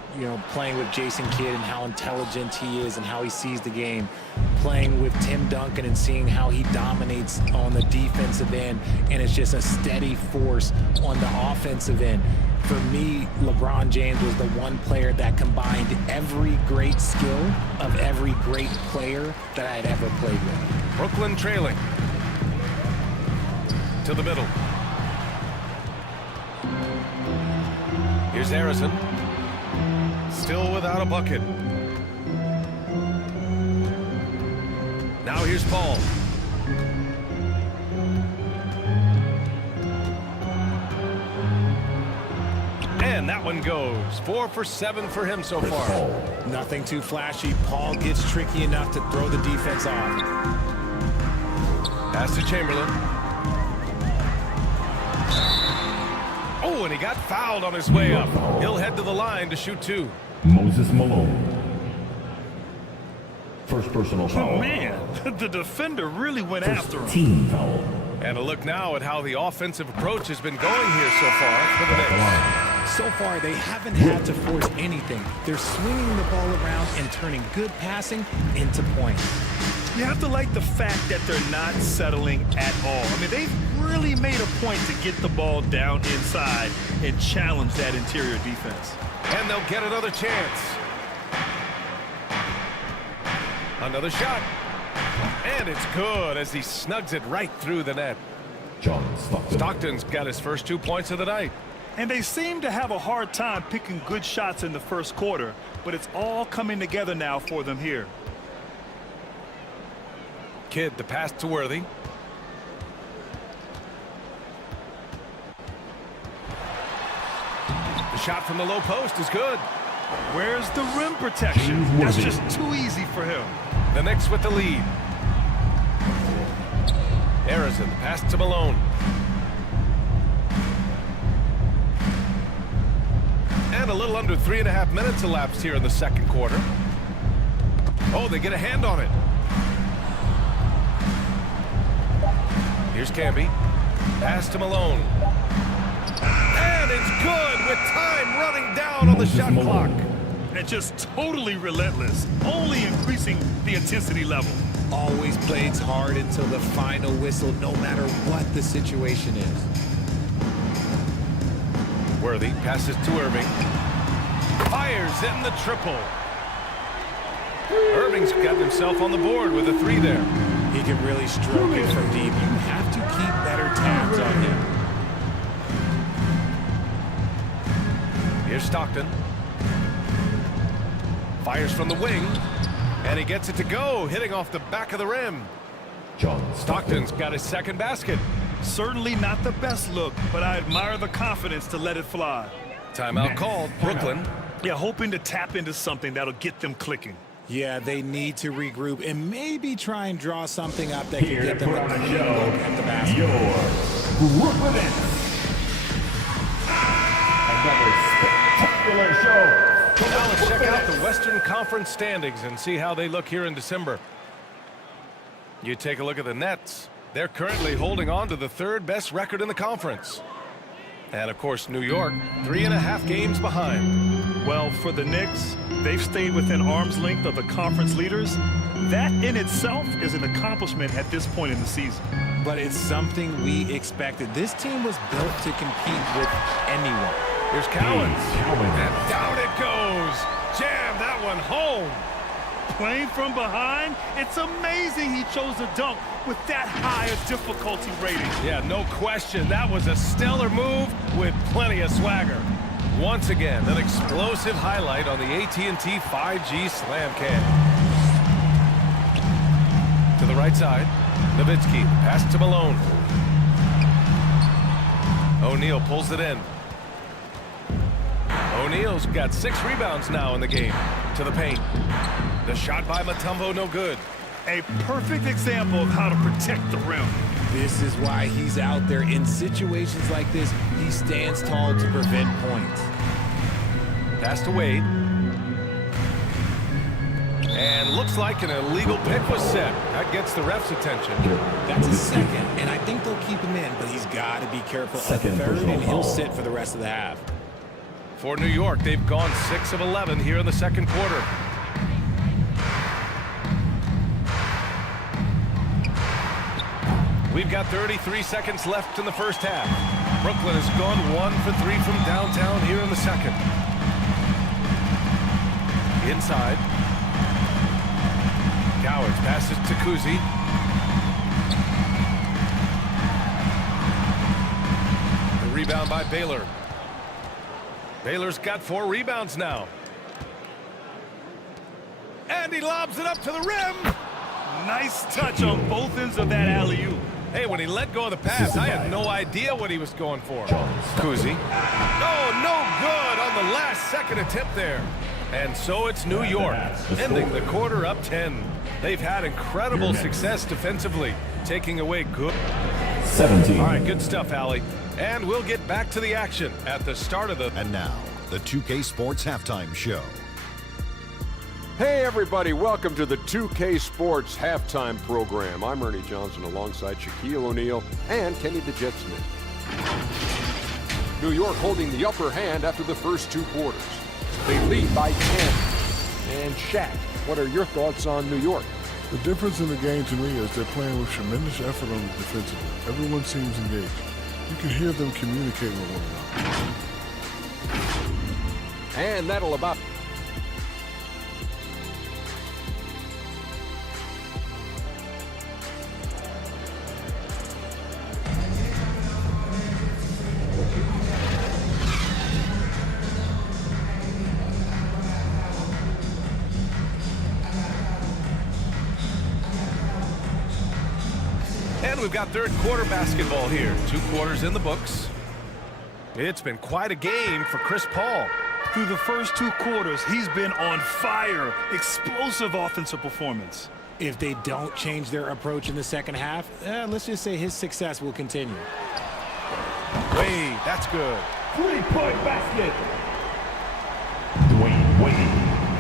playing with Jason Kidd and how intelligent he is and how he sees the game. Playing with Tim Duncan and seeing how he dominates on the defensive end, and it's just a steady force on the offensive end. For me, LeBron James was the one player that combined every great skill of every great player that I had ever played with. Brooklyn trailing. To the middle. Here's Harrison. Still without a bucket. Now here's Paul. And that one goes. 4 for 7 for him so far. Nothing too flashy. Paul gets tricky enough to throw the defense off. Pass to Chamberlain. Oh, and he got fouled on his way up. He'll head to the line to shoot 2. Moses Malone. First personal foul. Oh, man. The defender really went after him. Team foul. And a look now at how the offensive approach has been going here so far for the Knicks. So far, they haven't had to force anything. They're swinging the ball around and turning good passing into points. You have to like the fact that they're not settling at all. I mean, they've really made a point to get the ball down inside and challenge that interior defense. And they'll get another chance. Another shot. And it's good as he snugs it right through the net. John Stockton. Stockton's got his first 2 points of the night. And they seem to have a hard time picking good shots in the first quarter, but it's all coming together now for them here. Kidd, the pass to Worthy. The shot from the low post is good. Where's the rim protection? That's just too easy for him. The Knicks with the lead. Harrison, the pass to Malone. And a little under 3.5 minutes elapsed here in the second quarter. Oh, they get a hand on it. Here's Camby. Pass to Malone. And it's good with time running down on the shot clock. And just totally relentless, only increasing the intensity level. Always plays hard until the final whistle, no matter what the situation is. Worthy passes to Irving. Fires in the triple. Irving's got himself on the board with a 3 there. He can really stroke it from deep. You have to keep better tabs on him. Here's Stockton. Fires from the wing. And he gets it to go, hitting off the back of the rim. John Stockton's got his second basket. Certainly not the best look, but I admire the confidence to let it fly. Timeout called. Brooklyn. Yeah, hoping to tap into something that'll get them clicking. Yeah, they need to regroup and maybe try and draw something up that can get them a clean look at the basket. Your Brooklyn Nets. Another spectacular show. Now let's check out the Western Conference standings and see how they look here in December. You take a look at the Nets. They're currently holding on to the 3rd best record in the conference. And of course, New York, 3.5 games behind. Well, for the Knicks, they've stayed within arm's length of the conference leaders. That in itself is an accomplishment at this point in the season. But it's something we expected. This team was built to compete with anyone. Here's Cowens. And down it goes. Jam that one home. Playing from behind, it's amazing he chose a dunk with that high a difficulty rating. Yeah, no question. That was a stellar move with plenty of swagger. Once again, an explosive highlight on the AT&T 5G Slam Cam. To the right side, Nowitzki, pass to Malone. O'Neal pulls it in. O'Neal's got 6 rebounds now in the game. To the paint. The shot by Mutombo, no good. A perfect example of how to protect the rim. This is why he's out there in situations like this. He stands tall to prevent points. Pass to Wade. And looks like an illegal pick was set. That gets the ref's attention. That's a second, and I think they'll keep him in, but he's got to be careful of 3rd, and he'll sit for the rest of the half. For New York, they've gone 6 of 11 here in the second quarter. We've got 33 seconds left in the first half. Brooklyn has gone 1 for 3 from downtown here in the second. Inside. Cowens passes to Kuzi. The rebound by Baylor. Baylor's got 4 rebounds now. And he lobs it up to the rim. Nice touch on both ends of that alley-oop. Hey, when he let go of the pass, I had no idea what he was going for. Kuzi. Oh, no good on the last second attempt there. And so it's New York, ending the quarter up 10. They've had incredible success defensively, taking away good. 17. All right, good stuff, Allie. And we'll get back to the action at the start of the... And now, the 2K Sports Halftime Show. Hey everybody, welcome to the 2K Sports Halftime Program. I'm Ernie Johnson alongside Shaquille O'Neal and Kenny the Jet Smith. New York holding the upper hand after the first 2 quarters. They lead by 10. And Shaq, what are your thoughts on New York? The difference in the game to me is they're playing with tremendous effort on the defensive end. Everyone seems engaged. You can hear them communicating with one another. And that'll about... we've got third quarter basketball here. 2 quarters in the books. It's been quite a game for Chris Paul. Through the first 2 quarters, he's been on fire. Explosive offensive performance. If they don't change their approach in the second half, let's just say his success will continue. Wade, that's good. 3-point basket. Dwayne Wade.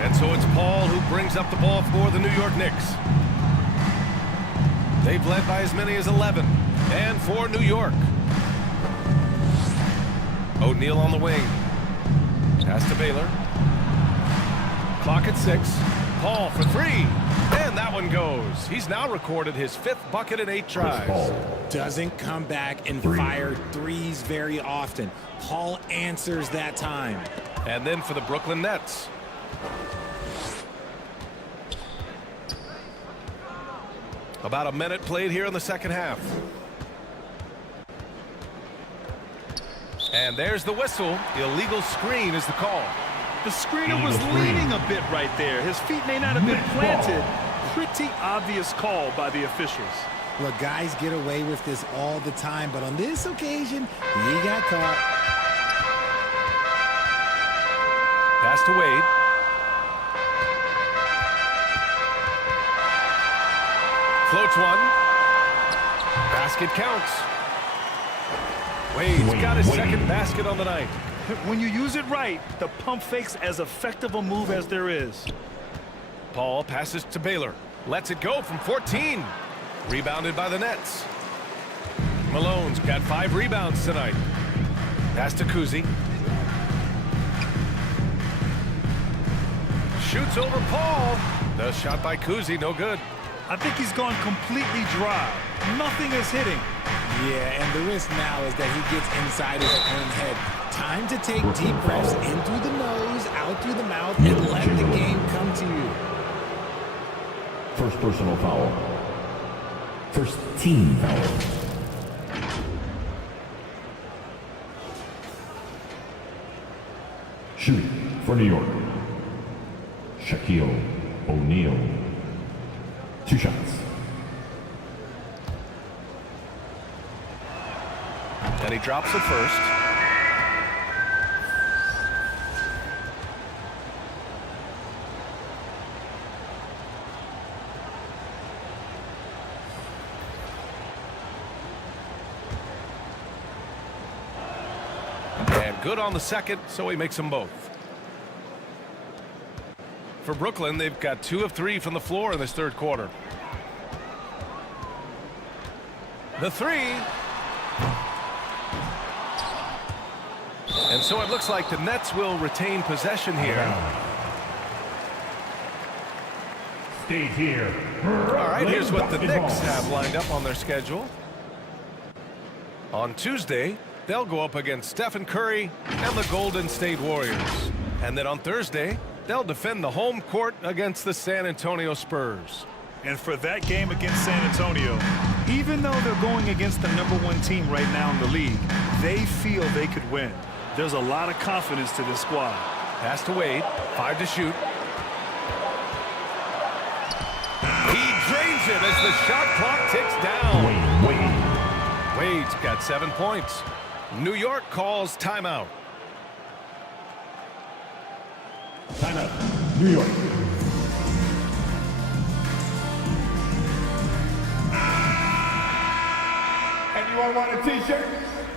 And so it's Paul who brings up the ball for the New York Knicks. They've led by as many as 11. And for New York. O'Neal on the wing. Pass to Baylor. Clock at 6. Paul for 3. And that one goes. He's now recorded his 5th bucket in 8 tries. Doesn't come back and fire threes very often. Paul answers that time. And then for the Brooklyn Nets. About a minute played here in the second half. And there's the whistle. Illegal screen is the call. The screener was leaning a bit right there. His feet may not have been planted. Pretty obvious call by the officials. Look, guys get away with this all the time, but on this occasion, he got caught. Pass to Wade. Floats one. Basket counts. Wade's got his second basket on the night. When you use it right, the pump fake's as effective a move as there is. Paul passes to Baylor. Lets it go from 14. Rebounded by the Nets. Malone's got 5 rebounds tonight. Pass to Kuzi. Shoots over Paul. The shot by Kuzi, no good. I think he's gone completely dry. Nothing is hitting. Yeah, and the risk now is that he gets inside his own head. Time to take deep breaths in through the nose, out through the mouth, and let the game come to you. First personal foul. First team foul. Shooting for New York. Shaquille O'Neal. 2 shots. And he drops it first. And good on the second, so he makes them both. For Brooklyn, they've got 2 of 3 from the floor in this third quarter. The 3. And so it looks like the Nets will retain possession here. Stay here. All right, here's what the Knicks have lined up on their schedule. On Tuesday, they'll go up against Stephen Curry and the Golden State Warriors. And then on Thursday, they'll defend the home court against the San Antonio Spurs. And for that game against San Antonio, even though they're going against the #1 team right now in the league, they feel they could win. There's a lot of confidence to this squad. Pass to Wade, 5 to shoot. He drains it as the shot clock ticks down. Wade's got 7 points. New York calls timeout. Timeout. New York. Anyone want a t-shirt?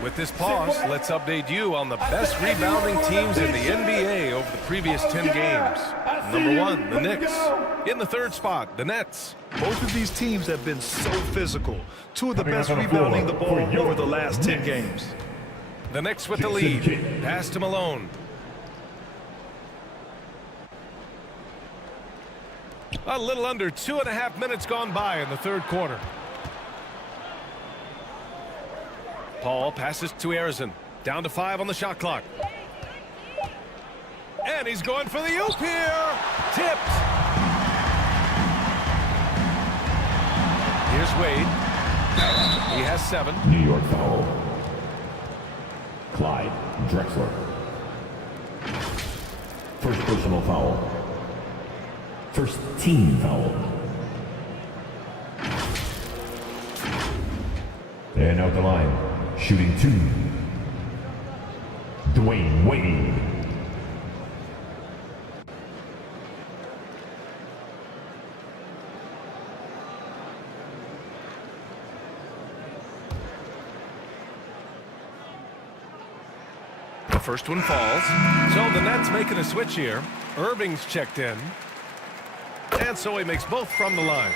With this pause, let's update you on the best rebounding teams in the NBA over the previous 10 games. Number 1, the Knicks. In the 3rd spot, the Nets. Both of these teams have been so physical. 2 of the best rebounding the ball over the last 10 games. The Knicks with the lead. Pass to Malone. A little under 2.5 minutes gone by in the third quarter. Paul passes to Arizon. Down to 5 on the shot clock. And he's going for the oop here. Tipped. Here's Wade. He has 7. New York foul. Clyde Drexler. First personal foul. First team foul. And out the line, shooting 2, Dwayne Wade. The first one falls. So the Nets making a switch here. Irving's checked in. And so he makes both from the line.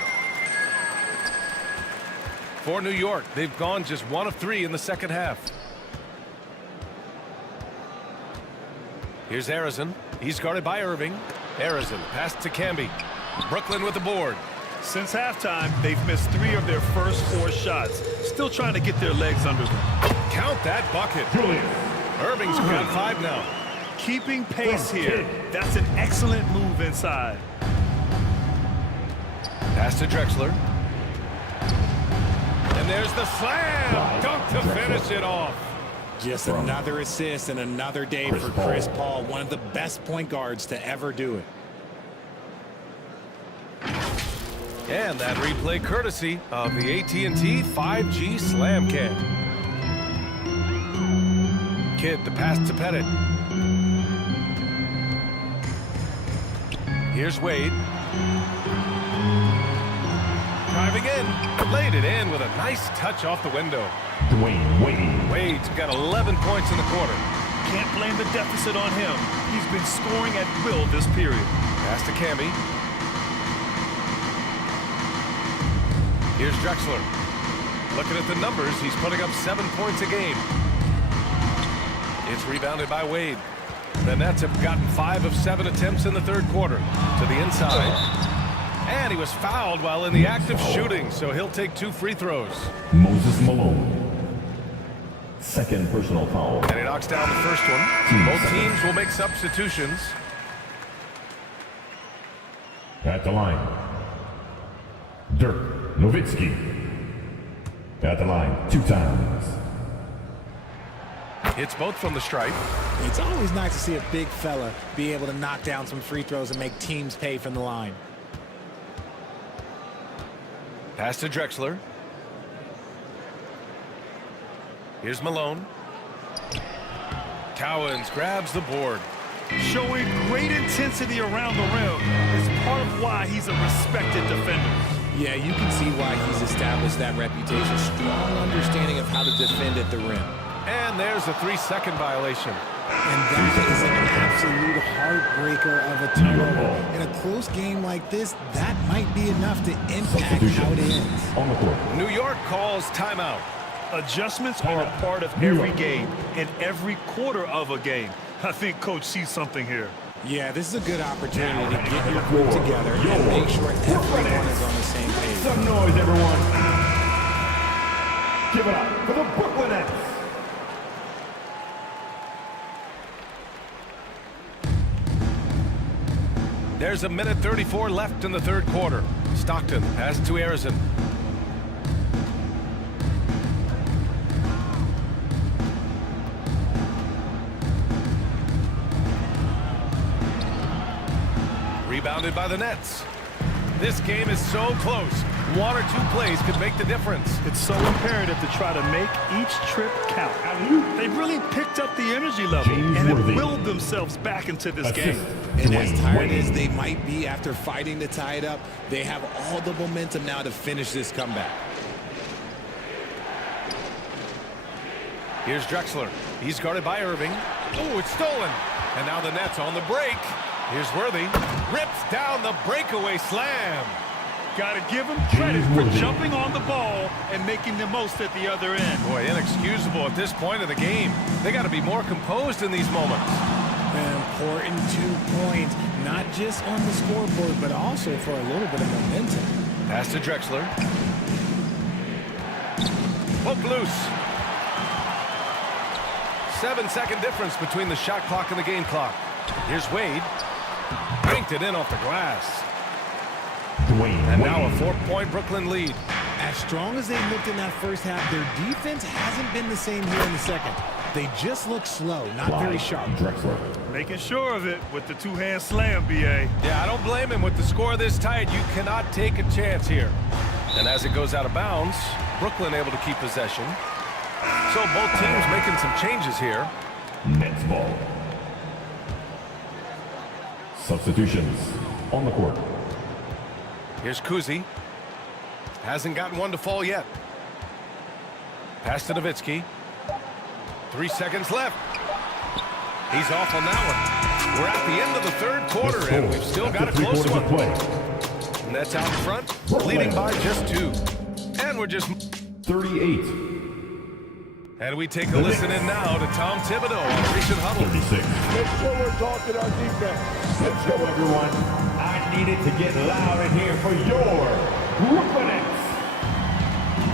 For New York, they've gone just 1 of 3 in the second half. Here's Arizin. He's guarded by Irving. Arizin pass to Camby. Brooklyn with the board. Since halftime, they've missed 3 of their first 4 shots. Still trying to get their legs under them. Count that bucket. Irving's got 5 now. Keeping pace here. That's an excellent move inside. Pass to Drexler. And there's the slam. Dunk to finish it off. Just another assist and another day for Chris Paul, one of the best point guards to ever do it. And that replay courtesy of the AT&T 5G Slam Cam. Kidd the pass to Pettit. Here's Wade. Driving in, laid it in with a nice touch off the window. Dwayne Wade. Wade's got 11 points in the quarter. Can't blame the deficit on him. He's been scoring at will this period. Pass to Camby. Here's Drexler. Looking at the numbers, he's putting up 7 points a game. It's rebounded by Wade. The Nets have gotten 5 of 7 attempts in the third quarter. To the inside. And he was fouled while in the act of shooting, so he'll take 2 free throws. Moses Malone. Second personal foul. And he knocks down the first one. Both teams will make substitutions. At the line, Dirk Nowitzki. At the line 2 times. Hits both from the stripe. It's always nice to see a big fella be able to knock down some free throws and make teams pay from the line. Pass to Drexler. Here's Malone. Cowens grabs the board. Showing great intensity around the rim is part of why he's a respected defender. Yeah, you can see why he's established that reputation. Strong understanding of how to defend at the rim. And there's a 3-second violation. And that is an absolute heartbreaker of a turnover. In a close game like this, that might be enough to impact how it ends. On the court. New York calls timeout. Adjustments are a part of every game and every quarter of a game. I think Coach sees something here. Yeah, this is a good opportunity to get your group together and make sure everyone is on the same page. Some noise, everyone. Give it up for the Brooklyn Nets. There's 1:34 left in the third quarter. Stockton pass to Arizin. Rebounded by the Nets. This game is so close. 1 or 2 plays could make the difference. It's so imperative to try to make each trip count. They've really picked up the energy level and have willed themselves back into this game. And as tired as they might be after fighting to tie it up, they have all the momentum now to finish this comeback. Here's Drexler. He's guarded by Irving. Oh, it's stolen. And now the Nets on the break. Here's Worthy. Rips down the breakaway slam. Got to give him credit for jumping on the ball and making the most at the other end. Boy, inexcusable at this point of the game. They got to be more composed in these moments. An important 2 points, not just on the scoreboard, but also for a little bit of momentum. Pass to Drexler. Poke loose. 7-second difference between the shot clock and the game clock. Here's Wade. Banked it in off the glass. And now a 4-point Brooklyn lead. As strong as they looked in that first half, their defense hasn't been the same here in the second. They just look slow, not very sharp. Making sure of it with the 2-hand slam, B.A. Yeah, I don't blame him. With the score this tight, you cannot take a chance here. And as it goes out of bounds, Brooklyn able to keep possession. So both teams making some changes here. Nets ball. Substitutions on the court. Here's Kuzi. Hasn't gotten one to fall yet. Pass to Nowitzki. 3 seconds left. He's off on that one. We're at the end of the third quarter, and we've still got a close one. Nets out in front, leading by just 2. And we're just 38. And we take a listen in now to Tom Thibodeau on recent huddle. 36. Make sure we're talking our defense. Let's go, everyone. I needed to get loud in here for your Brooklyn Nets.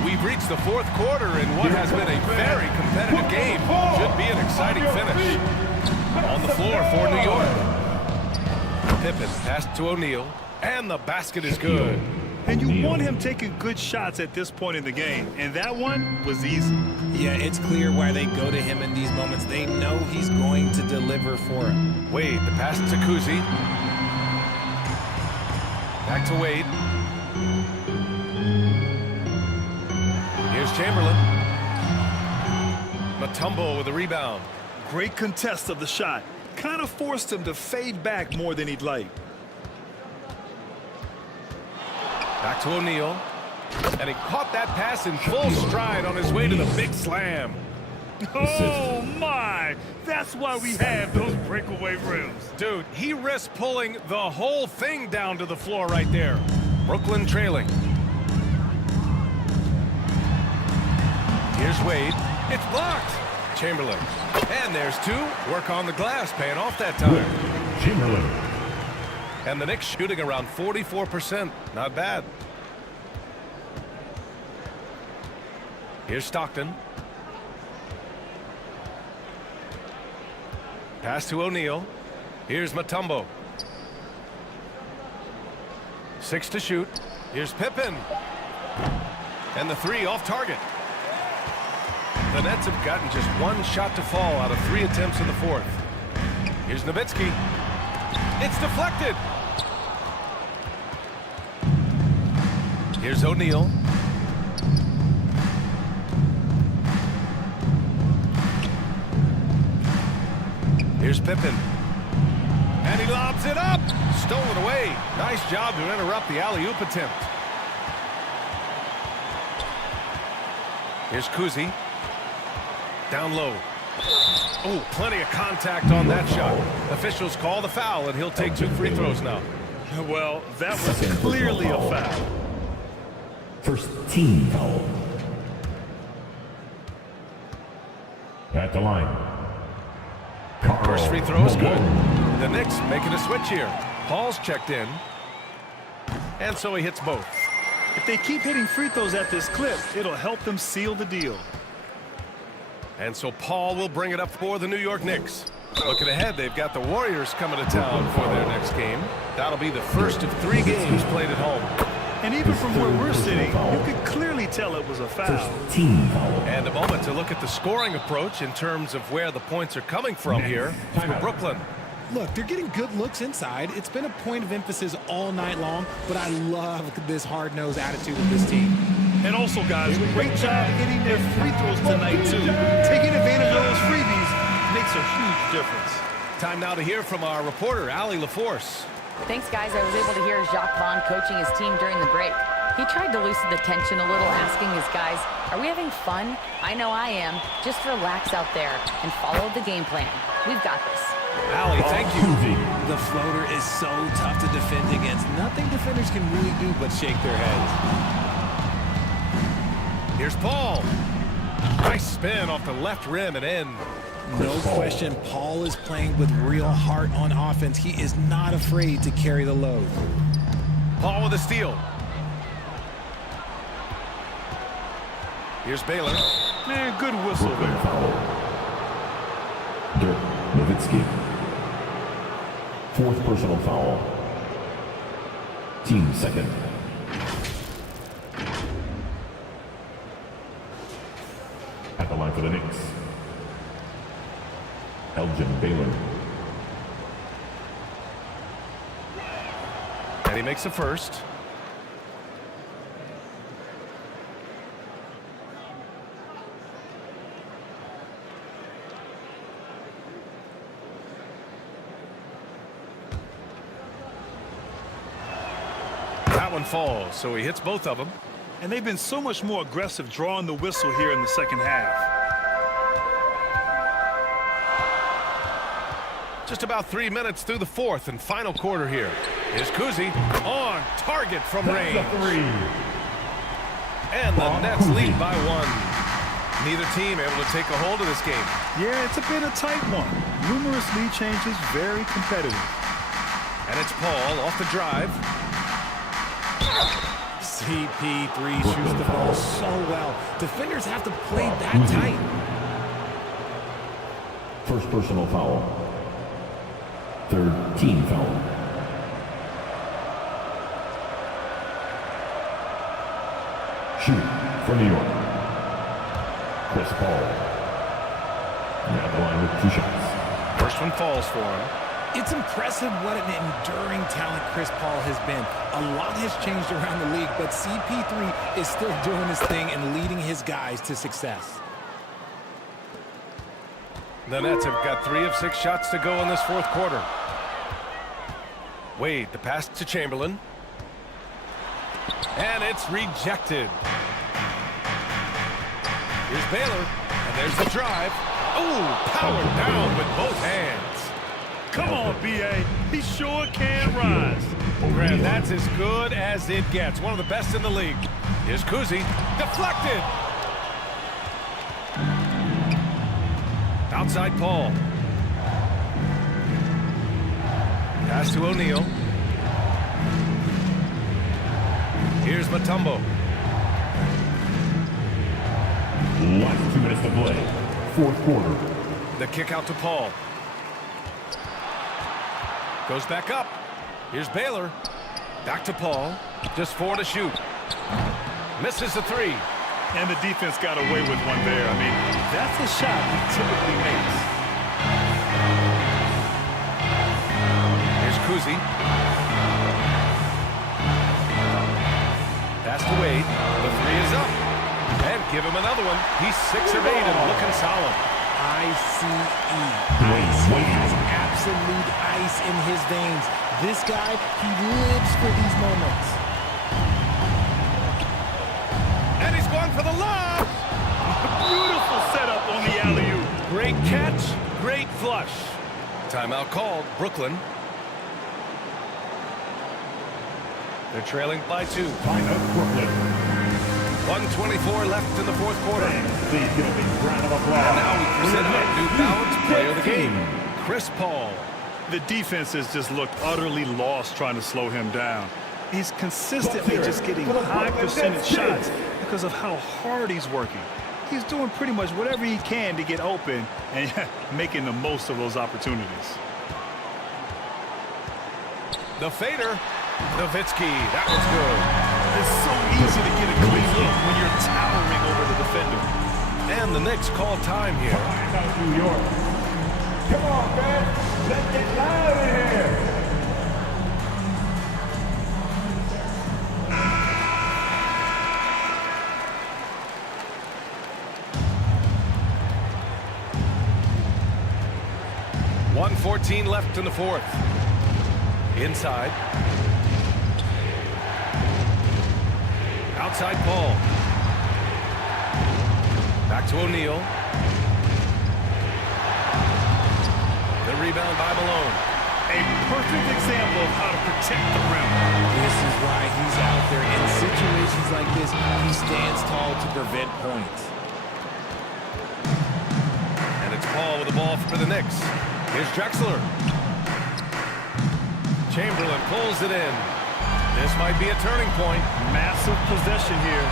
We've reached the fourth quarter in what has been a very competitive game. Should be an exciting finish. On the floor for New York. Pippen passed to O'Neal, and the basket is good. And you want him taking good shots at this point in the game, and that one was easy. Yeah, it's clear why they go to him in these moments. They know he's going to deliver for him. Wade, the pass to Kuzi. Back to Wade. Here's Chamberlain. Mutombo with a rebound. Great contest of the shot. Kind of forced him to fade back more than he'd like. Back to O'Neal. And he caught that pass in full stride on his way to the big slam. Oh, my. That's why we have those breakaway rims. Dude, he risked pulling the whole thing down to the floor right there. Brooklyn trailing. Here's Wade. It's blocked. Chamberlain. And there's 2. Work on the glass, paying off that time. Chamberlain. And the Knicks shooting around 44%. Not bad. Here's Stockton. Pass to O'Neal. Here's Mutombo. 6 to shoot. Here's Pippen. And the 3 off target. The Nets have gotten just 1 shot to fall out of 3 attempts in the fourth. Here's Nowitzki. It's deflected. Here's O'Neal. Here's Pippen. And he lobs it up. Stolen away. Nice job to interrupt the alley-oop attempt. Here's Kuzi. Down low. Oh, plenty of contact on that shot. Officials call the foul, and he'll take 2 free throws now. Well, that was clearly a foul. First team foul. At the line. First free throw is good. The Knicks making a switch here. Paul's checked in. And so he hits both. If they keep hitting free throws at this clip, it'll help them seal the deal. And so Paul will bring it up for the New York Knicks. Looking ahead, they've got the Warriors coming to town for their next game. That'll be the first of 3 games played at home. And even from where we're sitting, you could clearly tell it was a foul. Team foul. And a moment to look at the scoring approach in terms of where the points are coming from here for Brooklyn. Look, they're getting good looks inside. It's been a point of emphasis all night long, but I love this hard-nosed attitude of this team. And also, guys, great job hitting their free throws tonight, too. Taking advantage of those freebies makes a huge difference. Time now to hear from our reporter, Allie LaForce. Thanks, guys. I was able to hear Jacques Vaughn coaching his team during the break. He tried to loosen the tension a little, asking his guys, are we having fun? I know I am. Just relax out there and follow the game plan. We've got this. Allie, thank you. The floater is so tough to defend against. Nothing defenders can really do but shake their heads. Here's Paul. Nice spin off the left rim and in. No question, Paul is playing with real heart on offense. He is not afraid to carry the load. Paul with a steal. Here's Baylor. Man, good whistle there. Dirk Nowitzki. 4th personal foul. Team second. At the line for the Knicks. Elgin Baylor. And he makes the first. That one falls, so he hits both of them. And they've been so much more aggressive drawing the whistle here in the second half. Just about 3 minutes through the fourth and final quarter here. Here's Kuzi on target from range. And the Nets lead by 1. Neither team able to take a hold of this game. Yeah, it's been a tight one. Numerous lead changes, very competitive. And it's Paul off the drive. CP3 shoots the ball so well. Defenders have to play that tight. First personal foul. Third team foul. Shoot for New York. Chris Paul. At the line with 2 shots. First one falls for him. It's impressive what an enduring talent Chris Paul has been. A lot has changed around the league, but CP3 is still doing his thing and leading his guys to success. The Nets have got 3 of 6 shots to go in this fourth quarter. Wade, the pass to Chamberlain. And it's rejected. Here's Baylor, and there's the drive. Ooh, powered down with both hands. Come on, B.A. He sure can rise. Grant, that's as good as it gets. One of the best in the league. Here's Kuzi. Deflected. Outside Paul. Pass to O'Neal. Here's Mutombo. Last 2 minutes to play. Fourth quarter. The kick out to Paul. Goes back up. Here's Baylor. Back to Paul. Just 4 to shoot. Misses the 3. And the defense got away with one there. I mean, that's a shot he typically makes. Here's Kuzi. Pass to Wade. The 3 is up. And give him another one. He's 6 of 8 and looking solid. ICE. Ice. He has absolute ice in his veins. This guy, he lives for these moments. And he's going for the lob. Beautiful setup on the alley-oop. Great catch, great flush. Timeout called, Brooklyn. They're trailing by 2. Timeout, Brooklyn. 1:24 left in the fourth quarter. Please give a big round of applause. And now we present our New Balance player of the game, Chris Paul. The defense has just looked utterly lost trying to slow him down. He's consistently just getting high percentage shots because of how hard he's working. He's doing pretty much whatever he can to get open and making the most of those opportunities. The fader, Nowitzki, that was good. It's so easy to get a clean look when you're towering over the defender. And the Knicks call time here. New York. Come on, man. Let's get loud in here. .114 left in the fourth. Inside. Outside Paul. Back to O'Neal. The rebound by Malone. A perfect example of how to protect the rim. This is why he's out there. In situations like this, he stands tall to prevent points. And it's Paul with the ball for the Knicks. Here's Drexler. Chamberlain pulls it in. This might be a turning point. Massive possession here.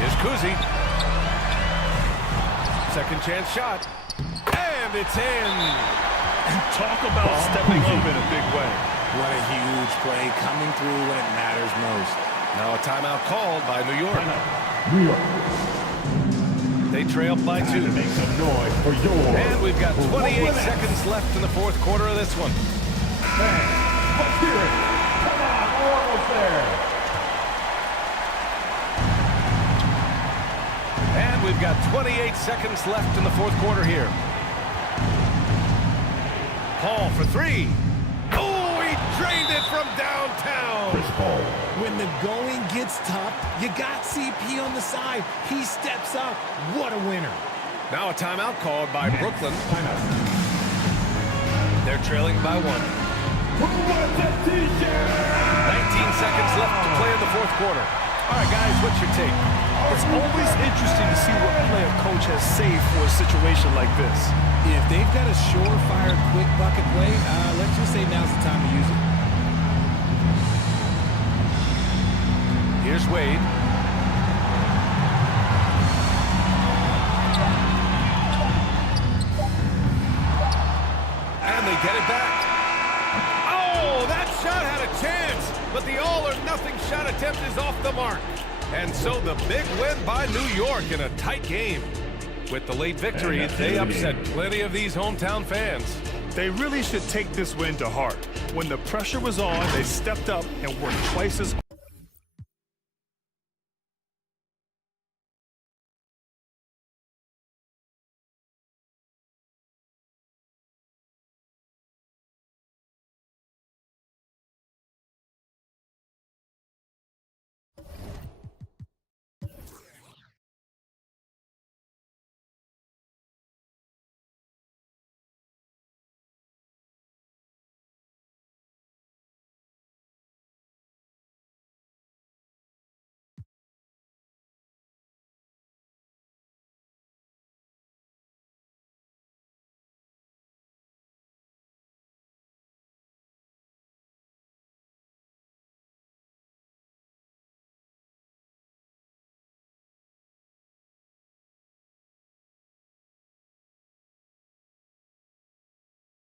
Here's Kuzi. Second chance shot. And it's in. Talk about stepping up in a big way. What a huge play coming through when it matters most. Now a timeout called by New York. New York. They trail by 2. Make some noise for yours. And we've got 28 seconds left in the fourth quarter of this one. Let's hear it. Come on, we're almost there. And we've got 28 seconds left in the fourth quarter here. Paul for 3. Oh, he drained it from downtown. When the going gets tough, you got CP on the side. He steps up. What a winner. Now a timeout called by Brooklyn. They're trailing by 1. 19 seconds left to play in the fourth quarter. All right, guys, what's your take? It's always interesting to see what play a coach has saved for a situation like this. If they've got a surefire, quick bucket play, let's just say now's the time to use it. Here's Wade. And they get it back. Oh, that shot had a chance, but the all-or-nothing shot attempt is off the mark. And so the big win by New York in a tight game. With the late victory, they upset plenty of these hometown fans. They really should take this win to heart. When the pressure was on, they stepped up and worked twice as hard.